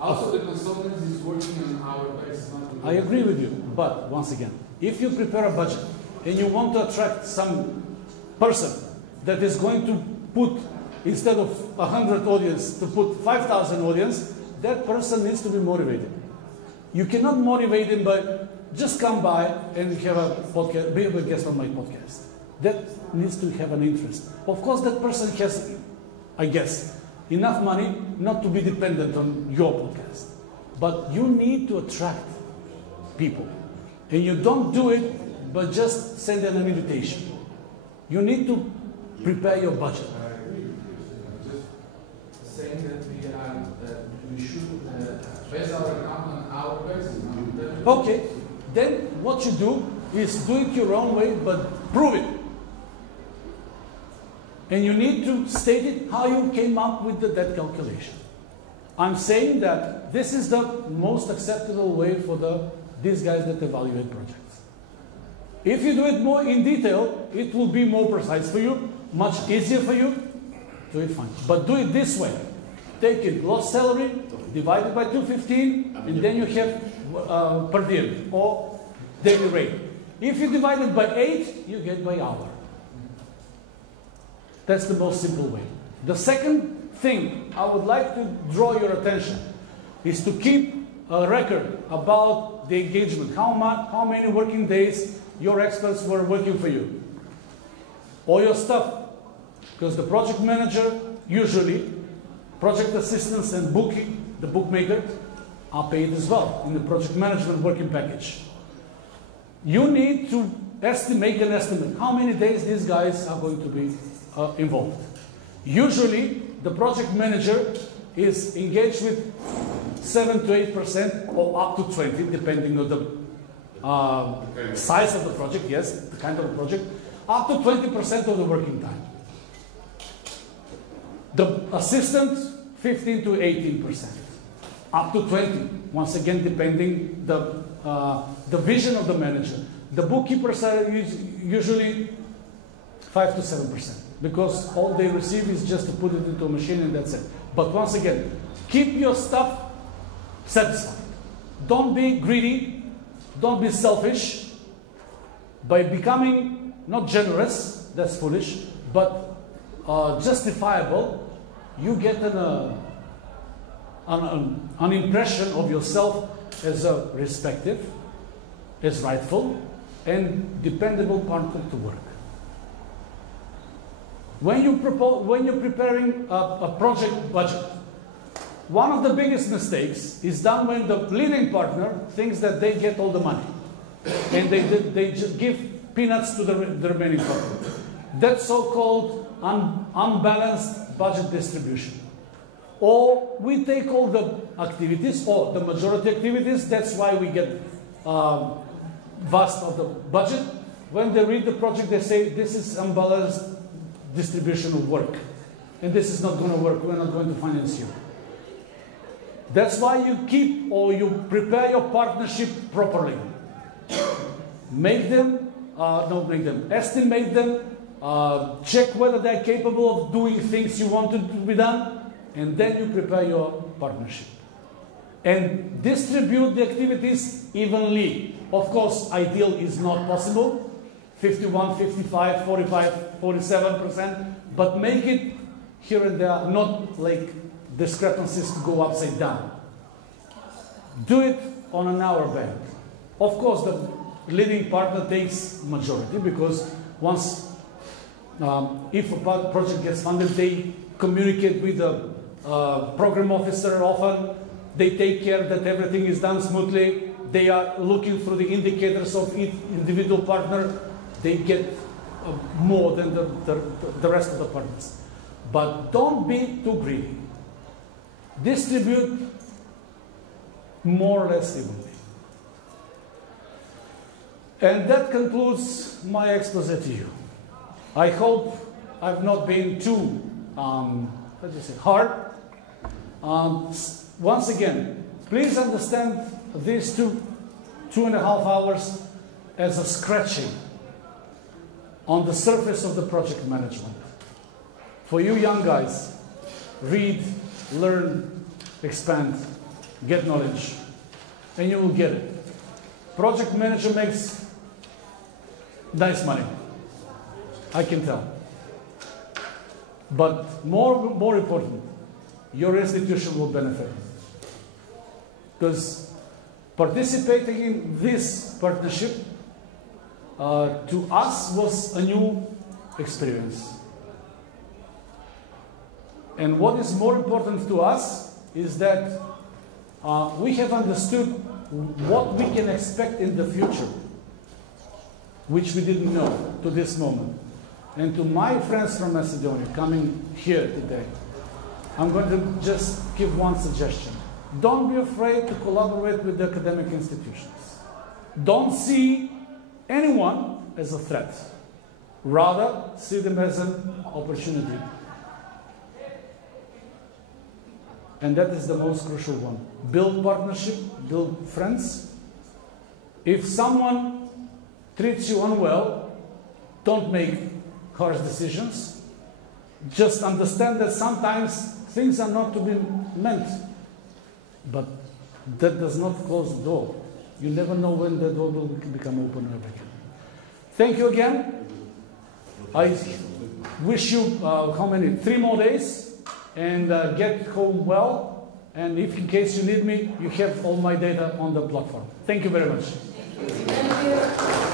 Also, the consultant is working on our base. I agree with you, but once again, if you prepare a budget and you want to attract some person that is going to put, instead of 100 audience, to put 5,000 audience, that person needs to be motivated. You cannot motivate him by just come by and have a podcast, be a guest on my podcast. That needs to have an interest. Of course, that person has, I guess, enough money not to be dependent on your podcast. But you need to attract people. And you don't do it by just sending an invitation. You need to prepare your budget. I agree with you. Just saying that we should base our account on our basis. Okay, then what you do is do it your own way, but prove it. And you need to state it how you came up with that calculation. I'm saying that this is the most acceptable way for these guys that evaluate projects. If you do it more in detail, it will be more precise for you, much easier for you. Do it fine. But do it this way. Take it gross salary, divide it by 215, and then you have per diem or daily rate. If you divide it by 8, you get by hour. That's the most simple way. The second thing I would like to draw your attention is to keep a record about the engagement. How many working days your experts were working for you. All your stuff. Because the project manager, usually, project assistants and the bookmaker, are paid as well in the project management working package. You need to make an estimate how many days these guys are going to be involved. Usually, the project manager is engaged with 7 to 8% or up to 20%, depending on the size of the project, yes, the kind of project, up to 20% of the working time. The assistant, 15 to 18%, up to 20%, once again, depending the vision of the manager. The bookkeepers are usually 5 to 7%. Because all they receive is just to put it into a machine and that's it. But once again, keep your stuff satisfied. Don't be greedy. Don't be selfish. By becoming not generous, that's foolish, but justifiable, you get an impression of yourself as a respective, as rightful, and dependable partner to work. When you're preparing a project budget, one of the biggest mistakes is done when the leading partner thinks that they get all the money. And they just give peanuts to the remaining partner. That's so-called unbalanced budget distribution. Or we take all the activities, or the majority activities, that's why we get vast of the budget. When they read the project, they say, this is unbalanced distribution of work. And this is not going to work, we're not going to finance you. That's why you keep or you prepare your partnership properly. estimate them, check whether they're capable of doing things you want to be done, and then you prepare your partnership. And distribute the activities evenly. Of course, ideal is not possible, 51, 55, 45, 47%, but make it here and there, not like discrepancies to go upside down. Do it on an hour band. Of course, the leading partner takes majority, because once, if a project gets funded, they communicate with the program officer often. They take care that everything is done smoothly. They are looking through the indicators of each individual partner. They get more than the rest of the partners. But don't be too greedy. Distribute more or less evenly. And that concludes my expose to you. I hope I've not been too hard. Once again, please understand these 2.5 hours as a scratching on the surface of the project management. For you young guys, read, learn, expand, get knowledge, and you will get it. Project manager makes nice money, I can tell. But more important, your institution will benefit. Because participating in this partnership to us was a new experience. And what is more important to us is that we have understood what we can expect in the future, which we didn't know to this moment. And to my friends from Macedonia coming here today, I'm going to just give one suggestion. Don't be afraid to collaborate with the academic institutions. Don't see anyone as a threat. Rather, see them as an opportunity. And that is the most crucial one. Build partnership, build friends. If someone treats you unwell, don't make harsh decisions. Just understand that sometimes things are not to be meant. But that does not close the door. You never know when the door will become open again. Thank you again. I wish you, 3 more days, and get home well. And if in case you need me, you have all my data on the platform. Thank you very much. Thank you.